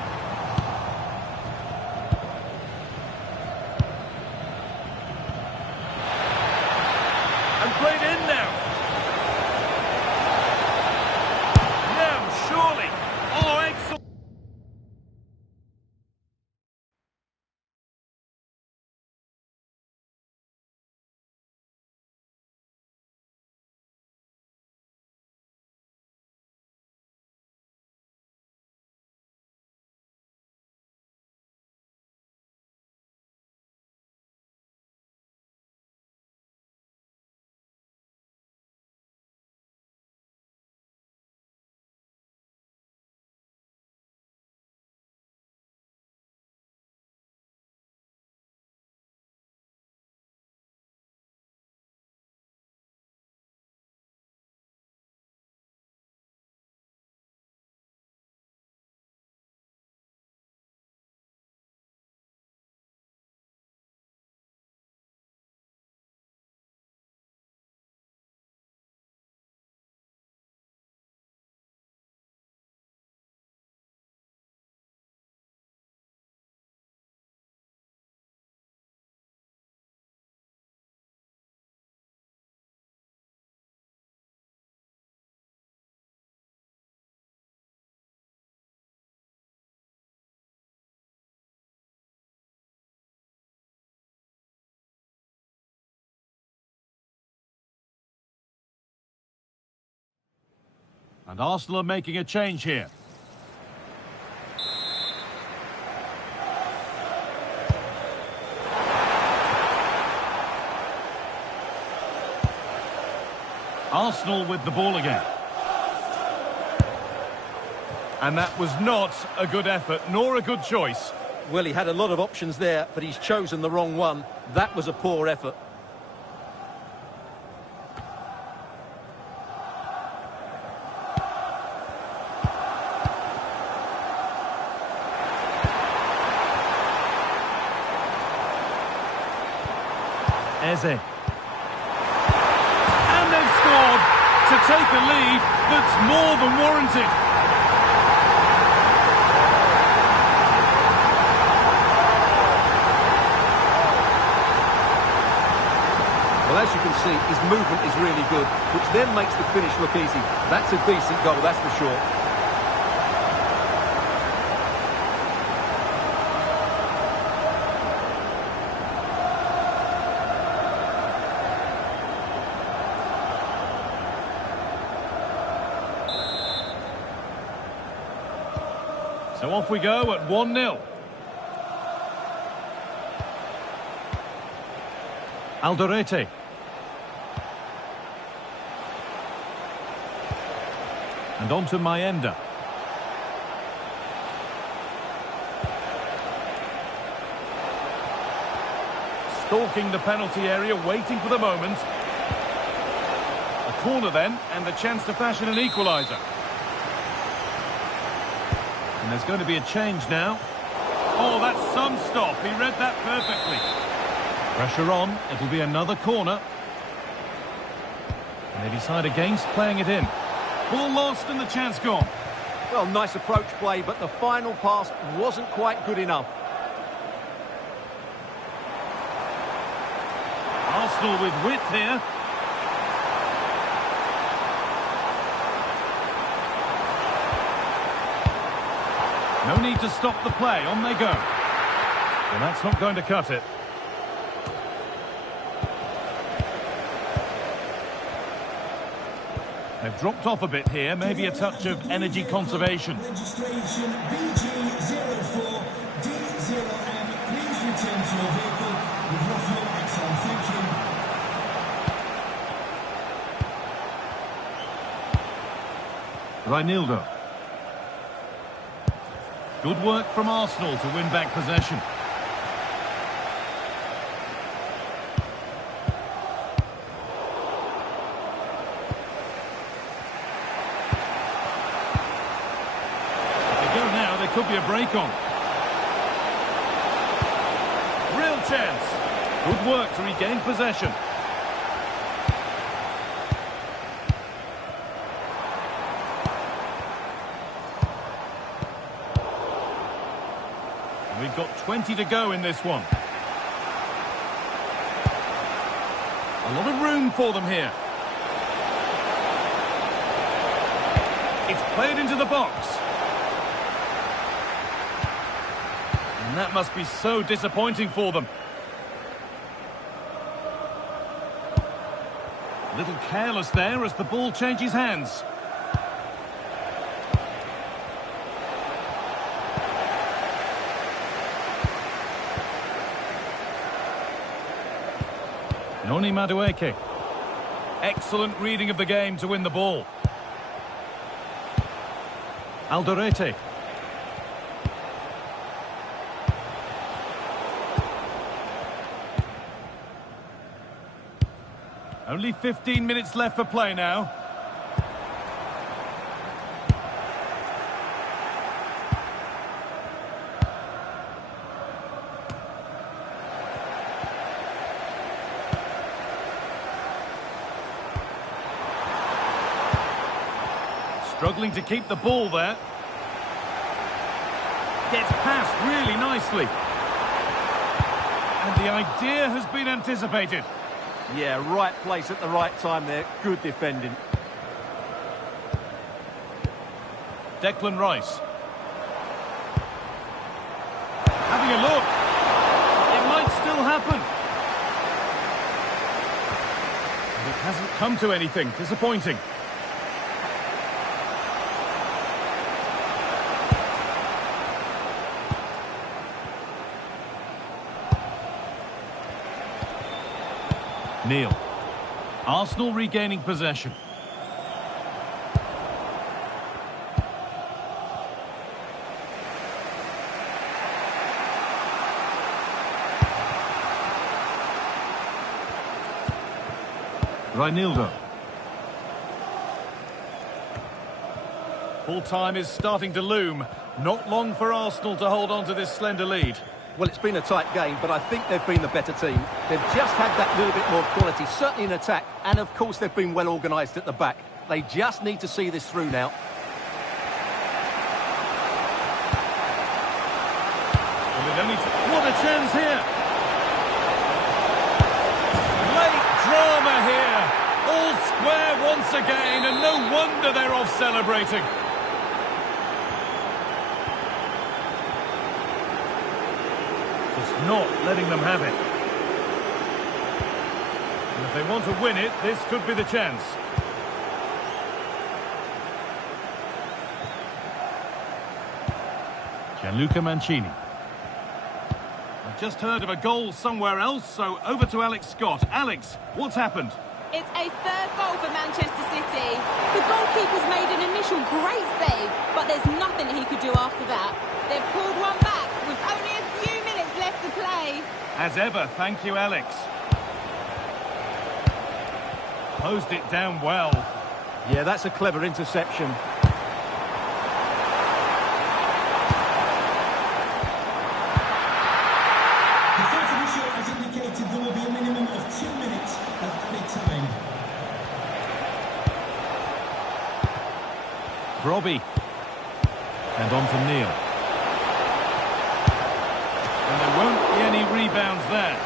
And played in now. Now, surely. Oh, excellent. And Arsenal are making a change here. Arsenal with the ball again. And that was not a good effort, nor a good choice. Well, he had a lot of options there, but he's chosen the wrong one. That was a poor effort. Eze. And they've scored to take a lead that's more than warranted. Well, as you can see, his movement is really good, which then makes the finish look easy. That's a decent goal, that's for sure. So off we go at 1-0. Alderete. And on to Mayenda. Stalking the penalty area, waiting for the moment. A corner then, and the chance to fashion an equaliser. And there's going to be a change now. Oh, that's some stop. He read that perfectly. Pressure on. It'll be another corner. And they decide against playing it in. Ball lost and the chance gone. Well, nice approach play, but the final pass wasn't quite good enough. Arsenal with width here. No need to stop the play. On they go. Well, that's not going to cut it. They've dropped off a bit here. Maybe a touch of energy conservation. Registration BG04D0M. Please return to your vehicle with your fuel exam. Thank you. Reinildo. Good work from Arsenal to win back possession. be a break on. Real chance. Good work to regain possession. We've got 20 to go in this one. A lot of room for them here. It's played into the box. And that must be so disappointing for them. A little careless there as the ball changes hands. Ronny Career. Excellent reading of the game to win the ball. Alderete. Only 15 minutes left for play now. Struggling to keep the ball there. Gets past really nicely. And the idea has been anticipated. Yeah, right place at the right time there. Good defending. Declan Rice. Having a look. It might still happen. But it hasn't come to anything. Disappointing. Neil. Arsenal regaining possession. Reinildo. Full time is starting to loom. Not long for Arsenal to hold on to this slender lead. Well, it's been a tight game, but I think they've been the better team. They've just had that little bit more quality, certainly in attack, and of course they've been well organised at the back. They just need to see this through now. What a chance here! Late drama here! All square once again, and no wonder they're off celebrating. Not letting them have it. And if they want to win it, this could be the chance. Gianluca Mancini. I've just heard of a goal somewhere else, so over to Alex Scott. Alex, what's happened? It's a third goal for Manchester City. The goalkeeper's made an initial great save, but there's nothing he could do after that. They've pulled one back with only a few minutes left to play. As ever, thank you, Alex. Closed it down well. Yeah, that's a clever interception. The fourth official has indicated there will be a minimum of 2 minutes of added time. Robbie. And on to Neil. And there won't be any rebounds there.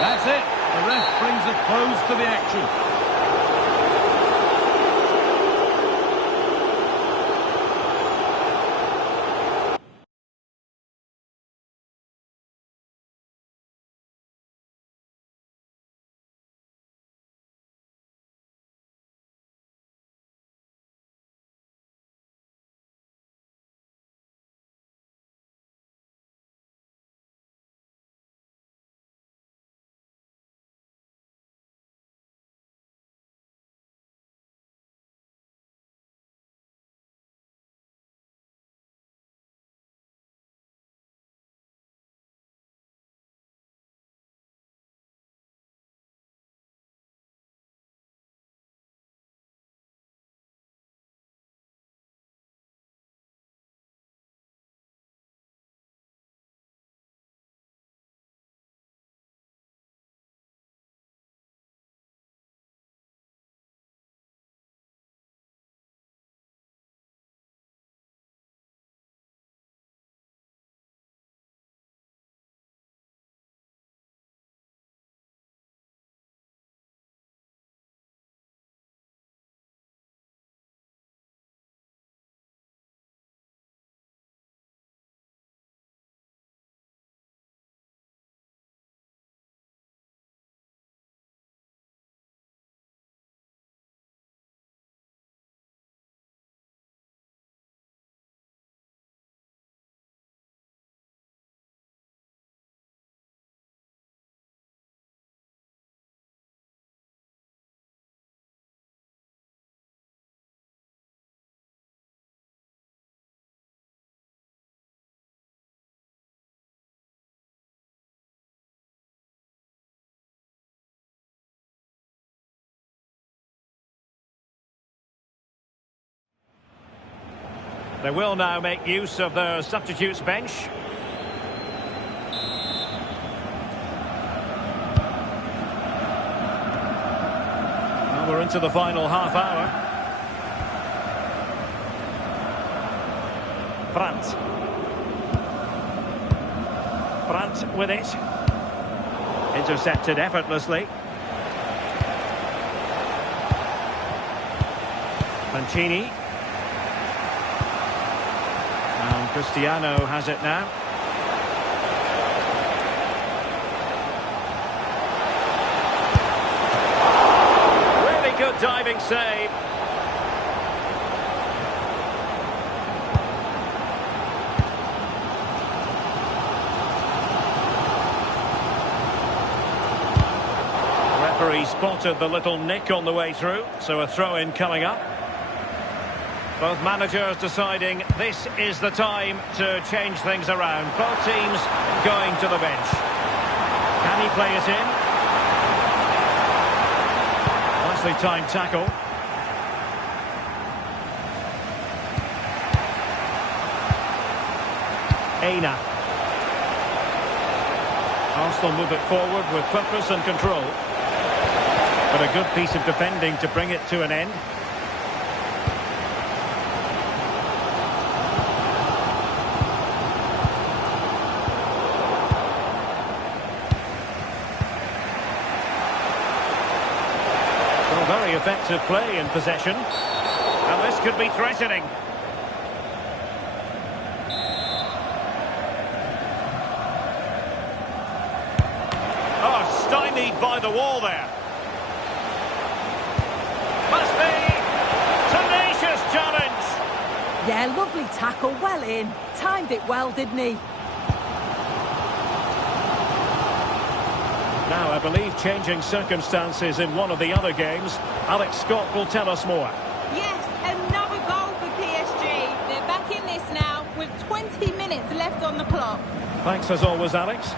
That's it. The ref brings a close to the action. They will now make use of their substitutes bench. Well, we're into the final half hour. Brandt with it. Intercepted effortlessly. Mancini. And Cristiano has it now. Really good diving save. Referee spotted the little nick on the way through, so a throw-in coming up. Both managers deciding this is the time to change things around. Both teams going to the bench. Can he play it in? Nicely timed tackle. Aina. Arsenal move it forward with purpose and control. But a good piece of defending to bring it to an end. Very effective play in possession. And this could be threatening. Oh, stymied by the wall there. Must be. Tenacious challenge. Yeah, lovely tackle, well in. Timed it well, didn't he? Now, I believe changing circumstances in one of the other games. Alex Scott will tell us more. Yes, another goal for PSG. They're back in this now with 20 minutes left on the clock. Thanks as always, Alex.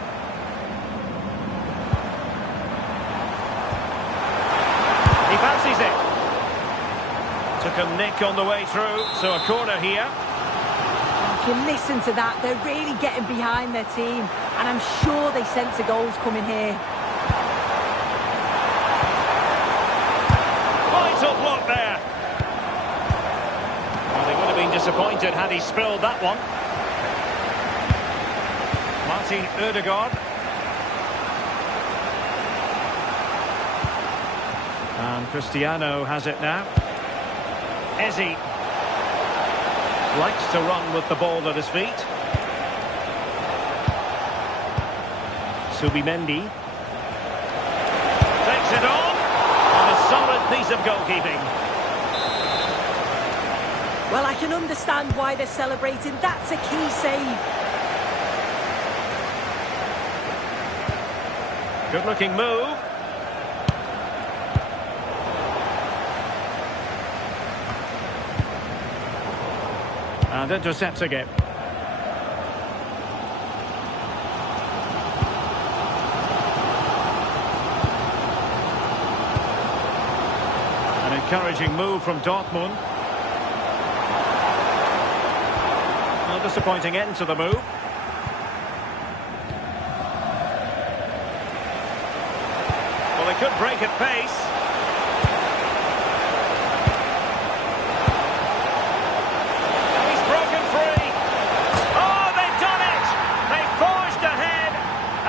He fancies it. Took a nick on the way through, so a corner here. If you listen to that, they're really getting behind their team. And I'm sure they sense a goal's coming here. Vital block there. Well, they would have been disappointed had he spilled that one. Martin Ødegaard. And Cristiano has it now. Eze likes to run with the ball at his feet. Subimendi takes it on. A solid piece of goalkeeping. Well, I can understand why they're celebrating. That's a key save. Good-looking move. And intercepts again. Encouraging move from Dortmund. A disappointing end to the move. Well, they could break at pace. And he's broken free. Oh, they've done it! They've forged ahead,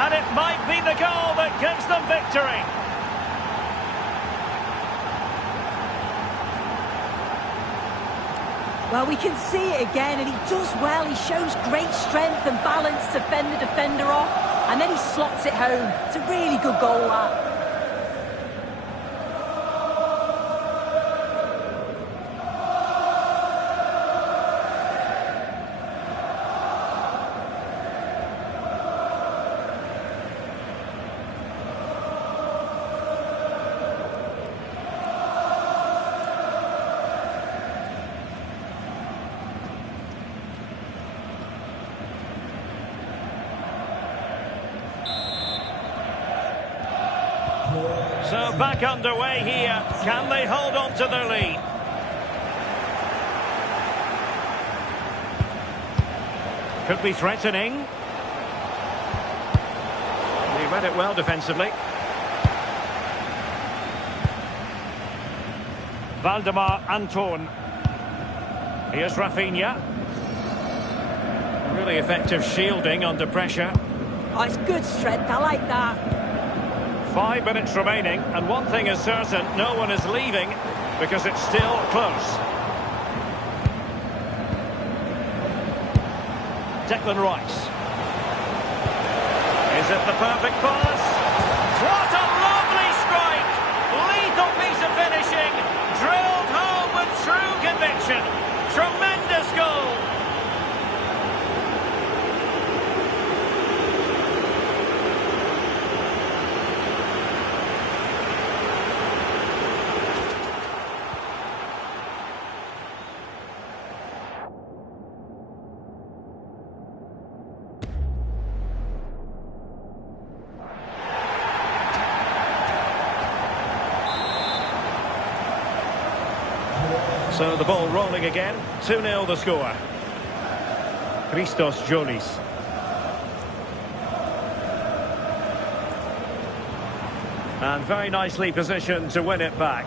and it might be the goal that gives them victory. Well, we can see it again, and he does well. He shows great strength and balance to fend the defender off, and then he slots it home. It's a really good goal, that. So back underway here. Can they hold on to their lead? Could be threatening. He read it well defensively. Valdemar Anton. Here's Rafinha. Really effective shielding under pressure. Oh, it's good strength. I like that. 5 minutes remaining, and one thing is certain, no one is leaving because it's still close. Declan Rice. Is it the perfect pass? What a lovely strike! Lethal piece of finishing, drilled home with true conviction. Tremendous goal! So the ball rolling again. 2-0 the score. Christos Jolis. And very nicely positioned to win it back.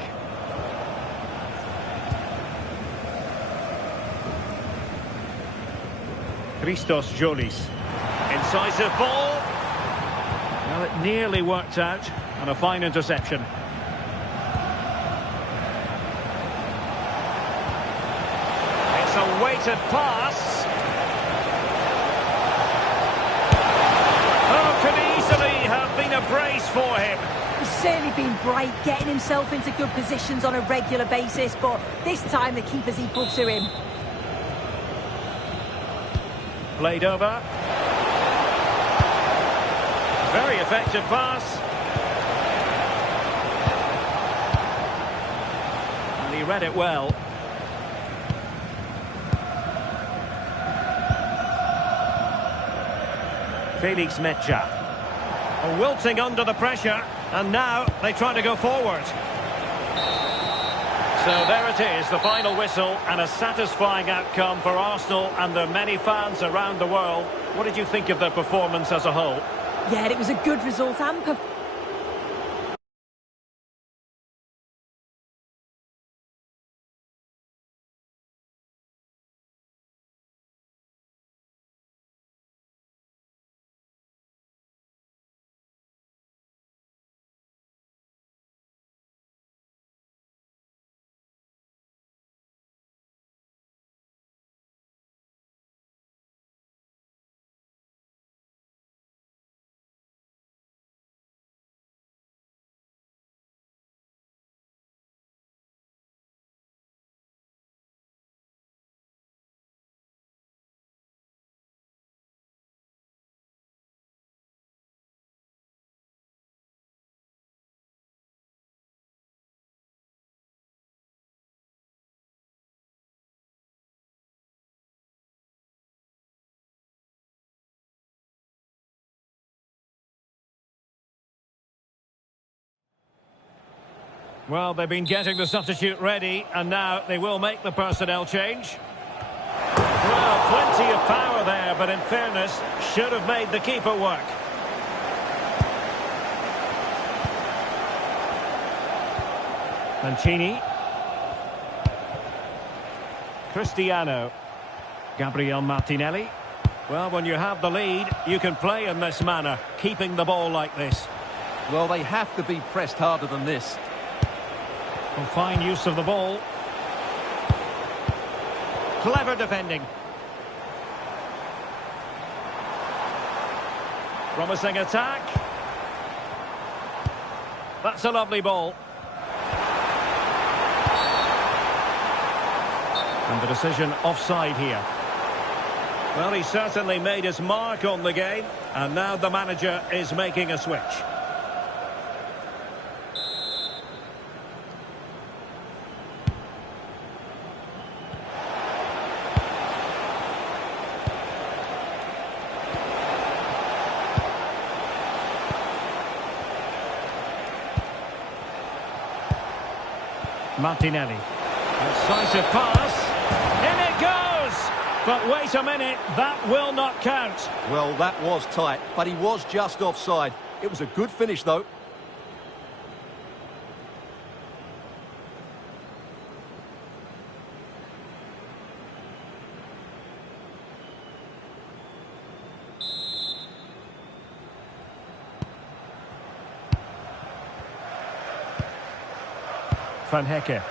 Christos Jolis. Incisive ball. Well, it nearly worked out. And a fine interception. A weighted pass. Oh, could easily have been a brace for him. He's certainly been bright, getting himself into good positions on a regular basis, but this time the keeper's equal to him. Played over. Very effective pass. And he read it well. Felix Mecha. Wilting under the pressure, and now they try to go forward. So there it is, the final whistle, and a satisfying outcome for Arsenal and their many fans around the world. What did you think of their performance as a whole? Yeah, it was a good result and Well, they've been getting the substitute ready, and now they will make the personnel change. Well, plenty of power there, but in fairness, should have made the keeper work. Mancini. Cristiano. Gabriel Martinelli. Well, when you have the lead, you can play in this manner, keeping the ball like this. Well, they have to be pressed harder than this. Well, fine use of the ball. Clever defending. Promising attack. That's a lovely ball. And the decision offside here. Well, he certainly made his mark on the game, and now the manager is making a switch. Martinelli. Decisive pass. In it goes! But wait a minute, that will not count. Well, that was tight, but he was just offside. It was a good finish, though. Van Hecke.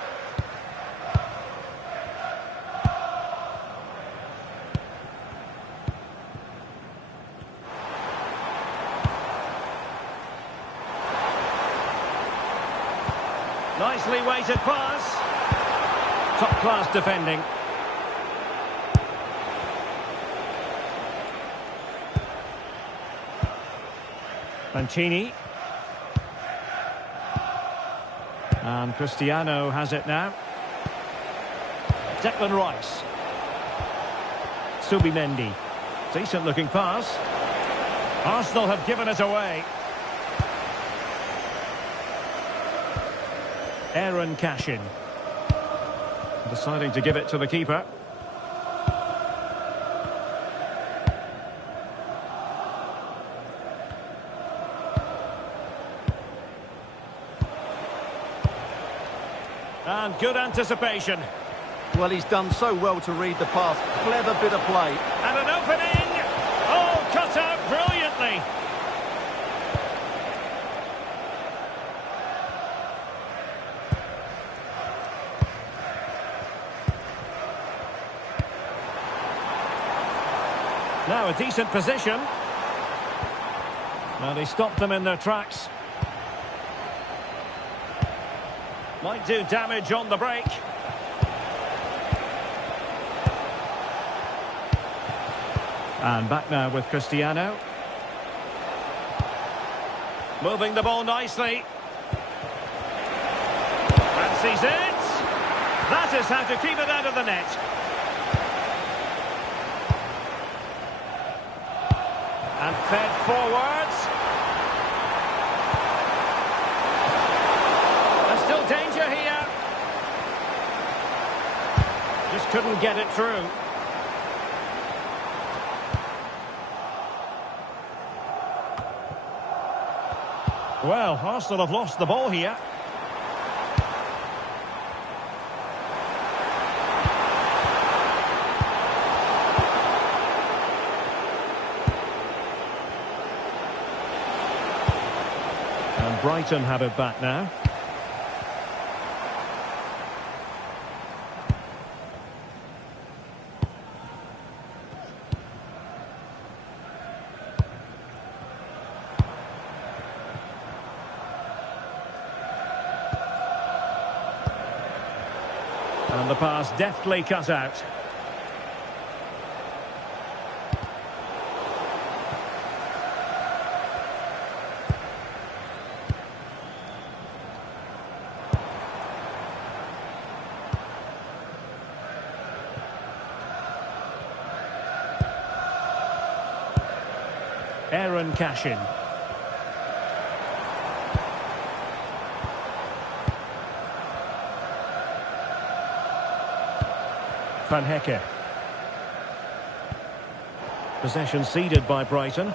Nicely weighted pass. Top-class defending. Mancini. And Cristiano has it now. Declan Rice. Subimendi. Decent looking pass. Arsenal have given it away. Aaron Cashin. Deciding to give it to the keeper. And good anticipation. Well, he's done so well to read the pass. Clever bit of play. And an opening! Oh, cut out brilliantly! Now a decent position. Well, he stopped them in their tracks. Might do damage on the break. And back now with Cristiano. Moving the ball nicely. Fancies it. That is how to keep it out of the net. And fed forwards. There's still danger here. Just couldn't get it through. Well, Arsenal have lost the ball here. And Brighton have it back now. And the pass deftly cut out. Aaron Cashin. Van Hecke. Possession ceded by Brighton.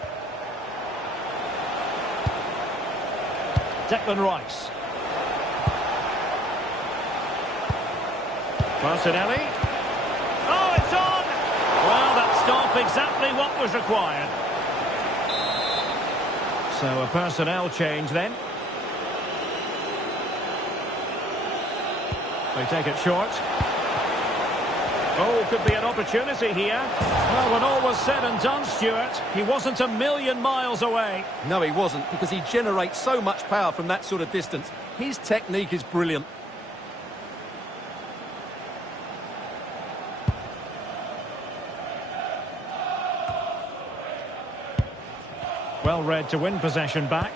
Declan Rice. Martinelli. Oh, it's on! Well, that stop exactly what was required. So a personnel change then. They take it short. Oh, could be an opportunity here. Well, when all was said and done, Stuart, he wasn't a million miles away. No, he wasn't, because he generates so much power from that sort of distance. His technique is brilliant. Well read to win possession back.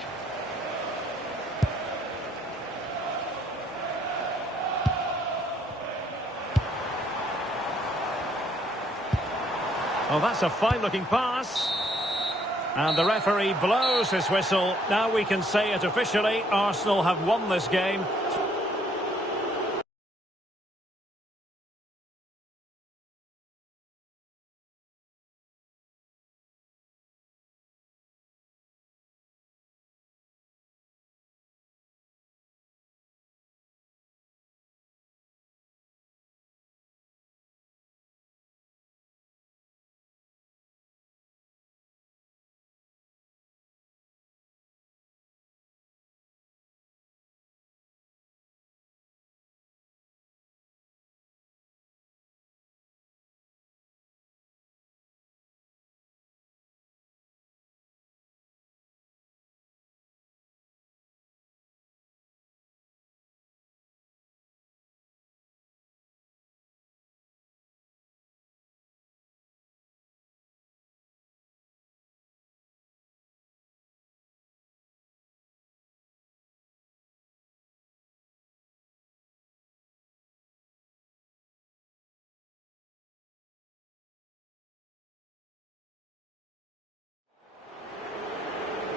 Oh, that's a fine-looking pass. And the referee blows his whistle. Now we can say it officially. Arsenal have won this game.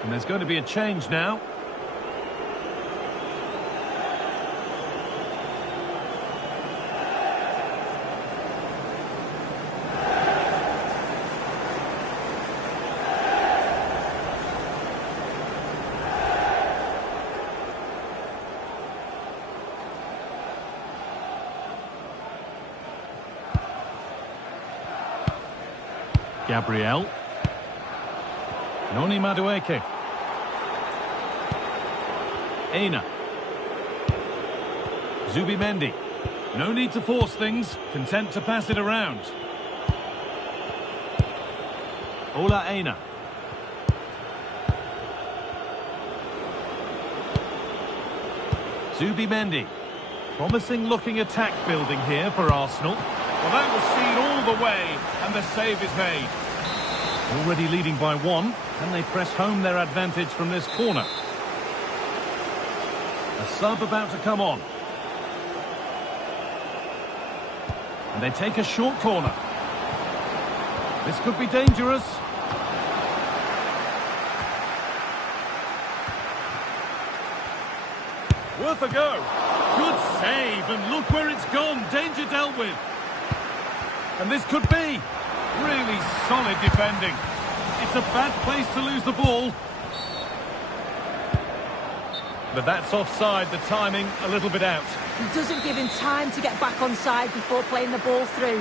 And there's going to be a change now. Gabriel. Noni Madueke. Aina. Zubimendi. No need to force things, content to pass it around. Ola Aina. Zubimendi. Promising looking attack building here for Arsenal. Well, that was seen all the way, and the save is made. Already leading by one. Can they press home their advantage from this corner? A sub about to come on. And they take a short corner. This could be dangerous. Worth a go. Good save, and look where it's gone. Danger dealt with. And this could be really solid defending. It's a bad place to lose the ball. But that's offside, the timing a little bit out. He doesn't give him time to get back on side before playing the ball through.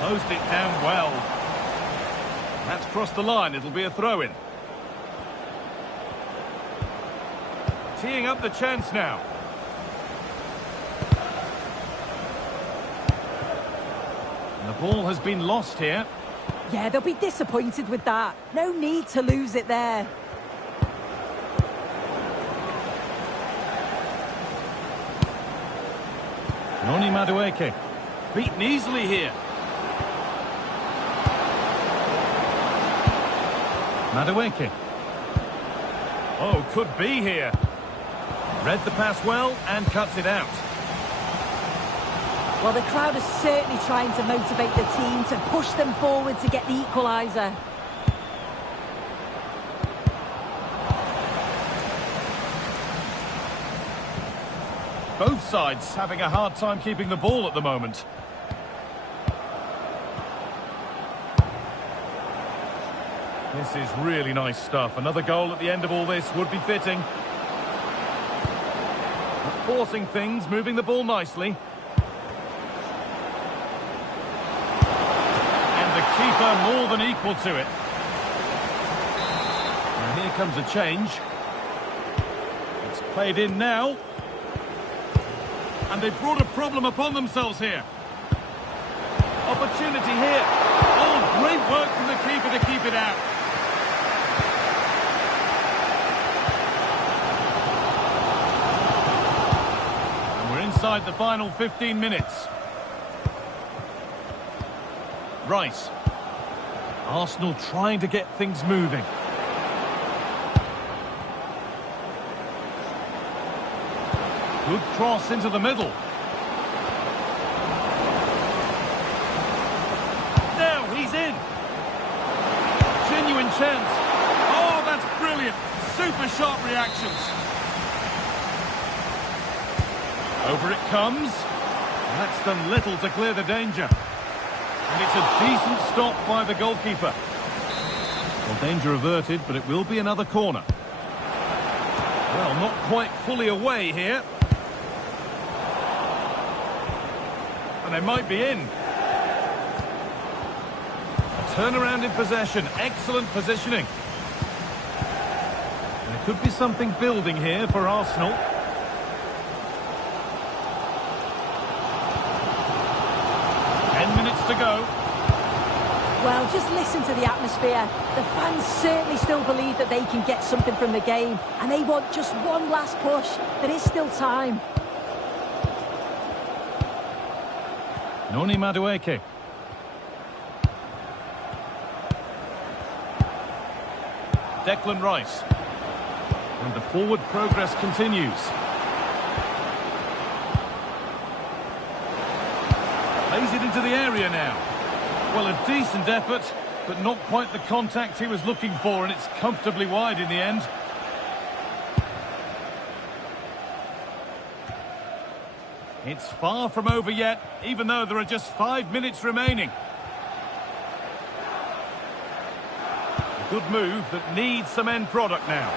Closed it down well. That's crossed the line, it'll be a throw-in. Teeing up the chance now. And the ball has been lost here. Yeah, they'll be disappointed with that. No need to lose it there. Noni Madueke. Beaten easily here. Madueke. Oh, could be here. Read the pass well and cuts it out. Well, the crowd is certainly trying to motivate the team to push them forward to get the equaliser. Both sides having a hard time keeping the ball at the moment. This is really nice stuff. Another goal at the end of all this would be fitting. Forcing things, moving the ball nicely. And the keeper more than equal to it. And here comes a change. It's played in now. And they've brought a problem upon themselves here. Opportunity here. Oh, great work from the keeper to keep it out. Inside the final 15 minutes. Rice. Arsenal trying to get things moving. Good cross into the middle. Now he's in. Genuine chance. Oh, that's brilliant. Super sharp reactions. Over it comes. That's done little to clear the danger. And it's a decent stop by the goalkeeper. Well, danger averted, but it will be another corner. Well, not quite fully away here. And they might be in. A turnaround in possession. Excellent positioning. There could be something building here for Arsenal. To go. Well, just listen to the atmosphere. The fans certainly still believe that they can get something from the game, and they want just one last push. There is still time. Noni Madueke. Declan Rice. And the forward progress continues. Plays it into the area now. Well, a decent effort, but not quite the contact he was looking for, and it's comfortably wide in the end. It's far from over yet, even though there are just 5 minutes remaining. A good move that needs some end product now.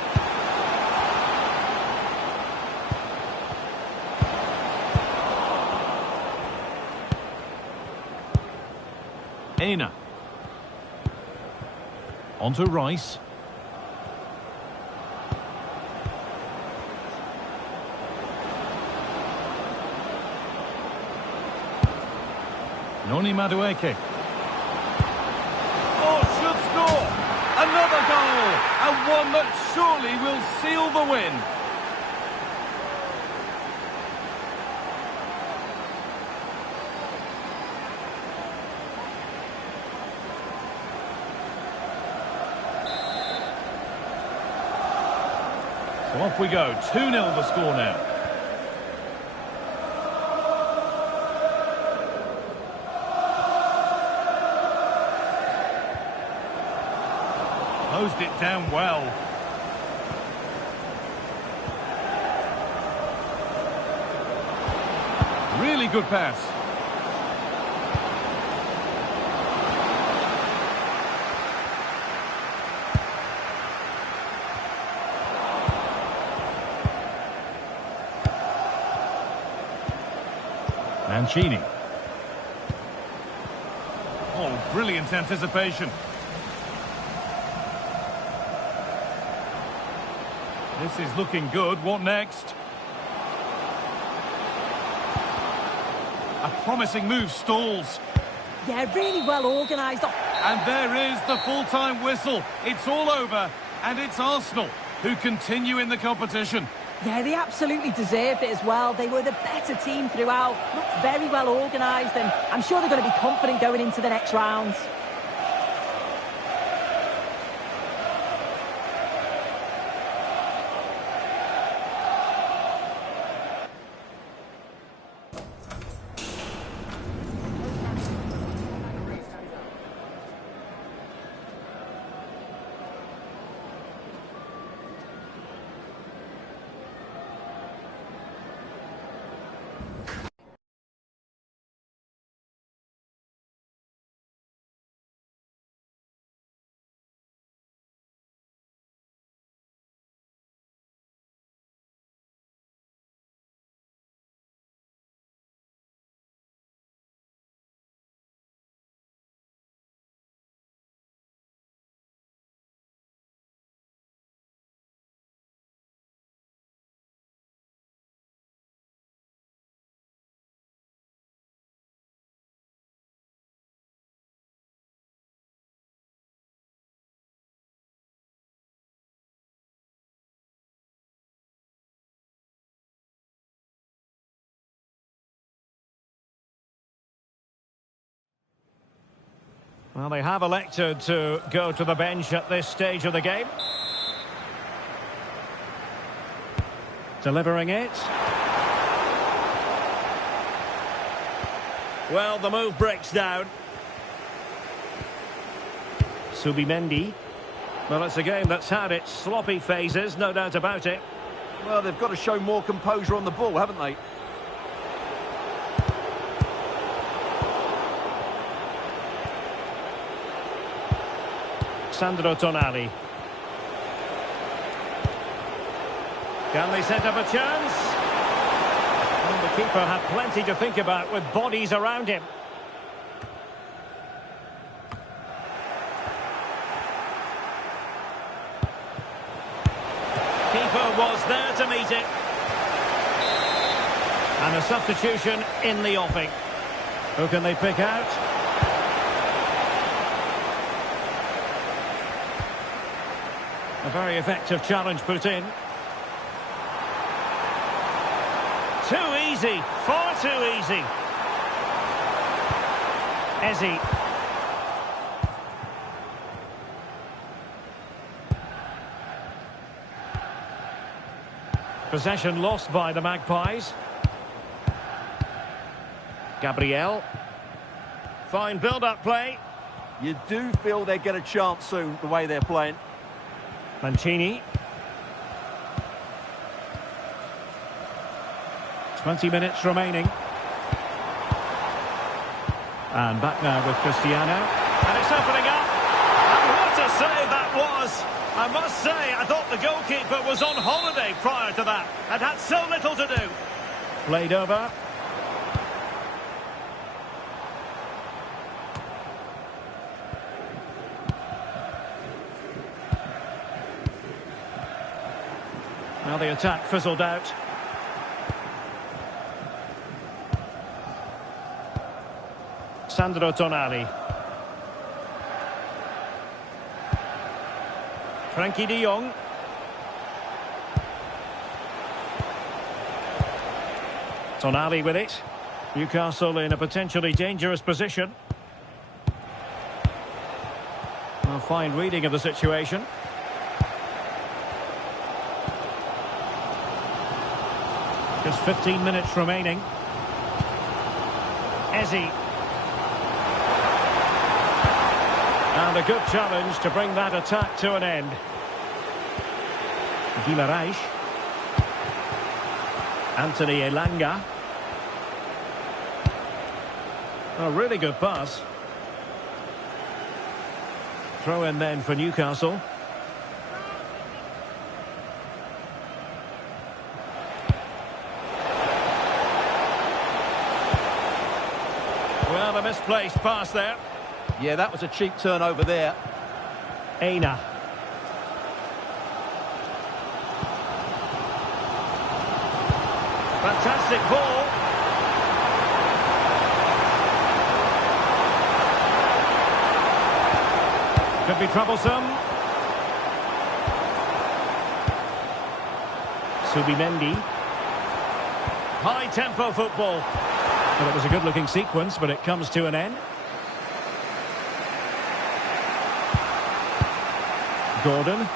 Aina. On to Rice. Noni Madueke. Oh, should score! Another goal! And one that surely will seal the win. So off we go. 2-0 the score now. Closed it down well. Really good pass. Mancini. Oh, brilliant anticipation. This is looking good. What next? A promising move stalls. Yeah, really well organised. And there is the full-time whistle. It's all over, and it's Arsenal who continue in the competition. Yeah, they absolutely deserved it as well. They were the better team throughout. Looked very well organised, and I'm sure they're going to be confident going into the next rounds. Well, they have elected to go to the bench at this stage of the game. Delivering it. Well, the move breaks down. Subimendi. Well, it's a game that's had its sloppy phases, no doubt about it. Well, they've got to show more composure on the ball, haven't they? Sandro Tonali. Can they set up a chance? Well, the keeper had plenty to think about with bodies around him. Keeper was there to meet it. And a substitution in the offing. Who can they pick out? A very effective challenge put in. Too easy, far too easy. Eze. Possession lost by the Magpies. Gabriel. Fine build-up play. You do feel they get a chance soon, the way they're playing. Mancini. 20 minutes remaining. And back now with Cristiano. And it's opening up. And what a save that was! I must say, I thought the goalkeeper was on holiday prior to that and had so little to do. Played over. Now the attack fizzled out. Sandro Tonali. Frankie de Jong. Tonali with it. Newcastle in a potentially dangerous position. A fine reading of the situation. Just 15 minutes remaining. Eze. And a good challenge to bring that attack to an end. Guimaraes. Anthony Elanga. A really good pass. Throw in then for Newcastle. Well, a misplaced pass there. Yeah, that was a cheap turnover there. Aina. Fantastic ball. Could be troublesome. Subimendi. High tempo football. Well, it was a good looking sequence, but it comes to an end. Gordon. Did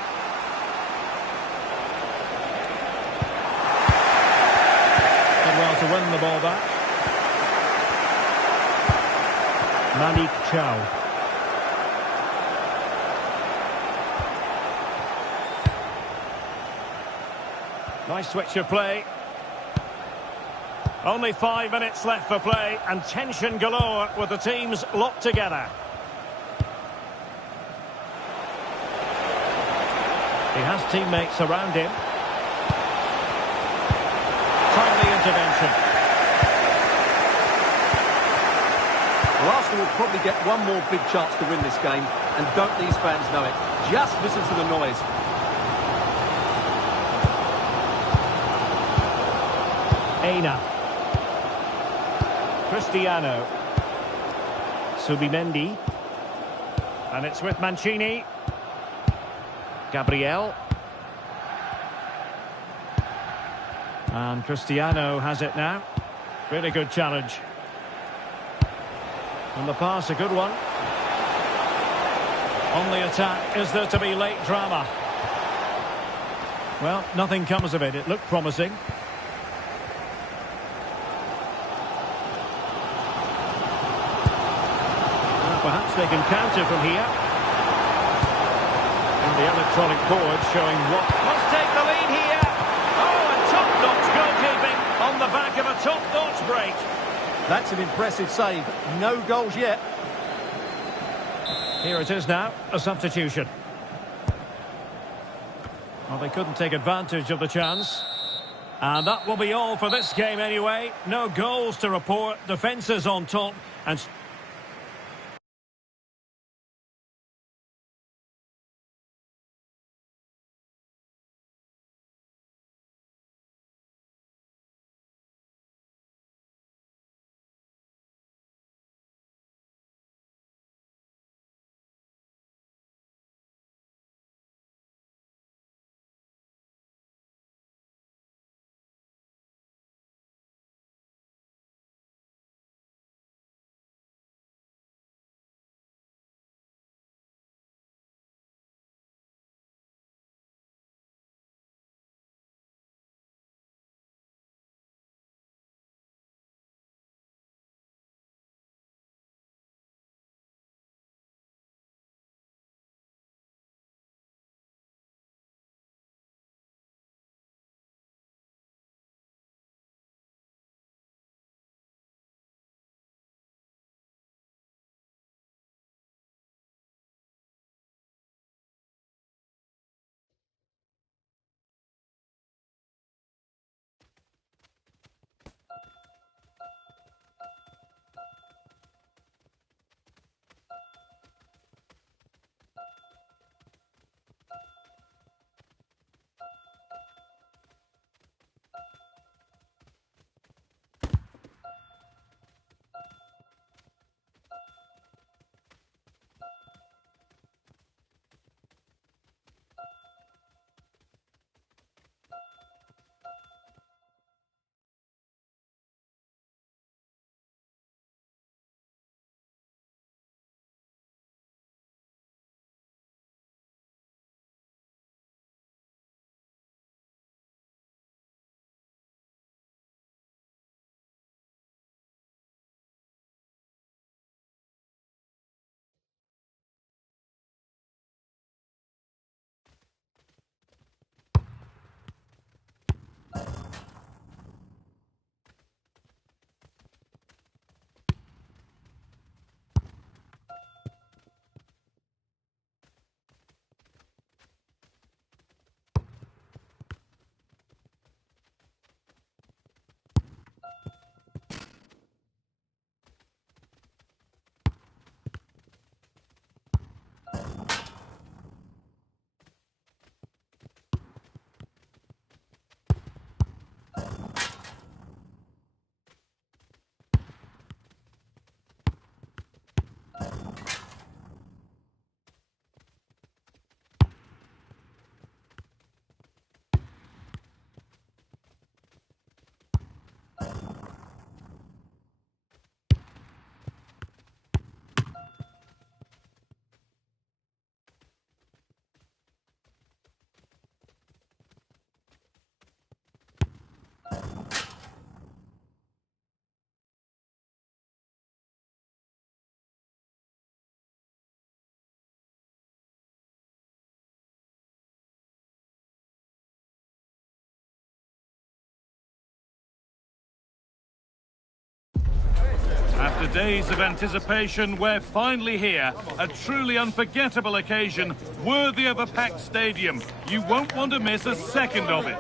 well to win the ball back. Malik Chow. Nice switch of play. Only 5 minutes left for play and tension galore with the teams locked together. He has teammates around him. Timely intervention. Well, Arsenal will probably get one more big chance to win this game, and don't these fans know it? Just listen to the noise. Aina. Cristiano. Subimendi. And it's with Mancini. Gabriel. And Cristiano has it now. Really good challenge. And the pass, a good one. On the attack, is there to be late drama? Well, nothing comes of it. It looked promising. Perhaps they can counter from here. And the electronic board showing what must take the lead here. Oh, a top-notch goalkeeping on the back of a top-notch break. That's an impressive save. No goals yet. Here it is now, a substitution. Well, they couldn't take advantage of the chance. And that will be all for this game anyway. No goals to report. Defences on top. And After days of anticipation, we're finally here. A truly unforgettable occasion, worthy of a packed stadium. You won't want to miss a second of it.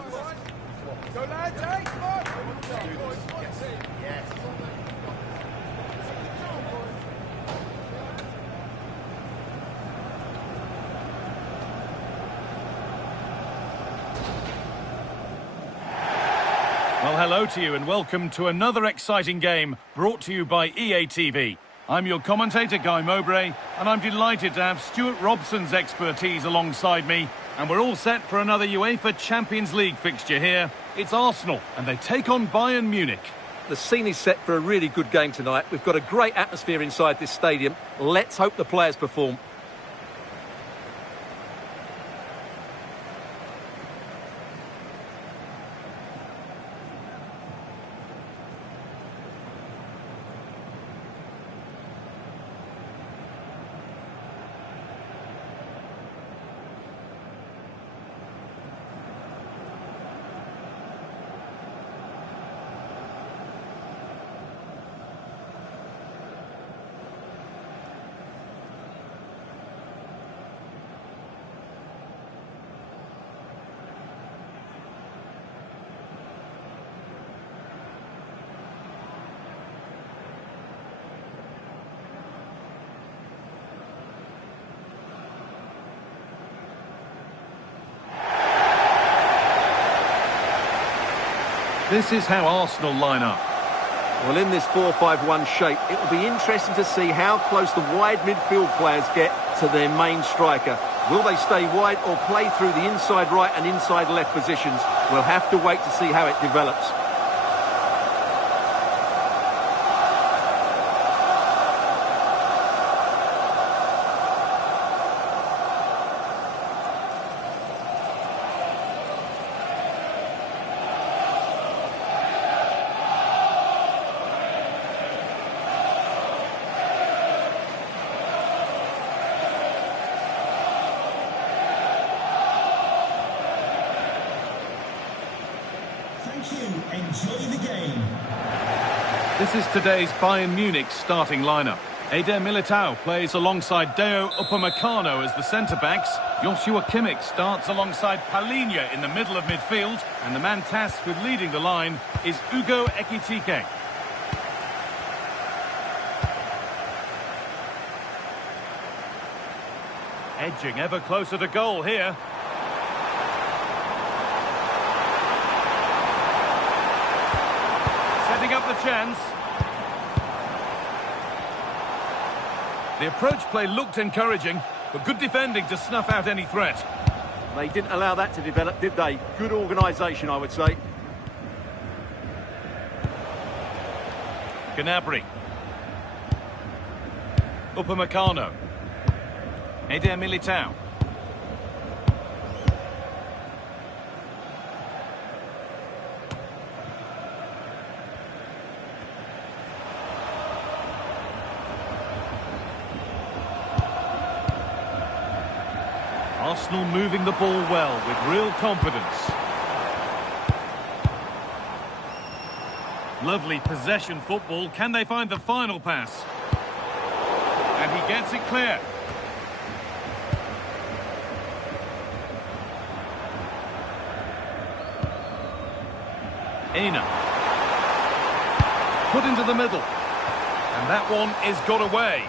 Well, hello to you and welcome to another exciting game brought to you by EA TV. I'm your commentator, Guy Mowbray, and I'm delighted to have Stuart Robson's expertise alongside me. And we're all set for another UEFA Champions League fixture here. It's Arsenal, and they take on Bayern Munich. The scene is set for a really good game tonight. We've got a great atmosphere inside this stadium. Let's hope the players perform. This is how Arsenal line up. Well, in this 4-5-1 shape, it will be interesting to see how close the wide midfield players get to their main striker. Will they stay wide or play through the inside right and inside left positions? We'll have to wait to see how it develops. Enjoy the game. This is today's Bayern Munich starting lineup. Eder Militao plays alongside Deo Upamecano as the centre-backs. Joshua Kimmich starts alongside Palhinha in the middle of midfield. And the man tasked with leading the line is Ugo Ekitike. Edging ever closer to goal here. Setting up the chance. The approach play looked encouraging, but good defending to snuff out any threat. They didn't allow that to develop, did they? Good organisation, I would say. Gnabry. Upamecano. Eder Militao. Arsenal moving the ball well with real confidence. Lovely possession football. Can they find the final pass? And he gets it clear. Ina. Put into the middle. And that one is got away.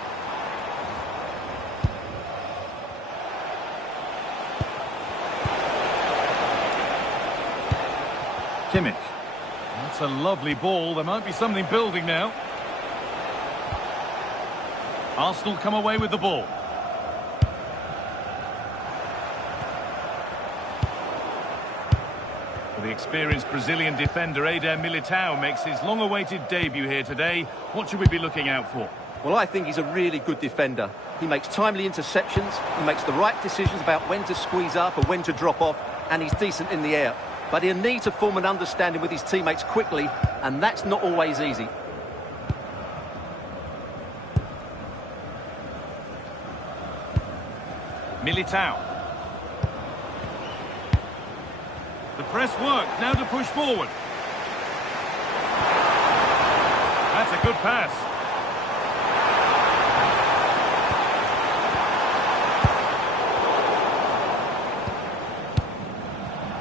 Kimmich. That's a lovely ball. There might be something building now. Arsenal come away with the ball. The experienced Brazilian defender Eder Militao makes his long-awaited debut here today. What should we be looking out for? Well, I think he's a really good defender. He makes timely interceptions, he makes the right decisions about when to squeeze up or when to drop off, and he's decent in the air. But he'll need to form an understanding with his teammates quickly, and that's not always easy. Militao. The press works, now to push forward. That's a good pass.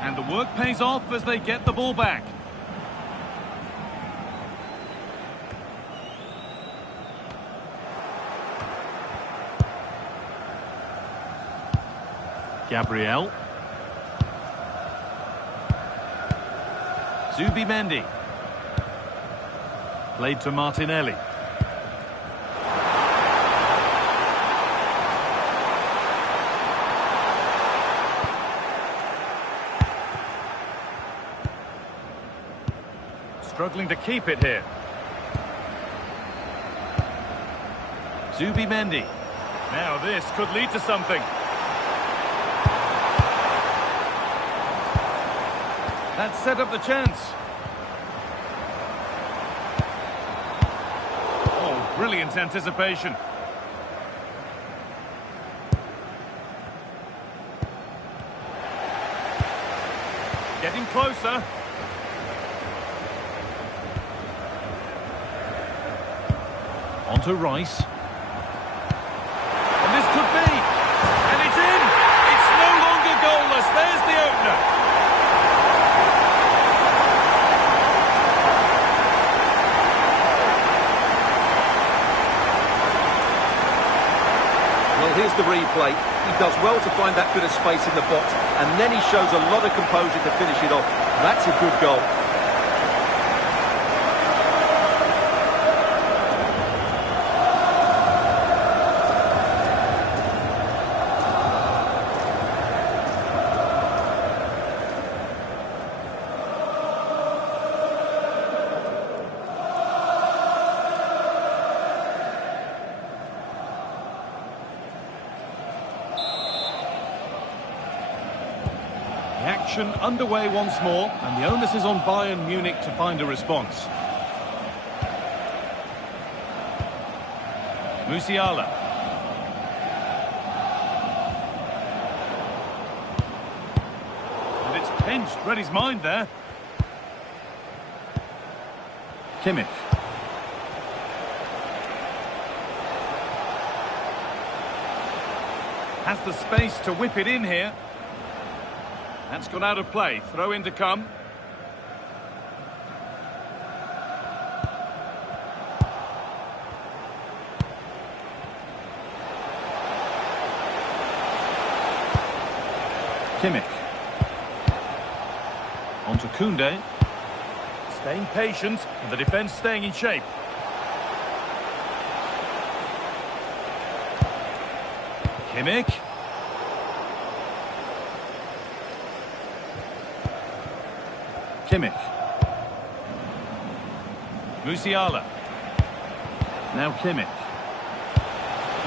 And the work pays off as they get the ball back. Gabriel. Zubimendi. Played to Martinelli. Struggling to keep it here. Zubimendi. Now this could lead to something. That set up the chance. Oh, brilliant anticipation. Getting closer. On to Rice. And this could be. And it's in. It's no longer goalless. There's the opener. Well, here's the replay. He does well to find that bit of space in the box, and then he shows a lot of composure to finish it off. That's a good goal. The action underway once more, and the onus is on Bayern Munich to find a response. Musiala. And it's pinched, read his mind there. Kimmich. Has the space to whip it in here. That's gone out of play. Throw in to come. Kimmich. On to Koundé. Staying patient, and the defence staying in shape. Kimmich. Kimmich. Musiala. Now Kimmich.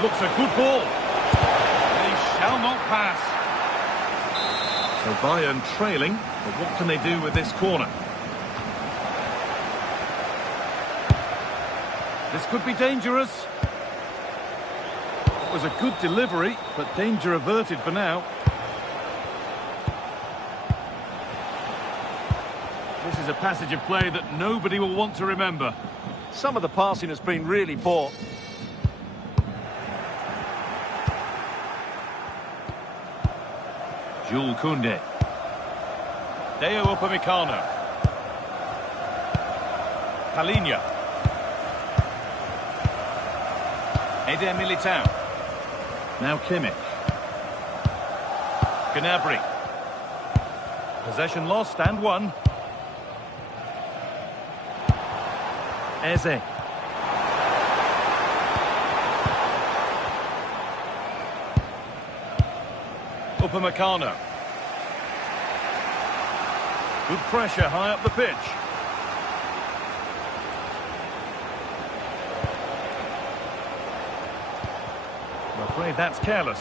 Looks a good ball. They shall not pass. So Bayern trailing, but what can they do with this corner? This could be dangerous. It was a good delivery, but danger averted for now. This is a passage of play that nobody will want to remember. Some of the passing has been really poor. Jules Koundé. Deo Upamecano. Palhinha. Eder Militao. Now Kimmich. Gnabry. Possession lost and won. Eze. Upamecano. Good pressure high up the pitch. I'm afraid that's careless.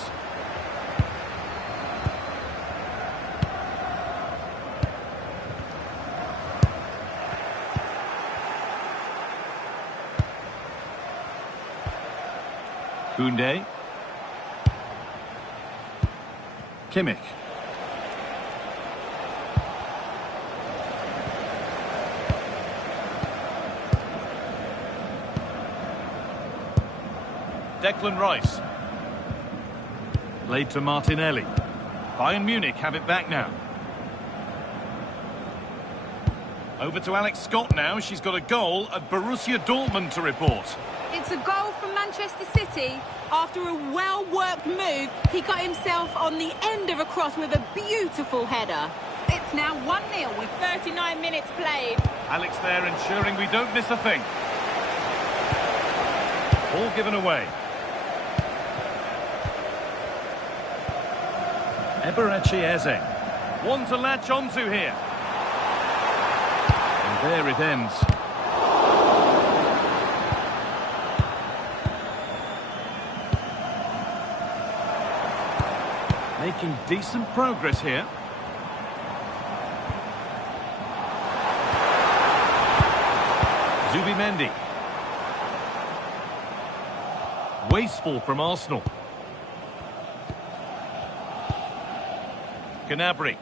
Koundé. Kimmich. Declan Rice. Played to Martinelli. Bayern Munich have it back now. Over to Alex Scott now. She's got a goal at Borussia Dortmund to report. It's a goal from Manchester City. After a well-worked move, he got himself on the end of a cross with a beautiful header. It's now 1-0 with 39 minutes played. Alex there ensuring we don't miss a thing. Ball given away. Eberechi Eze. One to latch onto here. And there it ends. Making decent progress here. Zubimendi. Wasteful from Arsenal. Gnabry.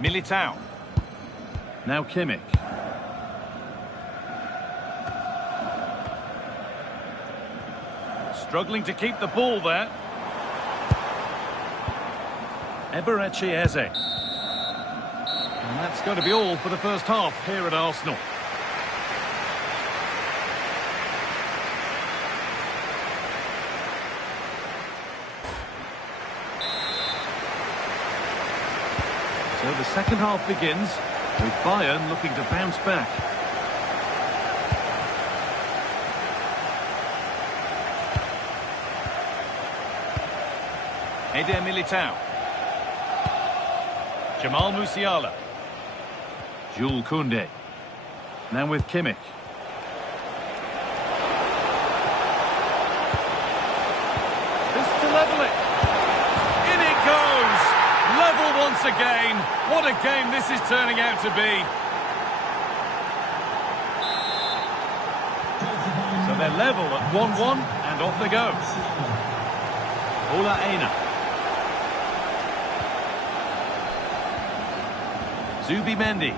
Militao. Now Kimmich. Struggling to keep the ball there. Eberechi Eze. And that's going to be all for the first half here at Arsenal. So the second half begins with Bayern looking to bounce back. Eder Militao. Jamal Musiala. Jules Koundé. Now with Kimmich. This to level it. In it goes. Level once again. What a game this is turning out to be. So they're level at 1-1 and off they go. Ola Aina. Zubimendi.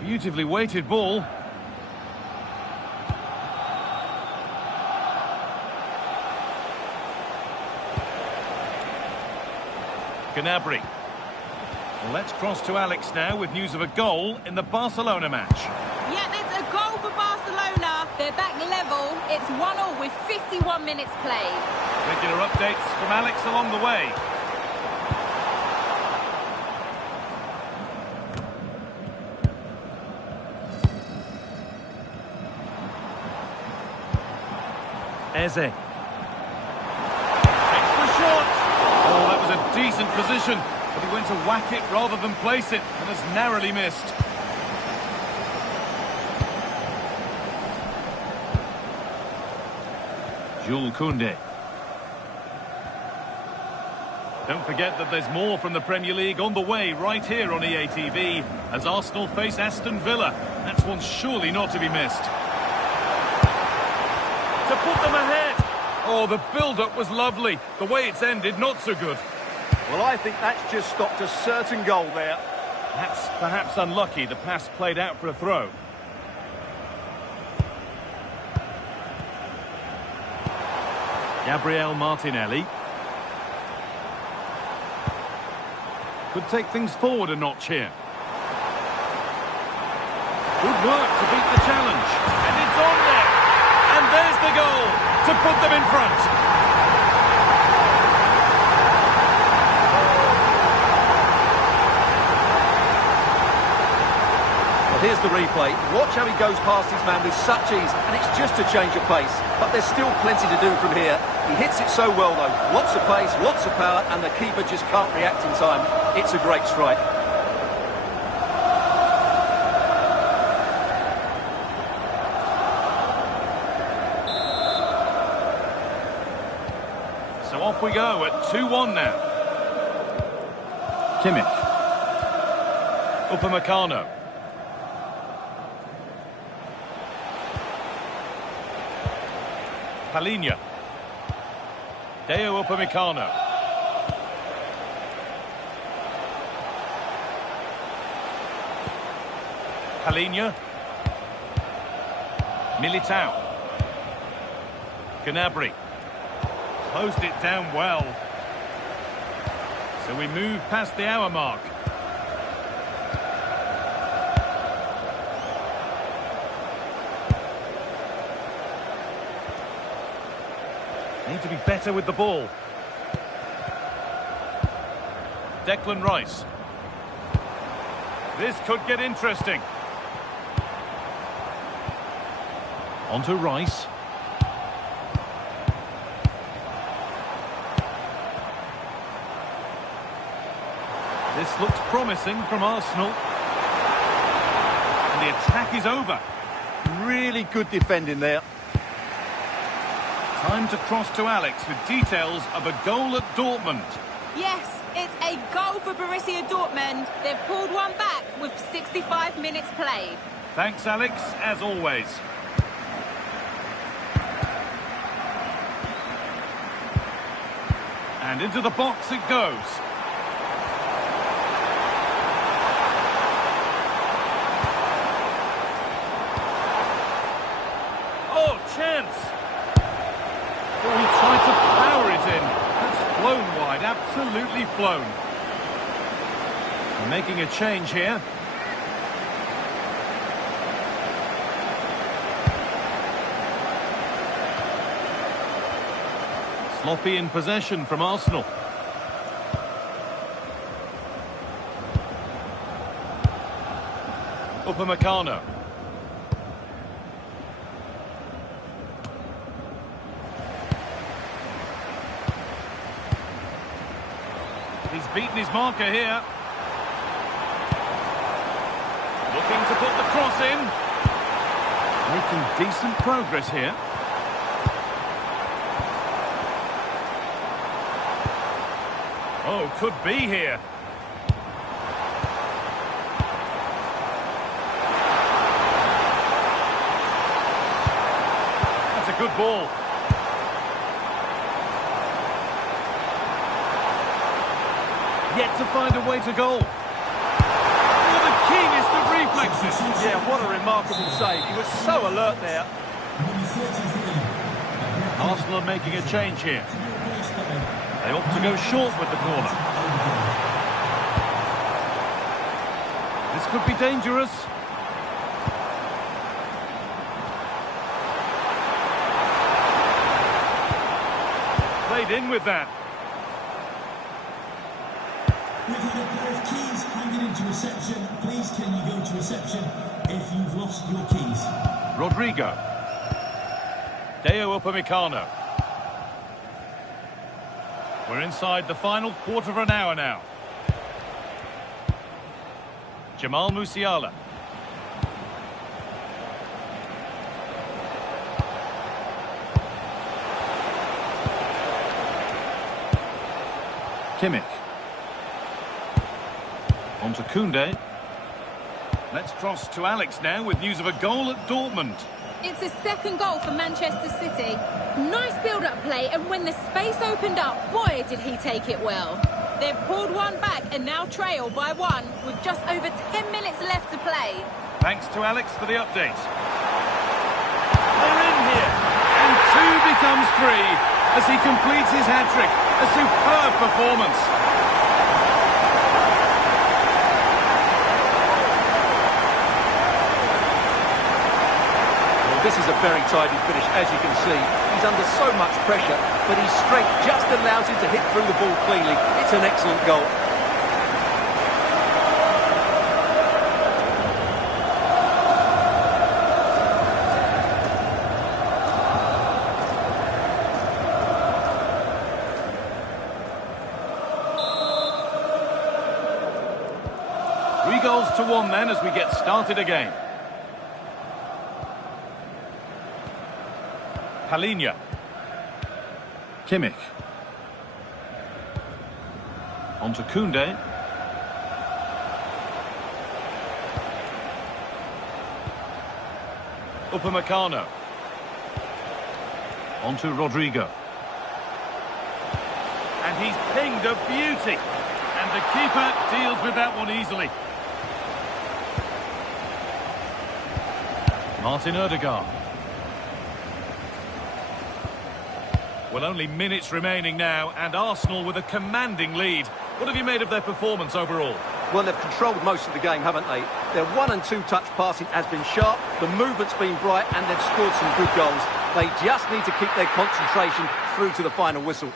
Beautifully weighted ball. Gnabry. Well, let's cross to Alex now with news of a goal in the Barcelona match. Yeah, it's a goal for Barcelona. They're back level. It's 1-1 with 51 minutes played. Regular updates from Alex along the way. Eze. Takes the shot. Oh, that was a decent position, but he went to whack it rather than place it, and has narrowly missed. Jules Koundé. Don't forget that there's more from the Premier League on the way right here on EA TV as Arsenal face Aston Villa. That's one surely not to be missed. To put them ahead. Oh, the build-up was lovely. The way it's ended, not so good. Well, I think that's just stopped a certain goal there. That's perhaps unlucky. The pass played out for a throw. Gabriel Martinelli. Could take things forward a notch here. Good work to beat the challenge. And it's on there. And there's the goal to put them in front. Well, here's the replay. Watch how he goes past his man with such ease, and it's just a change of pace. But there's still plenty to do from here. He hits it so well, though. Lots of pace, lots of power, and the keeper just can't react in time. It's a great strike. So off we go at 2-1 now. Kimmich. Upamecano. Palhinha. Deo Upamecano. Palhinha. Militao. Gnabry. Closed it down well. So we move past the hour mark. Need to be better with the ball. Declan Rice. This could get interesting. On to Rice. This looks promising from Arsenal. And the attack is over. Really good defending there. Time to cross to Alex with details of a goal at Dortmund. Yes, it's a goal for Borussia Dortmund. They've pulled one back with 65 minutes played. Thanks, Alex, as always. And into the box it goes. Oh, chance! Oh, he tried to power it in. That's flown wide, absolutely flown. They're making a change here. Sloppy in possession from Arsenal. Upamecano. He's beaten his marker here. Looking to put the cross in. Making decent progress here. Oh, could be here. That's a good ball. Yet to find a way to goal. Oh, the keenest of reflexes. Yeah, what a remarkable save. He was so alert there. Arsenal are making a change here. They ought to go short with the corner. This could be dangerous. Played in with that. We've had a pair of keys handed into reception. Please can you go to reception if you've lost your keys? Rodrigo. Deo Upamecano. We're inside the final quarter of an hour now. Jamal Musiala. Kimmich. On to Koundé. Let's cross to Alex now with news of a goal at Dortmund. It's a second goal for Manchester City. Nice build-up play, and when the space opened up, boy, did he take it well. They've pulled one back and now trail by one with just over 10 minutes left to play. Thanks to Alex for the update. They're in here, and two becomes three as he completes his hat-trick. A superb performance. This is a very tidy finish, as you can see. He's under so much pressure, but his strength just allows him to hit through the ball cleanly. It's an excellent goal. Three goals to one then as we get started again. Palhinha. Kimmich. On to Koundé. Upamecano. On to Rodrigo. And he's pinged a beauty. And the keeper deals with that one easily. Martin Odegaard. Well, only minutes remaining now, and Arsenal with a commanding lead. What have you made of their performance overall? Well, they've controlled most of the game, haven't they? Their 1- and 2-touch passing has been sharp, the movement's been bright, and they've scored some good goals. They just need to keep their concentration through to the final whistle.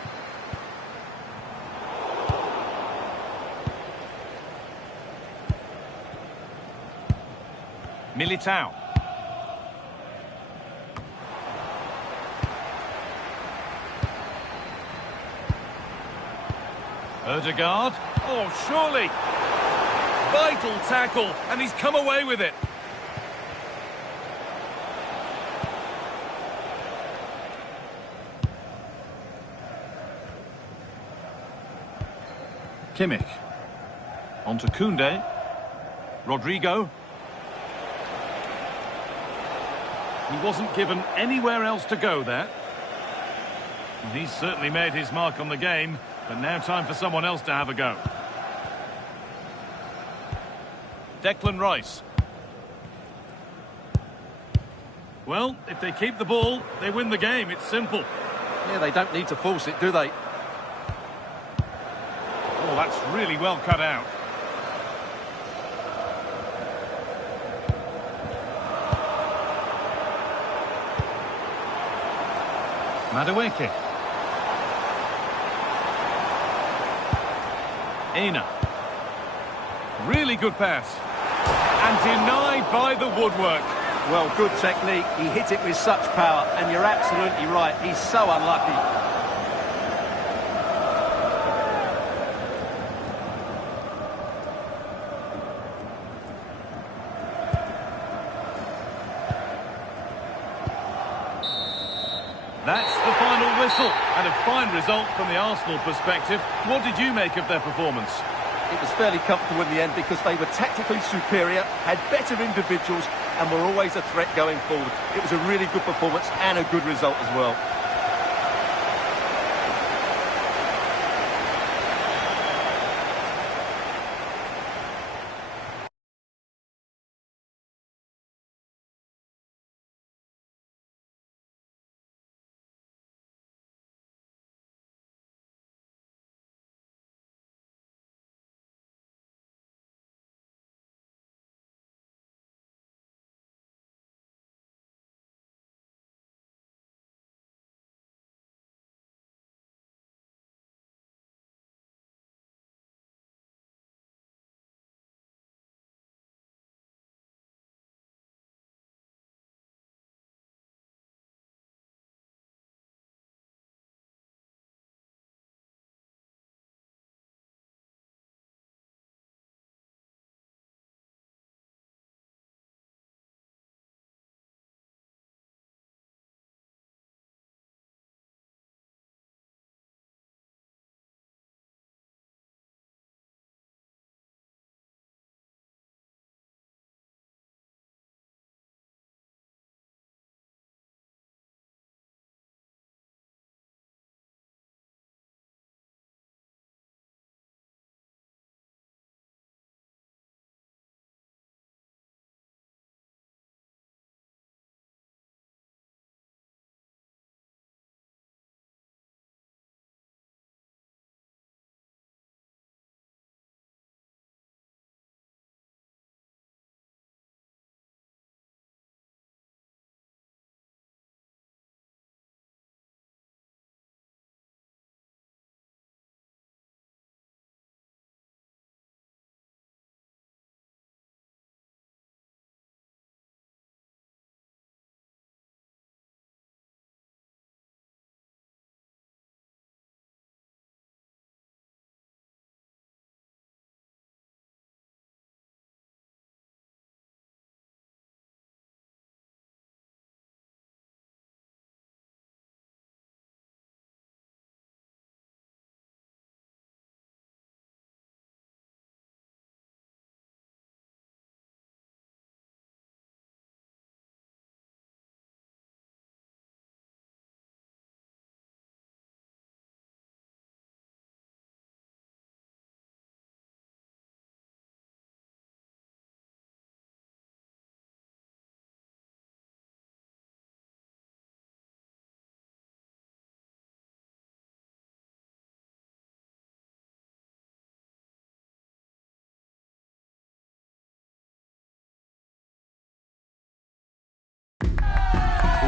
Militao. Ødegaard. Oh, surely. Vital tackle, and he's come away with it. Kimmich. On to Koundé. Rodrigo. He wasn't given anywhere else to go there. He's certainly made his mark on the game, but now time for someone else to have a go. Declan Rice. Well, if they keep the ball, they win the game. It's simple. Yeah, they don't need to force it, do they? Oh, that's really well cut out. Madueke. Aina. Really good pass. And denied by the woodwork. Well, good technique. He hit it with such power, and you're absolutely right. He's so unlucky. That's the final whistle, and a fine result from the Arsenal perspective. What did you make of their performance? It was fairly comfortable in the end because they were tactically superior, had better individuals, and were always a threat going forward. It was a really good performance and a good result as well.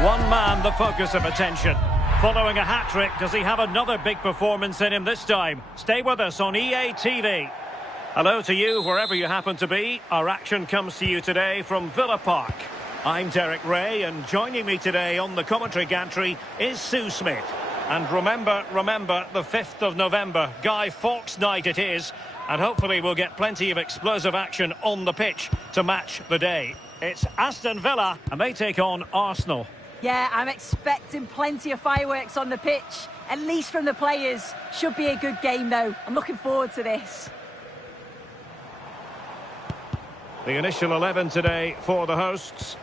One man the focus of attention. Following a hat-trick, does he have another big performance in him this time? Stay with us on EA TV. Hello to you, wherever you happen to be. Our action comes to you today from Villa Park. I'm Derek Ray, and joining me today on the commentary gantry is Sue Smith. And remember, the 5th of November, Guy Fawkes night it is, and hopefully we'll get plenty of explosive action on the pitch to match the day. It's Aston Villa, and they take on Arsenal. Yeah, I'm expecting plenty of fireworks on the pitch, at least from the players. Should be a good game, though. I'm looking forward to this. The initial 11 today for the hosts.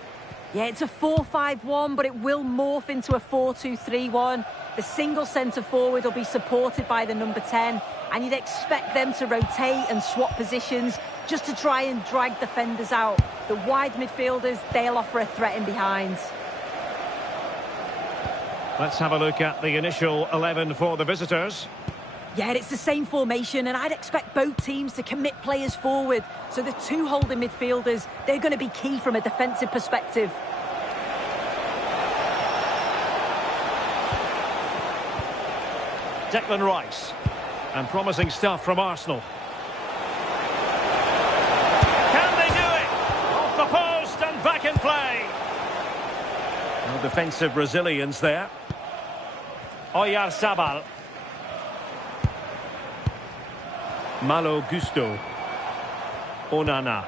Yeah, it's a 4-5-1, but it will morph into a 4-2-3-1. The single centre-forward will be supported by the number 10, and you'd expect them to rotate and swap positions just to try and drag defenders out. The wide midfielders, they'll offer a threat in behind. Let's have a look at the initial 11 for the visitors. Yeah, it's the same formation, and I'd expect both teams to commit players forward. So the two holding midfielders, they're going to be key from a defensive perspective. Declan Rice. And promising stuff from Arsenal. Can they do it? Off the post and back in play. No defensive resilience there. Oyarzabal. Malo Gusto. Onana.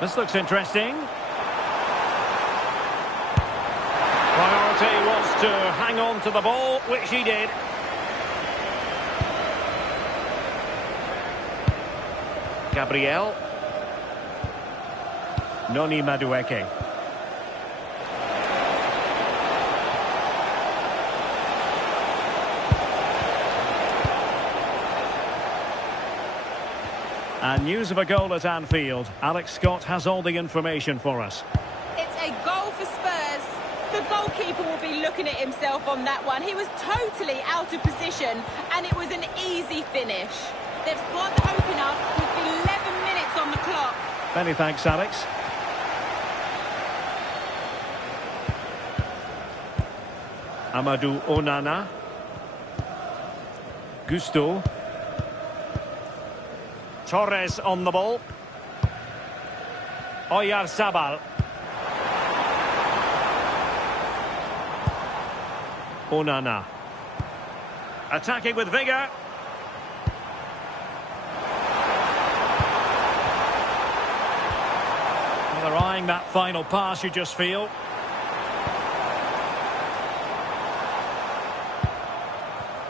This looks interesting. Priority was to hang on to the ball, which he did. Gabriel. Noni Madueke. And news of a goal at Anfield. Alex Scott has all the information for us. It's a goal for Spurs. The goalkeeper will be looking at himself on that one. He was totally out of position, and it was an easy finish. They've scored the opener with 11 minutes on the clock. Many thanks, Alex. Amadou Onana. Gusto. Torres on the ball. Oyarzabal. Onana. Attacking with vigour. Well, they're eyeing that final pass, you just feel.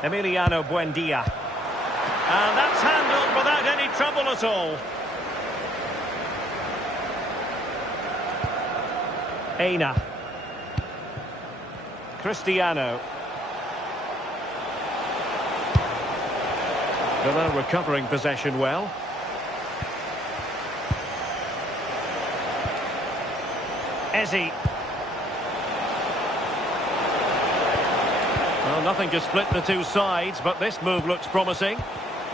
Emiliano Buendia. And that's handled without any trouble at all. Aina. Cristiano. Villa recovering possession well. Eze. Well, nothing to split the two sides, but this move looks promising.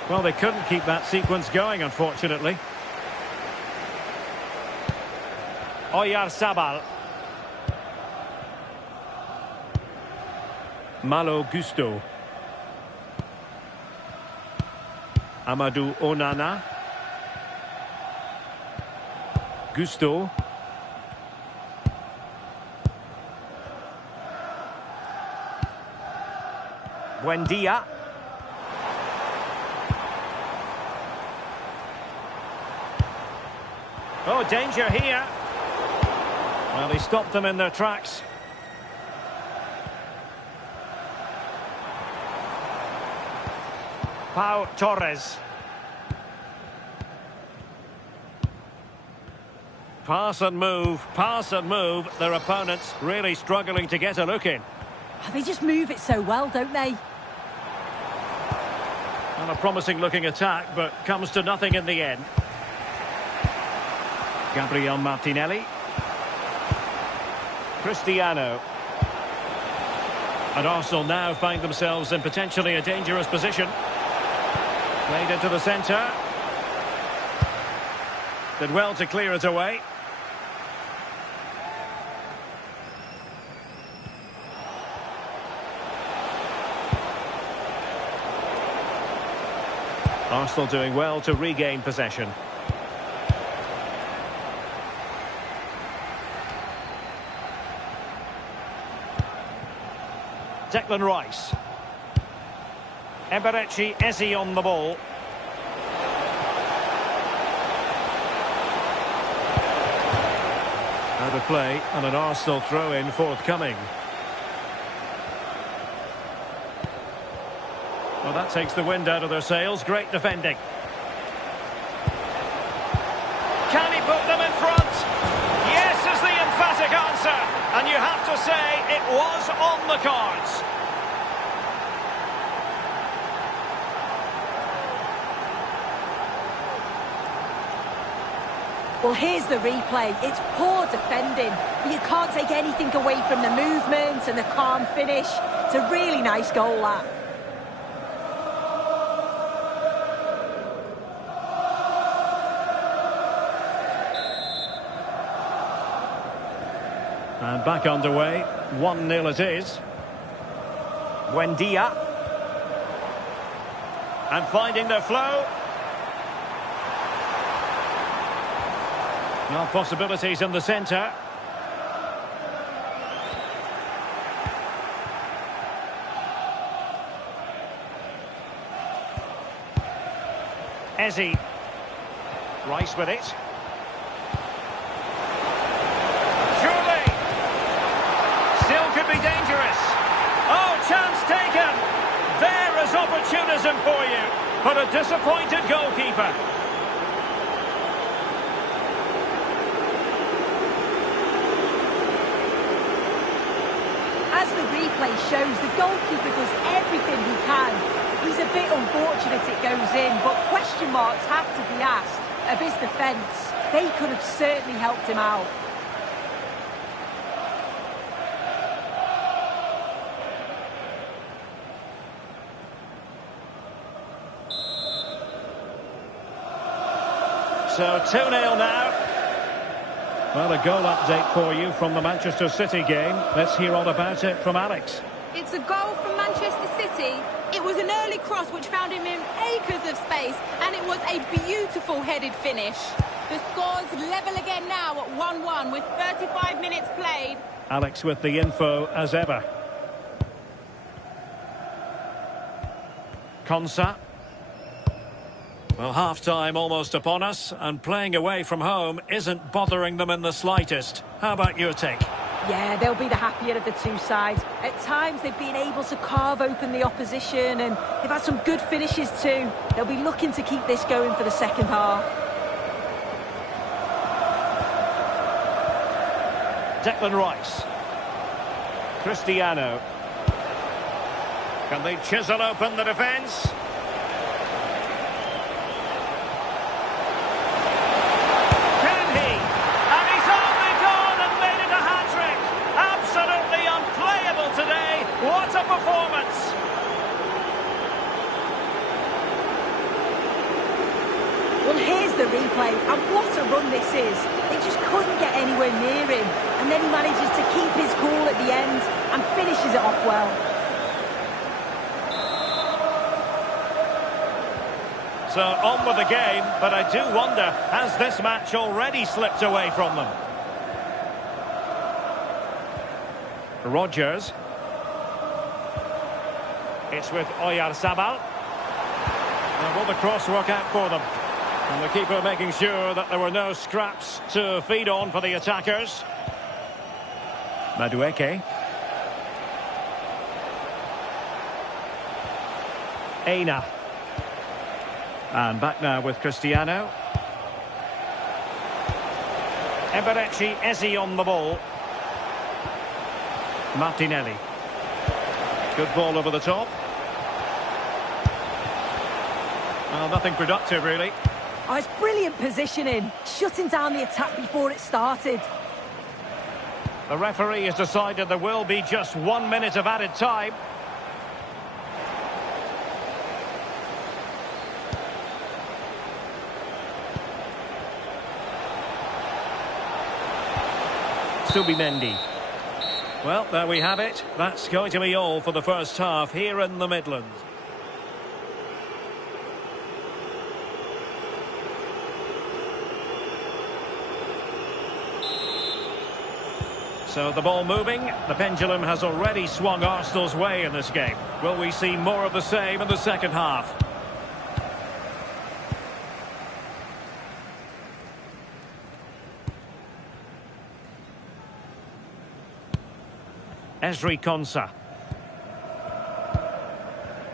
Well, they couldn't keep that sequence going, unfortunately. Oyarzabal. Malo Gusto. Amadou Onana. Gusto. Buendia. Oh, danger here. Well, he stopped them in their tracks. Pau Torres. Pass and move, their opponents really struggling to get a look in. They just move it so well, don't they? Well, a promising looking attack, but comes to nothing in the end. Gabriel Martinelli. Cristiano. And Arsenal now find themselves in potentially a dangerous position. Played into the centre. Did well to clear it away. Arsenal doing well to regain possession. Declan Rice. Eberechi Eze on the ball. Out of play and an Arsenal throw-in forthcoming. Well, that takes the wind out of their sails. Great defending. Can he put them in front? Yes is the emphatic answer. And you have to say it was on the cards. Well, here's the replay. It's poor defending, but you can't take anything away from the movement and the calm finish. It's a really nice goal, that. And back underway. 1-0 it is. Buendia. And finding their flow. Now possibilities in the centre. Eze. Rice with it. Surely. Still could be dangerous. Oh, chance taken. There is opportunism for you. But a disappointed goalkeeper. As the replay shows, the goalkeeper does everything he can. He's a bit unfortunate it goes in, but question marks have to be asked of his defence. They could have certainly helped him out. So 2-0 now. Well, a goal update for you from the Manchester City game. Let's hear all about it from Alex. It's a goal from Manchester City. It was an early cross which found him in acres of space, and it was a beautiful headed finish. The score's level again now at 1-1 with 35 minutes played. Alex with the info as ever. Konsa. Well, half-time almost upon us, and playing away from home isn't bothering them in the slightest. How about your take? Yeah, they'll be the happier of the two sides. At times, they've been able to carve open the opposition, and they've had some good finishes too. They'll be looking to keep this going for the second half. Declan Rice. Cristiano. Can they chisel open the defence? What a performance! Well, here's the replay, and what a run this is. They just couldn't get anywhere near him, and then he manages to keep his cool at the end and finishes it off well. So on with the game, but I do wonder, has this match already slipped away from them? Rodgers. It's with Oyarzabal. And will the cross work out for them? And the keeper making sure that there were no scraps to feed on for the attackers. Madueke. Aina. And back now with Cristiano. Eberechi Eze on the ball. Martinelli. Good ball over the top. Well, nothing productive, really. Oh, it's brilliant positioning, shutting down the attack before it started. The referee has decided there will be just 1 minute of added time. Subimendi. Well, there we have it. That's going to be all for the first half here in the Midlands. So the ball moving. The pendulum has already swung Arsenal's way in this game. Will we see more of the same in the second half? Ezri Konsa.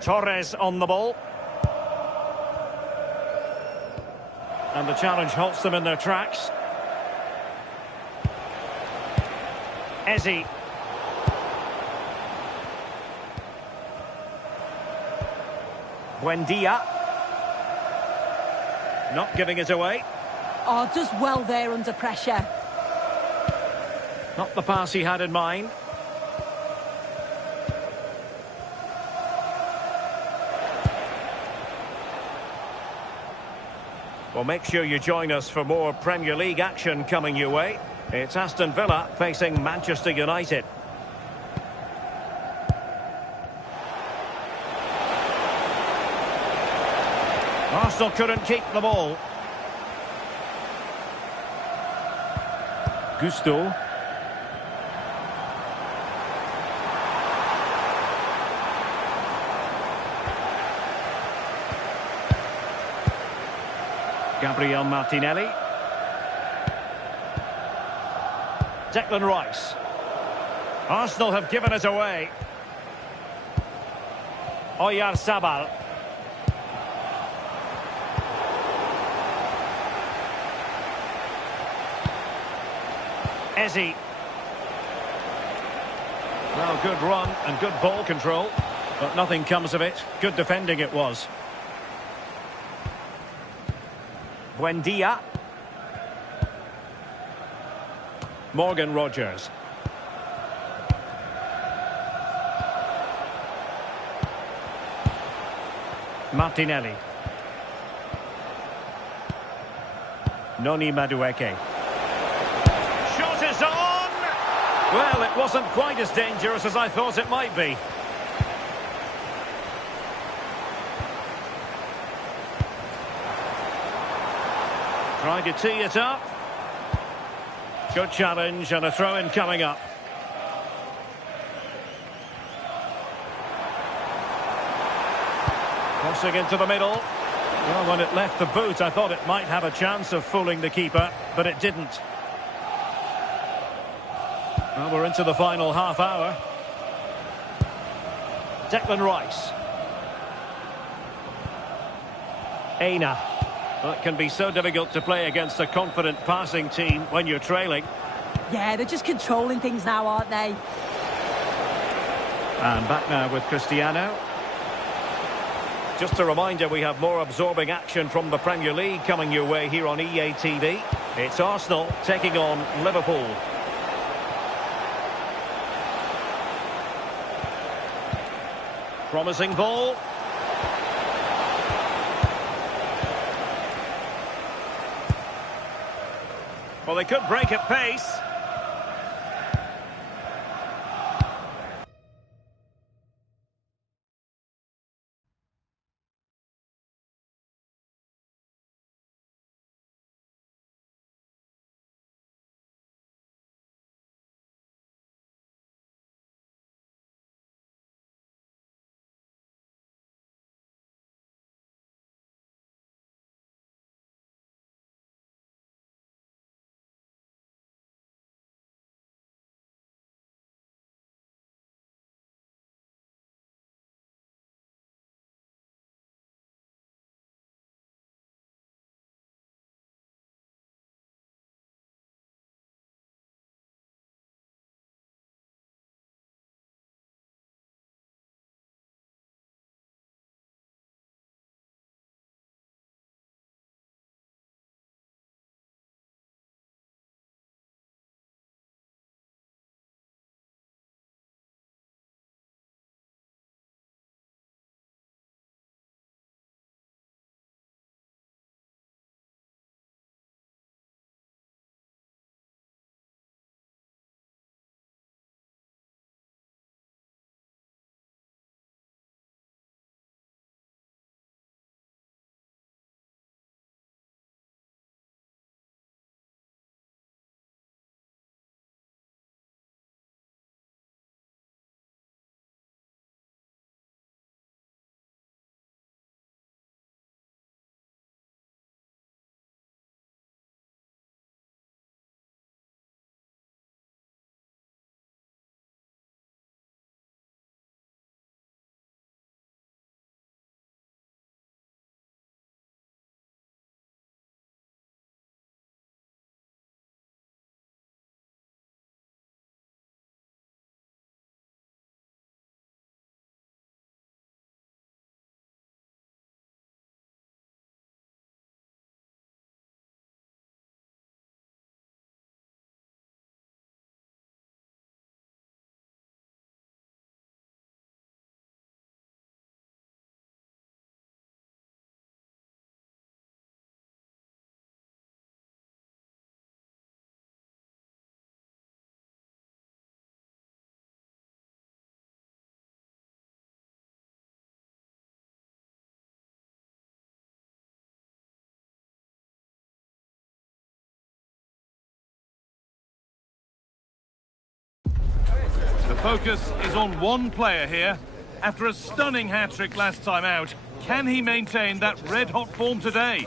Torres on the ball. And the challenge halts them in their tracks. Ezzi. Buendia. Not giving it away. Oh, does well there under pressure. Not the pass he had in mind. Well, make sure you join us for more Premier League action coming your way. It's Aston Villa facing Manchester United. Arsenal couldn't keep the ball. Gusto. Gabriel Martinelli. Declan Rice. Arsenal have given it away. Oyarzabal. Ezzi. Well, good run and good ball control, but nothing comes of it. Good defending it was. Buendia. Morgan Rogers. Martinelli. Noni Madueke. Shot is on! Well, it wasn't quite as dangerous as I thought it might be. Trying to tee it up. Good challenge and a throw-in coming up. Crossing into the middle. Well, when it left the boot, I thought it might have a chance of fooling the keeper, but it didn't. Well, we're into the final half hour. Declan Rice. Aina. Well, it can be so difficult to play against a confident passing team when you're trailing. Yeah, they're just controlling things now, aren't they? And back now with Cristiano. Just a reminder, we have more absorbing action from the Premier League coming your way here on EA TV. It's Arsenal taking on Liverpool. Promising ball. Well, they could break at pace. focus is on one player here. After a stunning hat-trick last time out, can he maintain that red-hot form today?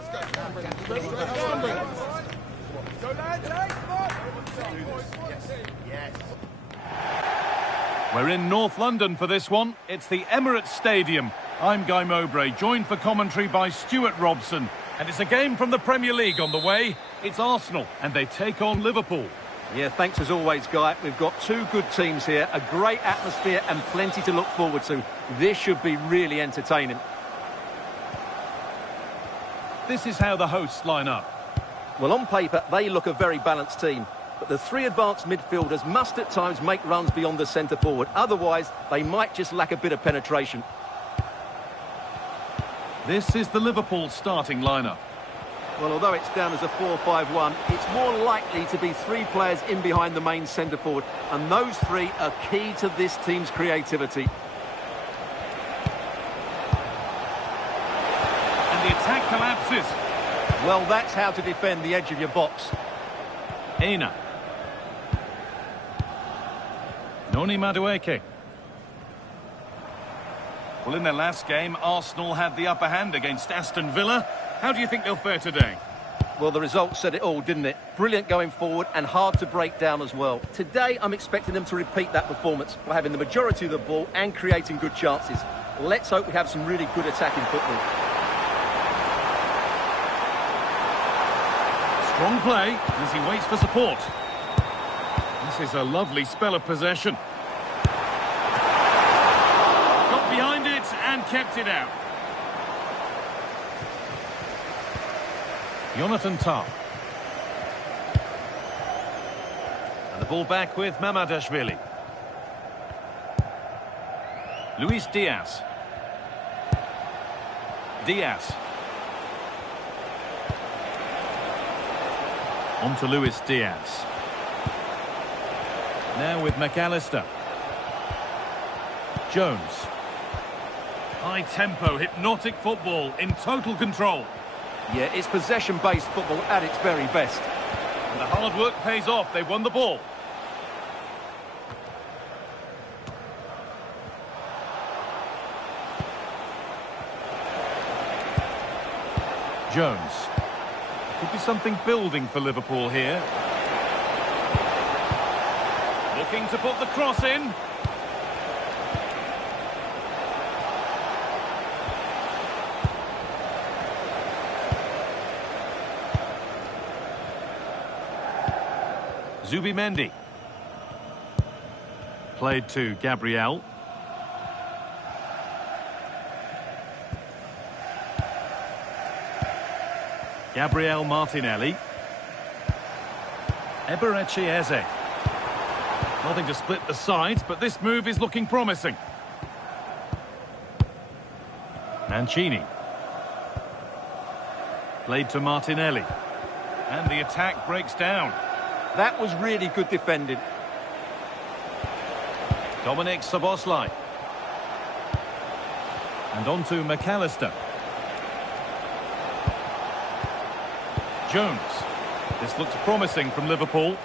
We're in North London for this one. It's the Emirates Stadium. I'm Guy Mowbray, joined for commentary by Stuart Robson. And it's a game from the Premier League on the way. It's Arsenal, and they take on Liverpool. Yeah, thanks as always, Guy. We've got two good teams here, a great atmosphere and plenty to look forward to. This should be really entertaining. This is how the hosts line up. Well, on paper, they look a very balanced team. But the three advanced midfielders must at times make runs beyond the centre forward. Otherwise, they might just lack a bit of penetration. This is the Liverpool starting lineup. Well, although it's down as a 4-5-1, it's more likely to be three players in behind the main centre forward. And those three are key to this team's creativity. And the attack collapses. Well, that's how to defend the edge of your box. Aina. Noni Madueke. Well, in their last game, Arsenal had the upper hand against Aston Villa. How do you think they'll fare today? Well, the result said it all, didn't it? Brilliant going forward and hard to break down as well. Today, I'm expecting them to repeat that performance by having the majority of the ball and creating good chances. Let's hope we have some really good attacking football. Strong play as he waits for support. This is a lovely spell of possession. Got behind it and kept it out. Jonathan Tah. And the ball back with Mamadashvili. Luis Diaz. Diaz. On to Luis Diaz. Now with McAllister. Jones. High tempo, hypnotic football in total control. Yeah, it's possession-based football at its very best. And the hard work pays off. They won the ball. Jones. Could be something building for Liverpool here. Looking to put the cross in. Zubimendi. Played to Gabriel. Gabriel Martinelli. Eberechi Eze. Nothing to split the sides, but this move is looking promising. Mancini. Played to Martinelli. And the attack breaks down. That was really good defending. Dominic Szoboszlai. And on to McAllister. Jones. This looks promising from Liverpool.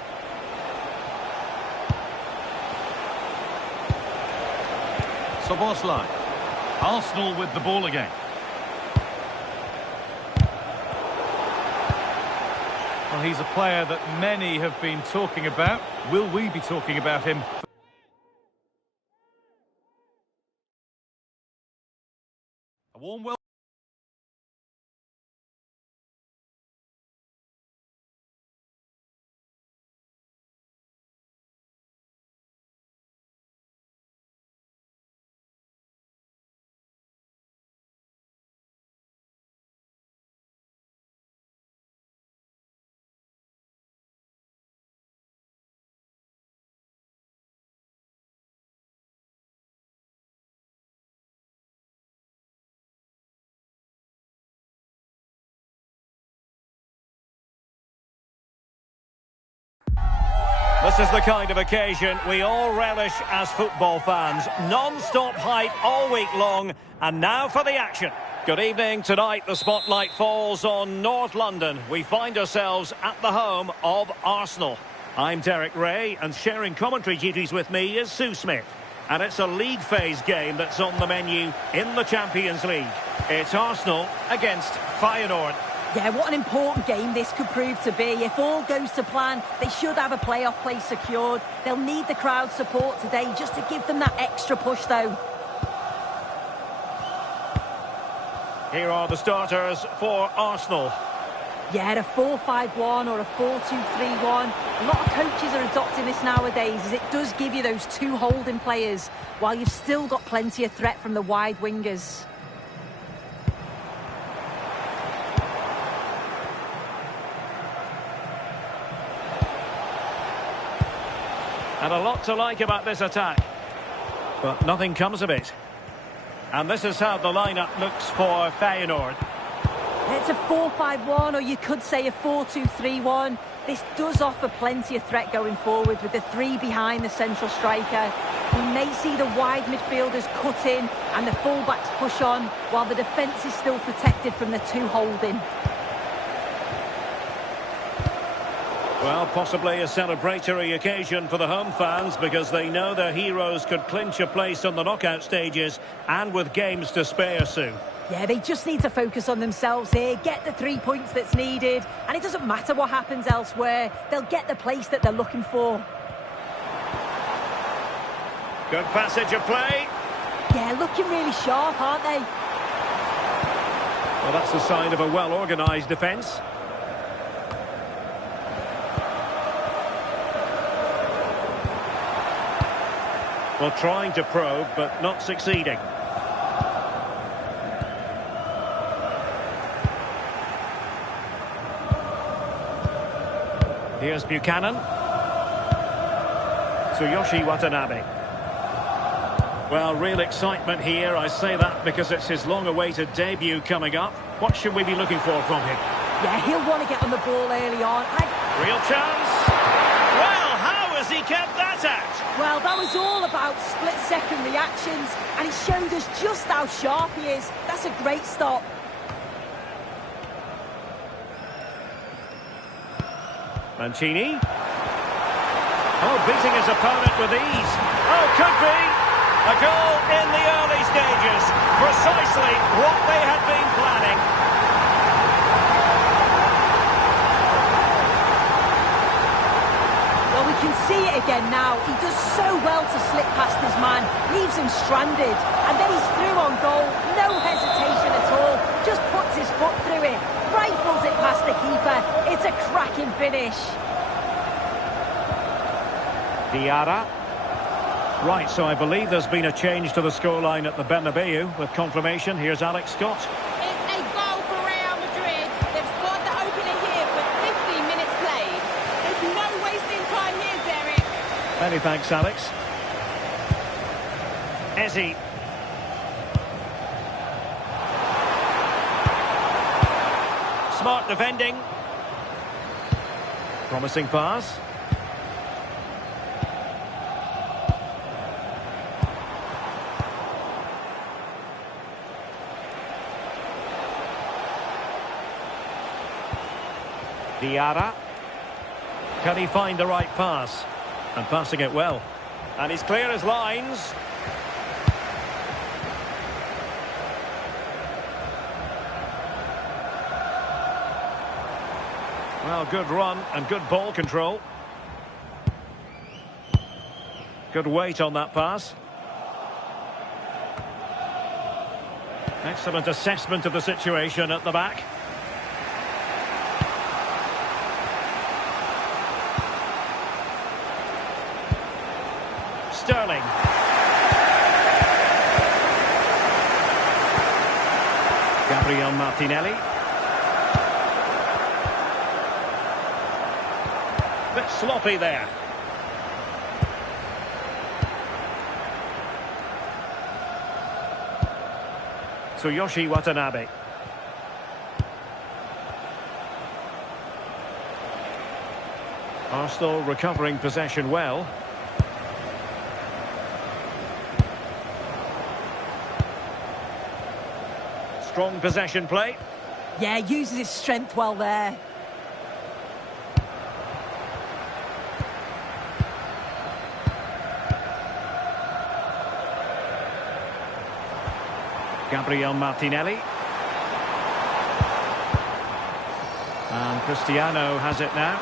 Szoboszlai. Arsenal with the ball again. Well, he's a player that many have been talking about. Will we be talking about him? A warm welcome. This is the kind of occasion we all relish as football fans. Non-stop hype all week long, and now for the action. Good evening. Tonight the spotlight falls on North London. We find ourselves at the home of Arsenal. I'm Derek Ray, and sharing commentary duties with me is Sue Smith. And it's a league phase game that's on the menu in the Champions League. It's Arsenal against Feyenoord. Yeah, what an important game this could prove to be. If all goes to plan, they should have a playoff place secured. They'll need the crowd support today just to give them that extra push, though. Here are the starters for Arsenal. Yeah, a 4-5-1 or a 4-2-3-1. A lot of coaches are adopting this nowadays, as it does give you those two holding players, while you've still got plenty of threat from the wide wingers. And a lot to like about this attack. But nothing comes of it. And this is how the lineup looks for Feyenoord. It's a 4-5-1, or you could say a 4-2-3-1. This does offer plenty of threat going forward with the three behind the central striker. We may see the wide midfielders cut in and the fullbacks push on, while the defence is still protected from the two holding. Well, possibly a celebratory occasion for the home fans, because they know their heroes could clinch a place on the knockout stages, and with games to spare, Sue. Yeah, they just need to focus on themselves here, get the 3 points that's needed, and it doesn't matter what happens elsewhere. They'll get the place that they're looking for. Good passage of play. Yeah, looking really sharp, aren't they? Well, that's a sign of a well-organised defence. Well, trying to probe, but not succeeding. Here's Buchanan. Tsuyoshi Watanabe. Well, real excitement here. I say that because it's his long-awaited debut coming up. What should we be looking for from him? Yeah, he'll want to get on the ball early on. Real chance. Well, how has he kept that out? Well, that was all about split-second reactions, and it showed us just how sharp he is. That's a great stop. Mancini. Oh, beating his opponent with ease. Oh, could be. A goal in the early stages. Precisely what they had been planning. Well, we can see it again now. He does so well to slip past his man, leaves him stranded, and then he's through on goal. No hesitation at all. Just puts his foot through it, rifles it past the keeper. It's a cracking finish. Diarra. Right, so I believe there's been a change to the scoreline at the Bernabeu. With confirmation, here's Alex Scott. It's a goal for Real Madrid. They've scored the opener here with 15 minutes played. There's no wasting time here, Derek. Many thanks, Alex. Eze. Smart defending. Promising pass. Diarra. Can he find the right pass? And passing it well. And he's clear as lines. Well, good run and good ball control. Good weight on that pass. Excellent assessment of the situation at the back. Sterling. Gabriel Martinelli. Bit sloppy there. Tsuyoshi Watanabe. Arsenal recovering possession well. Strong possession play. Yeah, uses his strength well there. Gabriel Martinelli. And Cristiano has it now.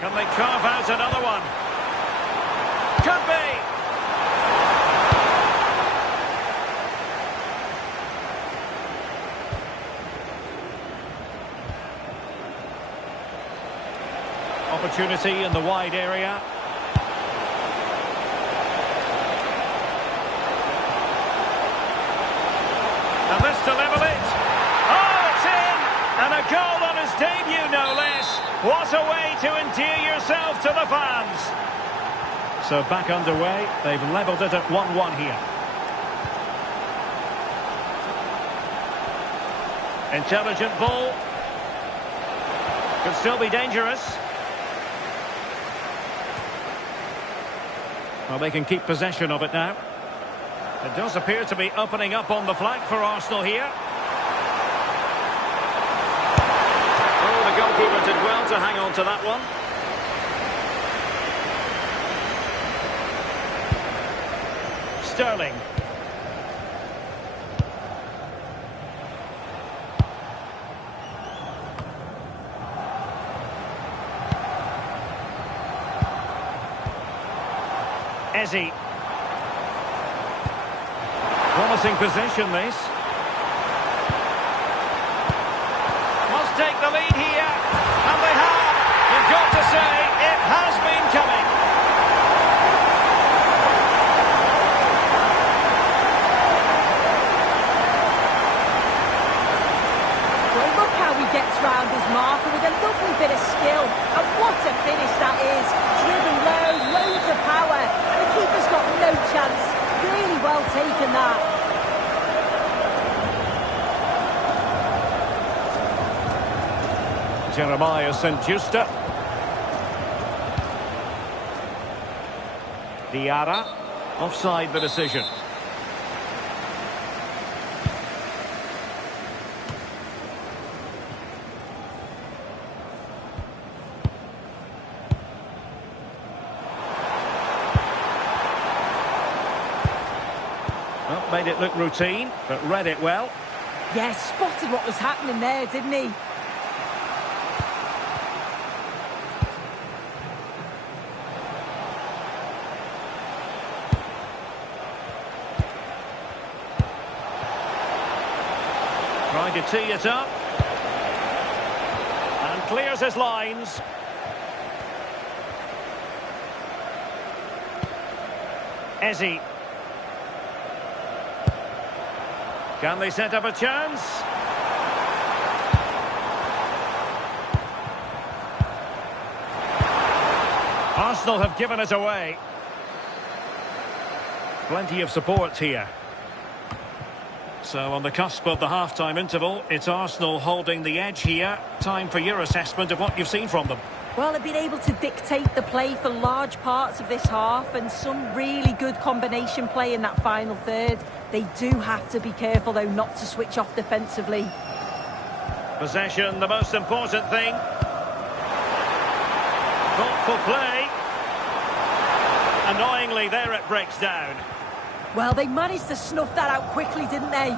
Can they carve out another one? Could be! Opportunity in the wide area. And this to level it. Oh, it's in! And a goal on his debut, no less. What a way to endear yourself to the fans. So back underway. They've levelled it at 1-1 here. Intelligent ball. Could still be dangerous. Well, they can keep possession of it now. It does appear to be opening up on the flank for Arsenal here. Oh, the goalkeeper did well to hang on to that one. Sterling. Eze. Promising position, this. Must take the lead here. And they have. You've got to say, it has been coming. Well, look how he gets round his marker with a lovely bit of skill. And what a finish that is. Driven low, loads of power. And the keeper's got no chance. Really well taken, that. Jeremiah St. Justa. Diarra. Offside the decision. Well, made it look routine, but read it well. Yeah, spotted what was happening there, didn't he? Trying to tee it up. And clears his lines. Eze. Can they set up a chance? Arsenal have given it away. Plenty of support here. So on the cusp of the half-time interval, it's Arsenal holding the edge here. Time for your assessment of what you've seen from them. Well, they've been able to dictate the play for large parts of this half, and some really good combination play in that final third. They do have to be careful, though, not to switch off defensively. Possession, the most important thing. Thoughtful play. Annoyingly, there it breaks down. Well, they managed to snuff that out quickly, didn't they?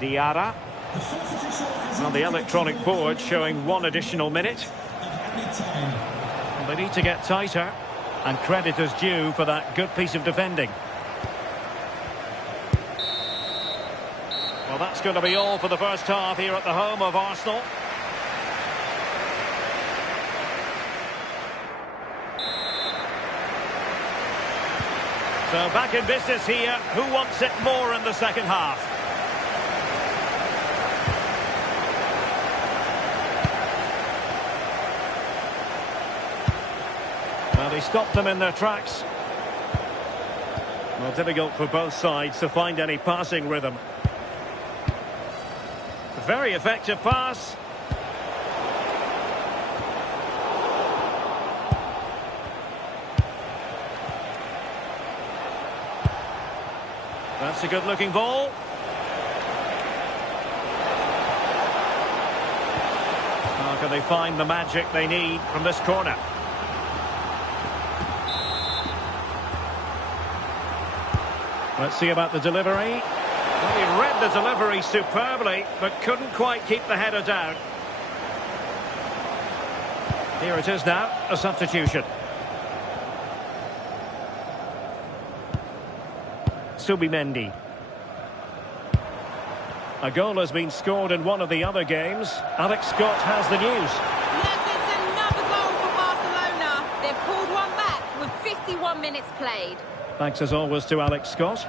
Diarra. Well, the electronic board showing 1 additional minute. They need to get tighter, and credit is due for that good piece of defending. Well, that's going to be all for the first half here at the home of Arsenal. So back in business here. Who wants it more in the second half? Well, he stopped them in their tracks. Well, difficult for both sides to find any passing rhythm. Very effective pass. That's a good-looking ball. How can they find the magic they need from this corner? Let's see about the delivery. Well, he read the delivery superbly, but couldn't quite keep the header down. Here it is now, a substitution. Subimendi. A goal has been scored in one of the other games. Alex Scott has the news. Yes, it's another goal for Barcelona. They've pulled one back with 51 minutes played. Thanks as always to Alex Scott.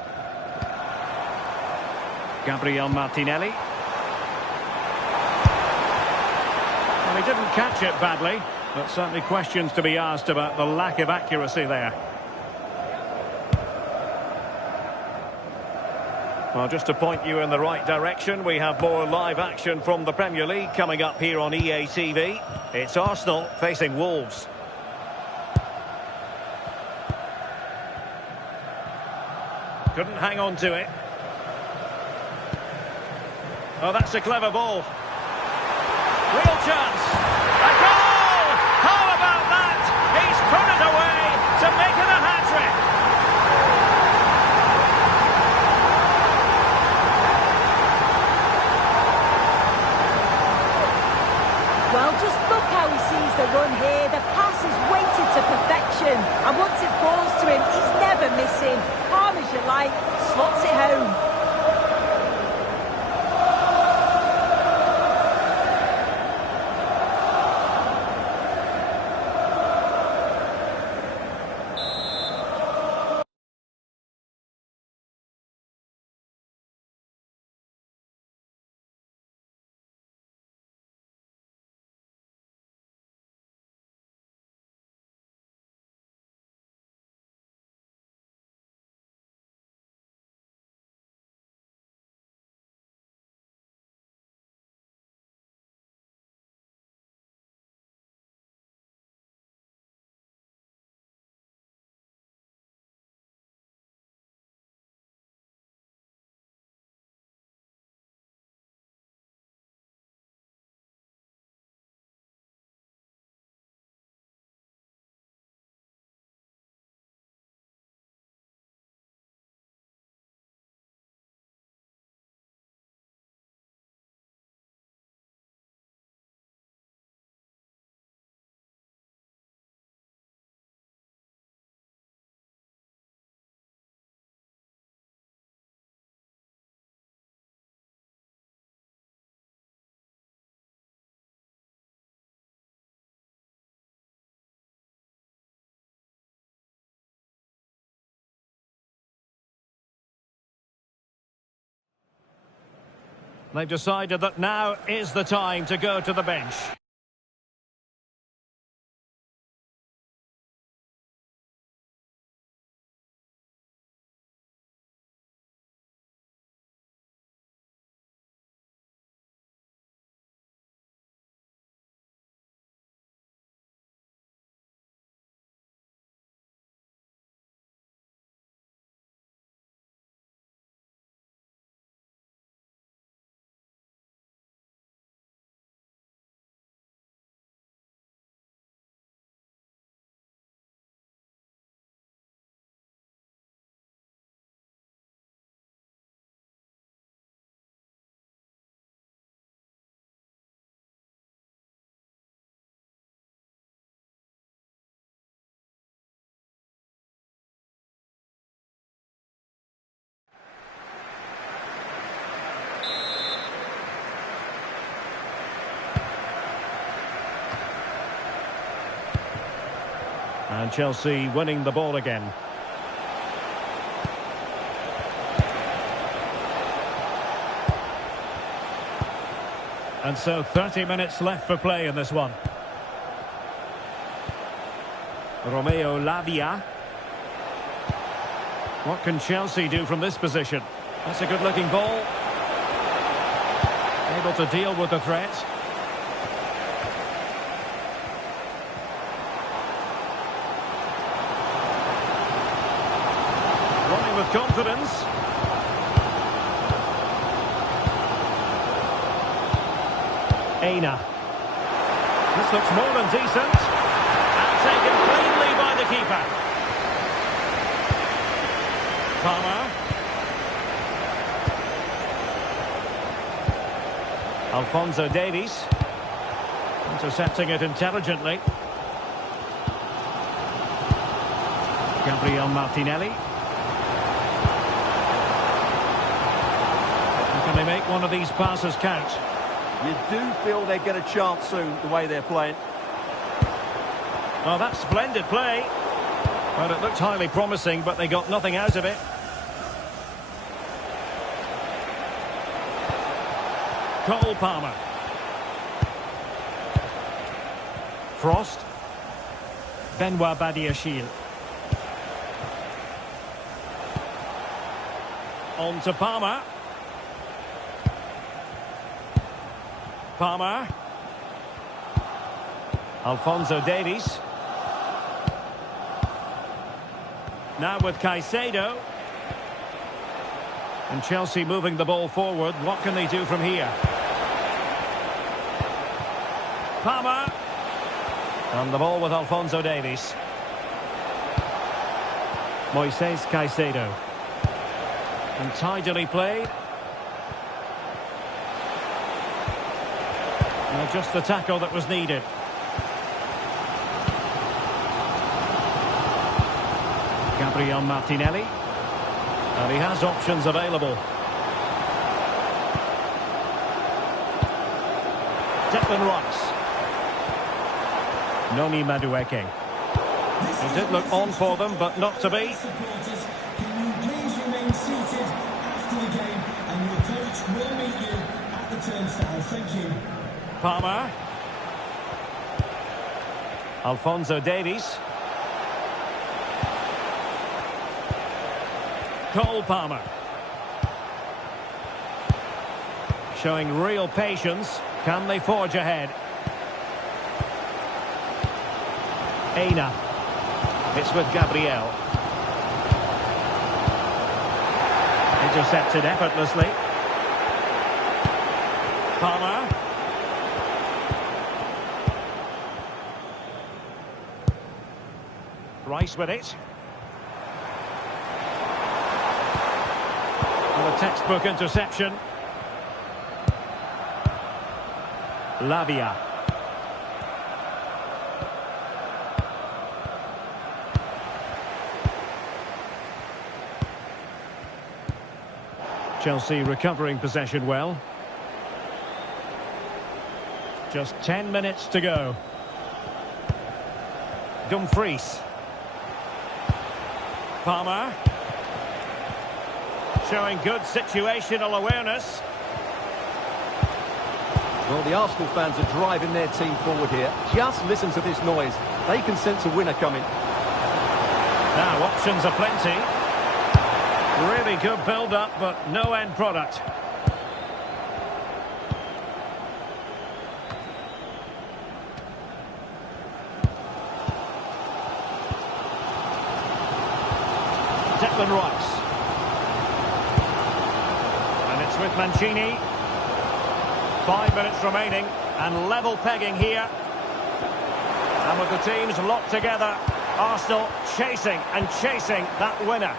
Gabriel Martinelli. Well, he didn't catch it badly, but certainly questions to be asked about the lack of accuracy there. Well, just to point you in the right direction, we have more live action from the Premier League coming up here on EA TV. It's Arsenal facing Wolves. Couldn't hang on to it. Oh, that's a clever ball. Real chance. A goal! How about that? He's put it away to make it a hat-trick. Well, just look how he sees the run here. The pass is weighted to perfection. And once it falls to him, he's never missing. Calm as you like, slots it home. They've decided that now is the time to go to the bench. And Chelsea winning the ball again. And so 30 minutes left for play in this one. Romeo Lavia. What can Chelsea do from this position? That's a good-looking ball. Able to deal with the threat. Running with confidence. Aina. This looks more than decent. And taken cleanly by the keeper. Palmer. Alphonso Davies. Intercepting it intelligently. Gabriel Martinelli. Can they make one of these passes count? You do feel they get a chance soon, the way they're playing. Oh, that's splendid play. Well, it looked highly promising, but they got nothing out of it. Cole Palmer. Frost. Benoit Badiashile. On to Palmer. Palmer. Alphonso Davies. Now with Caicedo. And Chelsea moving the ball forward. What can they do from here? Palmer. And the ball with Alphonso Davies. Moises Caicedo. And tidily played. Well, just the tackle that was needed. Gabriel Martinelli. And he has options available. Declan Rice. Noni Madueke. It did look on for them, but not to be. Supporters, can you please remain seated after the game, and your coach will meet you at the turnstile. Thank you. Palmer. Alphonso Davies. Cole Palmer. Showing real patience. Can they forge ahead? Aina. It's with Gabriel. Intercepted effortlessly. Palmer. Rice with it. And a textbook interception. Lavia. Chelsea recovering possession well. Just 10 minutes to go. Dumfries. Palmer. Showing good situational awareness. Well, the Arsenal fans are driving their team forward here. Just listen to this noise. They can sense a winner coming. Now, options are plenty. Really good build-up, but no end product. Declan Rice. And it's with Mancini. 5 minutes remaining, and level pegging here. And with the teams locked together, Arsenal chasing and chasing that winner.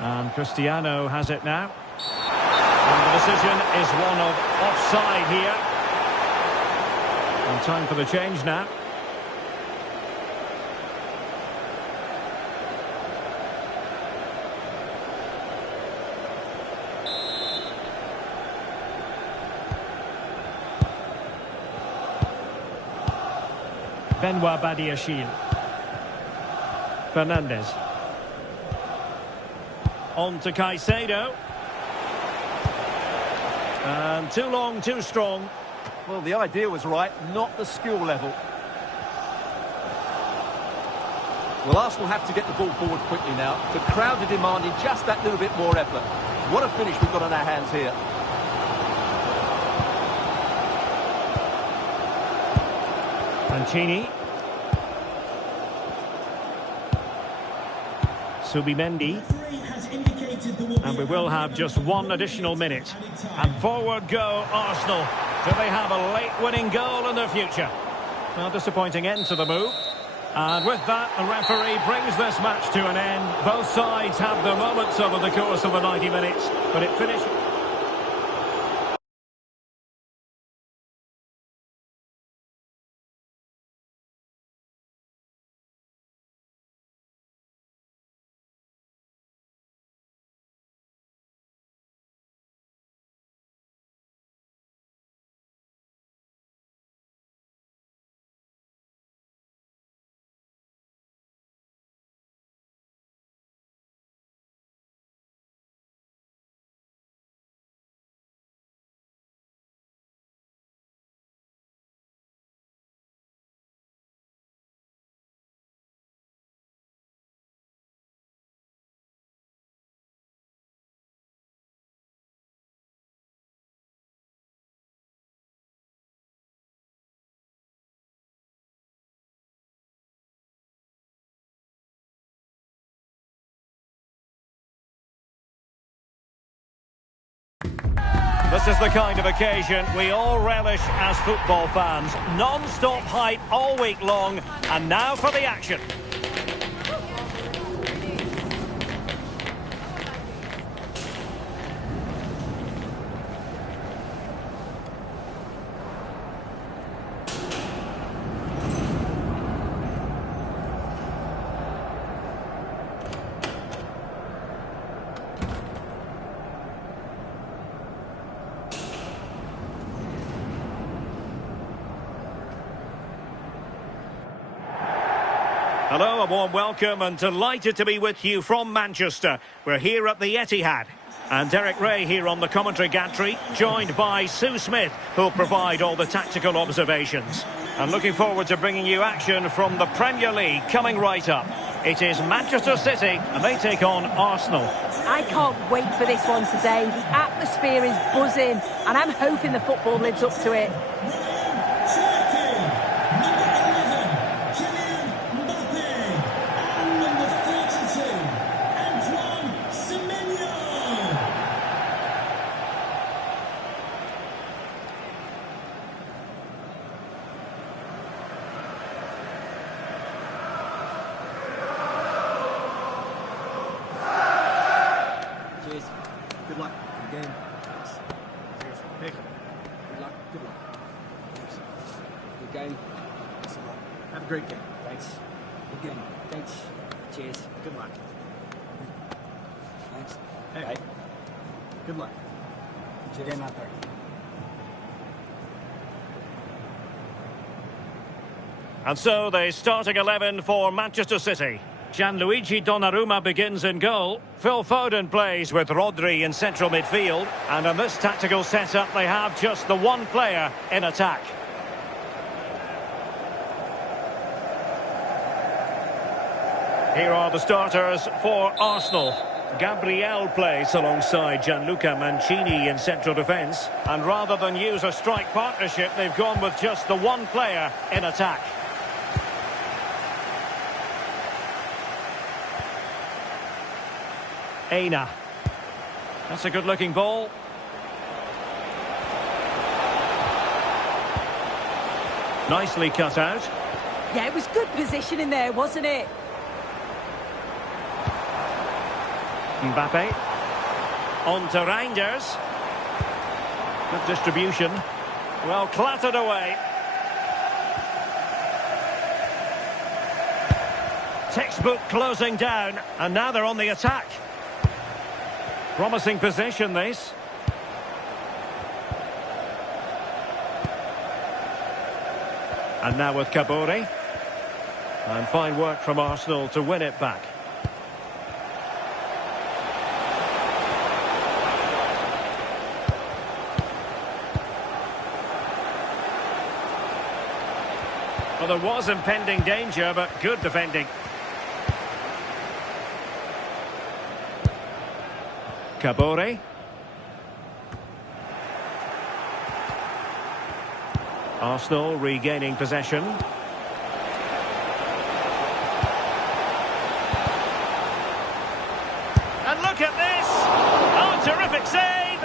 And Cristiano has it now. And the decision is one of offside here. And time for the change now. Benoit Badiashile. Fernandes. On to Caicedo. And too long, too strong. Well, the idea was right, not the skill level. Well, Arsenal have to get the ball forward quickly now. The crowd are demanding just that little bit more effort. What a finish we've got on our hands here. Mancini. Subimendi. And we will have just one additional minute. And forward go Arsenal. Do they have a late winning goal in their future? Well, disappointing end to the move. And with that, the referee brings this match to an end. Both sides have their moments over the course of the 90 minutes, but it finished... This is the kind of occasion we all relish as football fans. Non-stop hype all week long, and now for the action. Hello, a warm welcome and delighted to be with you from Manchester. We're here at the Etihad. And Derek Ray here on the commentary gantry, joined by Sue Smith, who'll provide all the tactical observations. And looking forward to bringing you action from the Premier League coming right up. It is Manchester City and they take on Arsenal. I can't wait for this one today. The atmosphere is buzzing and I'm hoping the football lives up to it. Good luck. Good game. Thanks. Cheers. Hey. Good luck. Good luck. Thanks. Good game. Thanks a lot. Have a great game. Thanks. Good game. Thanks. Cheers. Good luck. Thanks. Hey. Bye. Good luck. Good game out there. And so the starting 11 for Manchester City. Gianluigi Donnarumma begins in goal. Phil Foden plays with Rodri in central midfield. And in this tactical setup, they have just the one player in attack. Here are the starters for Arsenal. Gabriel plays alongside Gianluca Mancini in central defence. And rather than use a strike partnership, they've gone with just the one player in attack. Aina. That's a good-looking ball. Nicely cut out. Yeah, it was good positioning there, wasn't it? Mbappe. On to Reinders. Good distribution. Well, clattered away. Textbook closing down, and now they're on the attack. Promising position, this. And now with Kabore. And fine work from Arsenal to win it back. Well, there was impending danger, but good defending. Kabore. Arsenal regaining possession. And look at this! Oh, terrific save!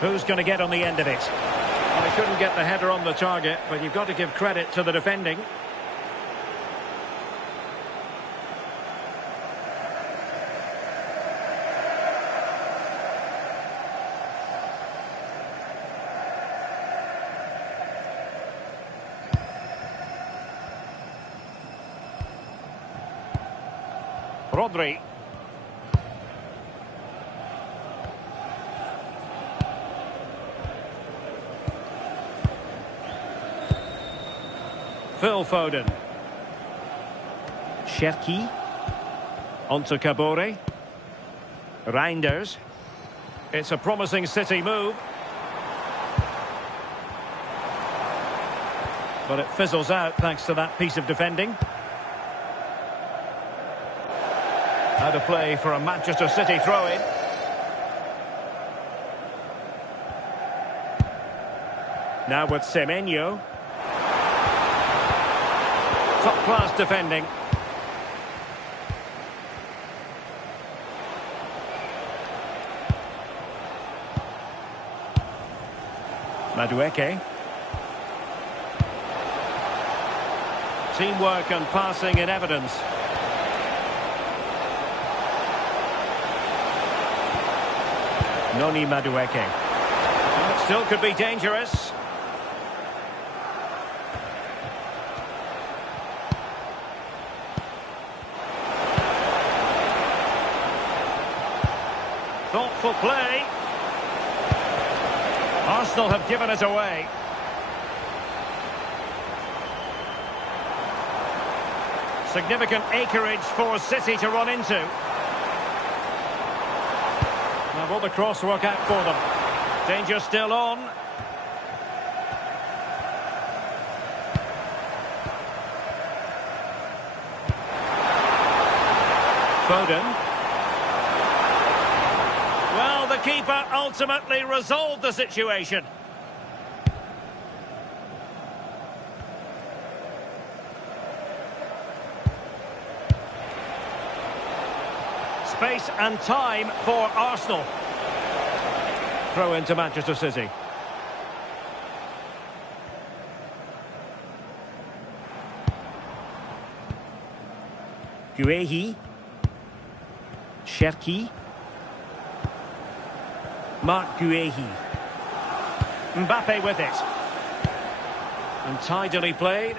Who's going to get on the end of it? Well, he couldn't get the header on the target, but you've got to give credit to the defending. Rodri. Phil Foden. Cherki. Onto Kabore. Reinders. It's a promising City move. But it fizzles out thanks to that piece of defending. Out of play for a Manchester City throw-in. Now with Semenyo. Top-class defending. Madueke. Teamwork and passing in evidence. Ronny Madueke. Well, it still could be dangerous. Thoughtful play. Arsenal have given it away. Significant acreage for City to run into. Now will the cross work out for them? Danger still on. Foden. Well, the keeper ultimately resolved the situation. Space and time for Arsenal. Throw into Manchester City. Guehi. Cherki. Marc Guehi. Mbappe with it. And tidily played.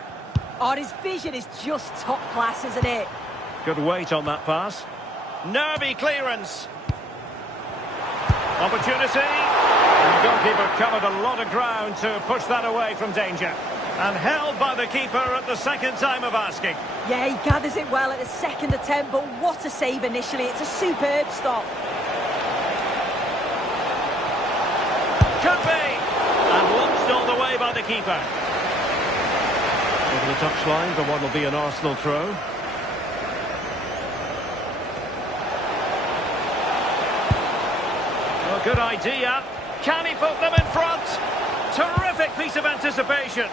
Oh, his vision is just top class, isn't it? Good weight on that pass. Nervy clearance. Opportunity. And the goalkeeper covered a lot of ground to push that away from danger. And held by the keeper at the second time of asking. Yeah, he gathers it well at the second attempt, but what a save initially. It's a superb stop. Could be. And launched all the way by the keeper. Over the touchline for what will be an Arsenal throw. Good idea. Can he put them in front? Terrific piece of anticipation.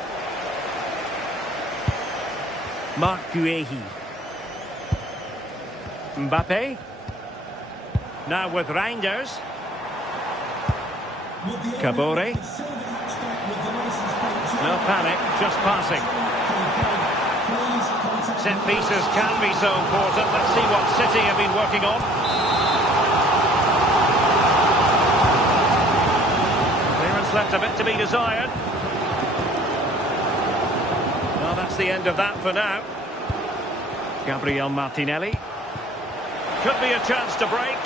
Marc Guehi. Mbappe. Now with Reinders. Kabore. No panic, just passing. Set pieces can be so important. Let's see what City have been working on. Left a bit to be desired. Well, that's the end of that for now. Gabriel Martinelli. Could be a chance to break.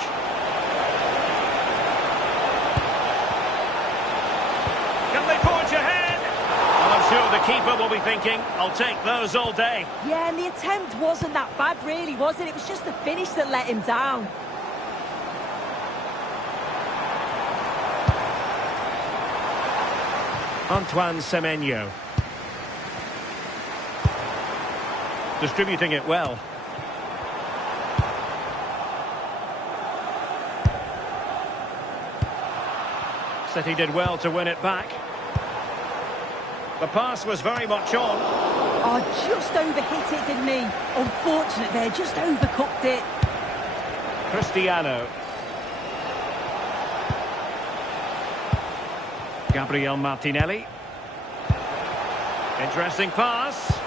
Can they forge ahead? Well, I'm sure the keeper will be thinking, I'll take those all day. Yeah, and the attempt wasn't that bad really, was it? It was just the finish that let him down. Antoine Semenyo. Distributing it well. City did well to win it back. The pass was very much on. Oh, just overhit it, didn't he? Unfortunate there, just overcooked it. Cristiano. Gabriel Martinelli. Interesting pass.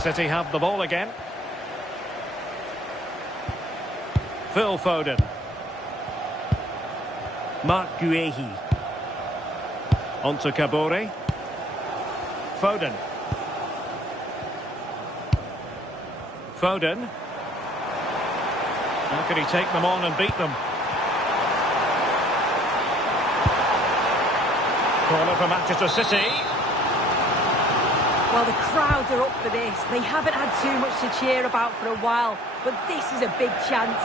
City have the ball again. Phil Foden. Marc Guehi. Onto Kabore. Foden. Foden. How can he take them on and beat them? Corner for Manchester City. Well, the crowd are up for this. They haven't had too much to cheer about for a while, but this is a big chance.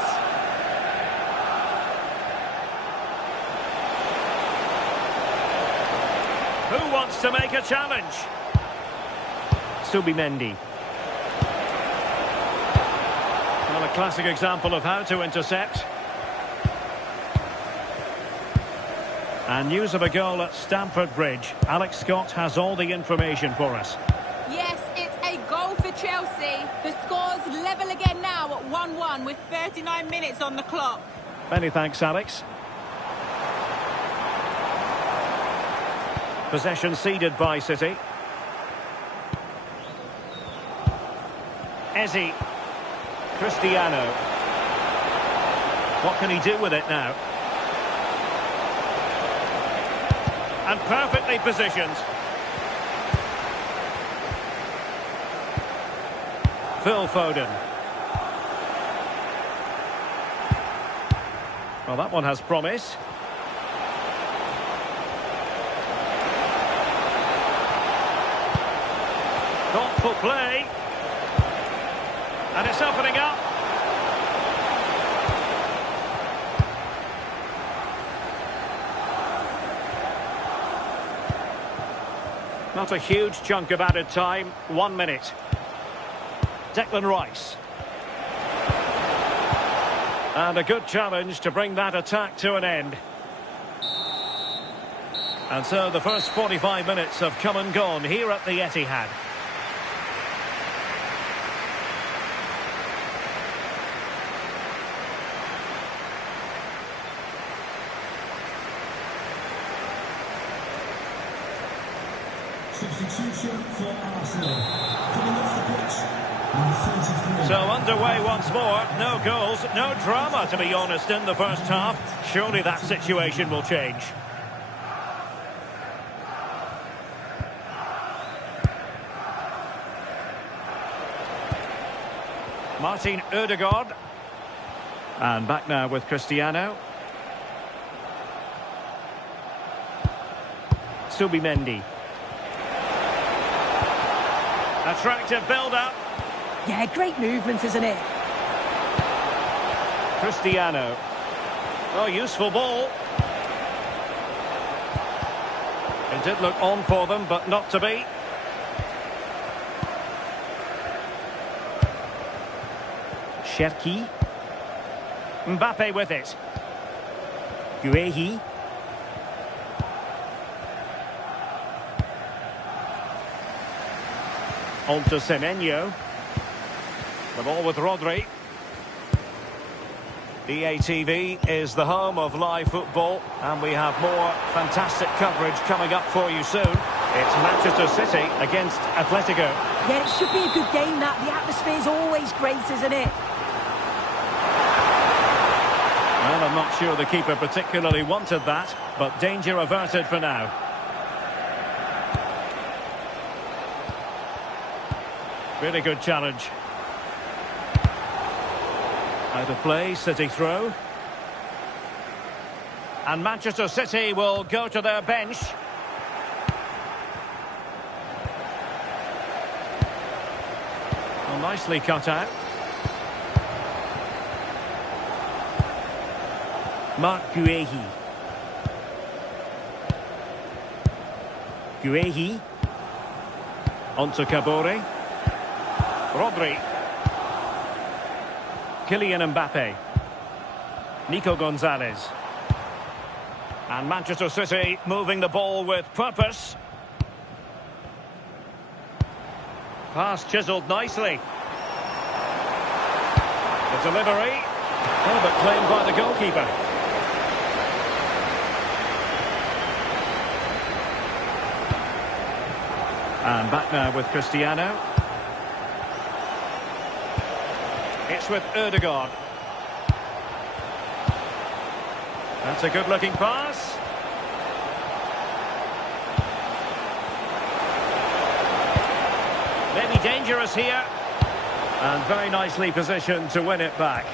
Who wants to make a challenge? Subimendi. Well, a classic example of how to intercept. And news of a goal at Stamford Bridge. Alex Scott has all the information for us. Yes, it's a goal for Chelsea. The score's level again now at 1-1 with 39 minutes on the clock. Many thanks, Alex. Possession ceded by City. Eze. Cristiano. What can he do with it now? And perfectly positioned. Phil Foden. Well, that one has promise. Thoughtful play. And it's opening up. Not a huge chunk of added time. 1 minute. Declan Rice. And a good challenge to bring that attack to an end. And so the first 45 minutes have come and gone here at the Etihad. Substitution for Arsenal. Coming off the pitch, number 33. So underway once more. No goals, no drama, to be honest, in the first half. Surely that situation will change. Martin Ødegaard. And back now with Cristiano. Subimendi. Attractive build-up. Yeah, great movement, isn't it? Cristiano. Oh, useful ball. It did look on for them, but not to be. Cherki. Mbappe with it. Guehi. On to Semenyo. The ball with Rodri. EATV is the home of live football, and we have more fantastic coverage coming up for you soon. It's Manchester City against Atletico. Yeah, it should be a good game, that. The atmosphere's always great, isn't it? Well, I'm not sure the keeper particularly wanted that, but danger averted for now. Really good challenge. Out of play, City throw. And Manchester City will go to their bench. Well, nicely cut out. Marc Guehi. Guehi. On to Kabore. Rodri. Kylian Mbappe. Nico Gonzalez. And Manchester City moving the ball with purpose. Pass chiselled nicely. The delivery. Oh, but claimed by the goalkeeper. And back now with Cristiano. It's with Ødegaard. That's a good-looking pass. Maybe dangerous here. And very nicely positioned to win it back.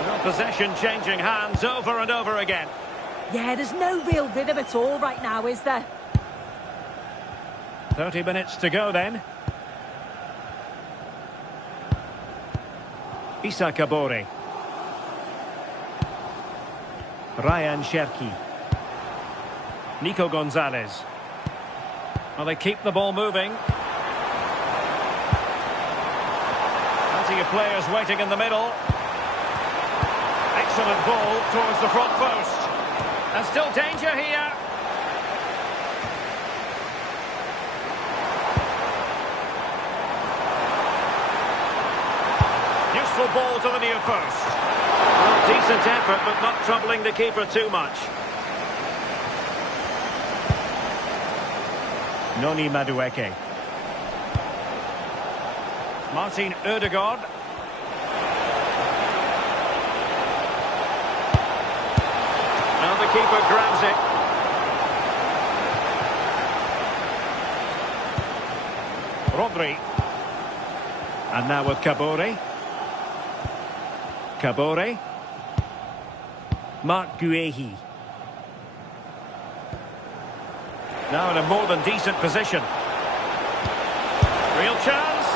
Well, possession changing hands over and over again. Yeah, there's no real rhythm at all right now, is there? 30 minutes to go then. Issa Kabore. Ryan Cherki. Nico Gonzalez. Well, they keep the ball moving. Plenty of players waiting in the middle. Excellent ball towards the front post. And still danger here. Beautiful ball to the near post. Well, decent effort, but not troubling the keeper too much. Noni Madueke. Martin Ødegaard. Now the keeper grabs it. Rodri. And now with Kabore. Kabore. Marc Guehi. Now in a more than decent position. Real chance.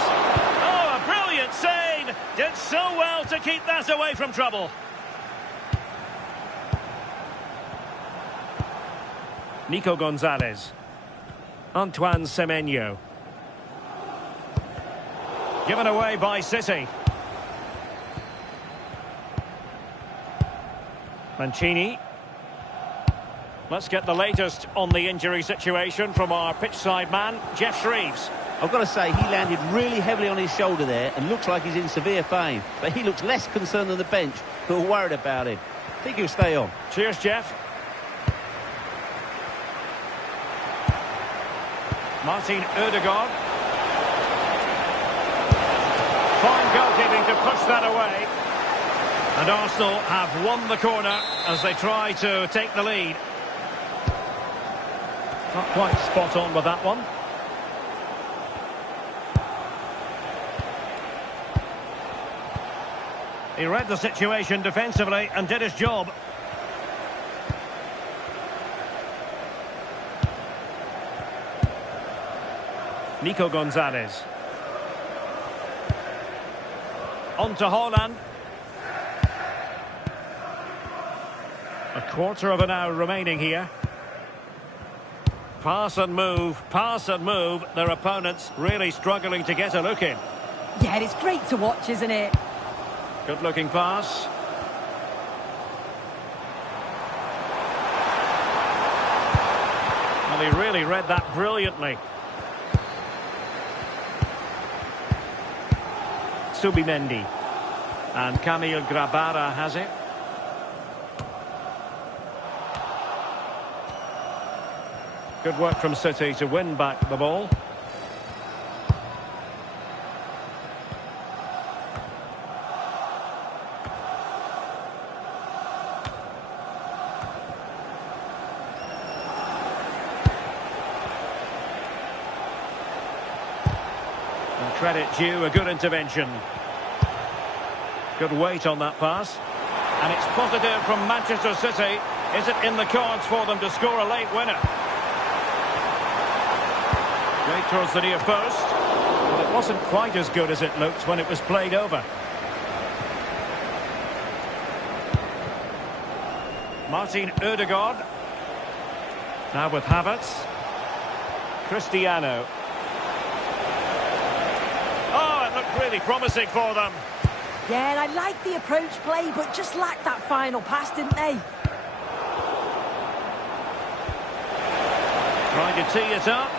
Oh, a brilliant save. Did so well to keep that away from trouble. Nico Gonzalez. Antoine Semenyo. Given away by City. Mancini. Let's get the latest on the injury situation from our pitchside man, Jeff Shreves. I've got to say, he landed really heavily on his shoulder there and looks like he's in severe pain. But he looks less concerned than the bench, who are worried about him. I think he'll stay on. Cheers, Jeff. Martin Ødegaard. Fine goalkeeping to push that away. And Arsenal have won the corner as they try to take the lead. Not quite spot on with that one. He read the situation defensively and did his job. Nico Gonzalez. On to Haaland. A quarter of an hour remaining here. Pass and move, their opponents really struggling to get a look in. Yeah, it's great to watch, isn't it? Good looking pass. Well, he really read that brilliantly. Subimendi. And Camille Grabara has it. Good work from City to win back the ball. And credit due, a good intervention. Good weight on that pass. And it's positive from Manchester City. Is it in the cards for them to score a late winner? Straight towards the near post. Well, it wasn't quite as good as it looked when it was played over. Martin Ødegaard. Now with Havertz. Cristiano. Oh, it looked really promising for them. Yeah, and I like the approach play, but just lacked that final pass, didn't they? Trying to tee it up.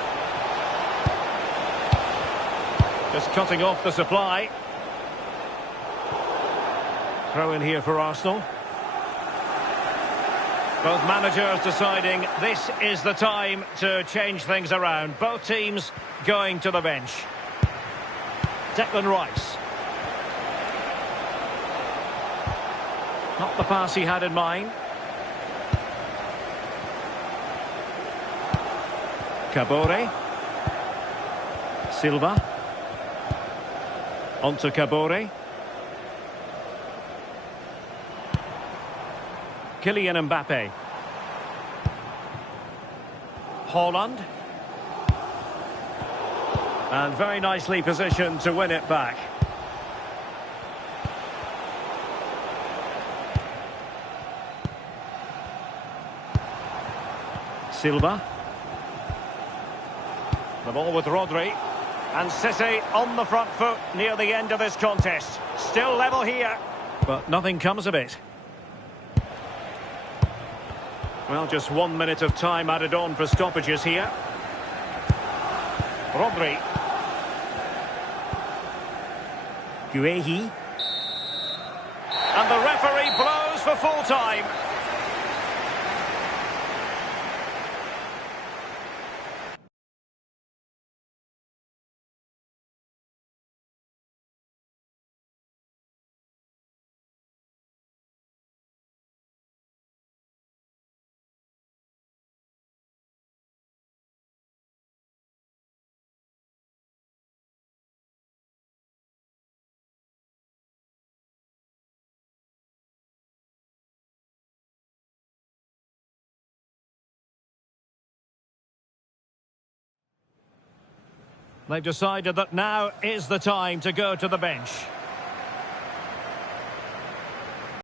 Just cutting off the supply. Throw in here for Arsenal. Both managers deciding this is the time to change things around. Both teams going to the bench. Declan Rice. Not the pass he had in mind. Kabore. Silva. On to Kabore. Kylian Mbappe. Haaland. And very nicely positioned to win it back. Silva. The ball with Rodri. And City on the front foot near the end of this contest. Still level here, but nothing comes of it. Well, just 1 minute of time added on for stoppages here. Rodri. Guehi. And the referee blows for full time. They've decided that now is the time to go to the bench.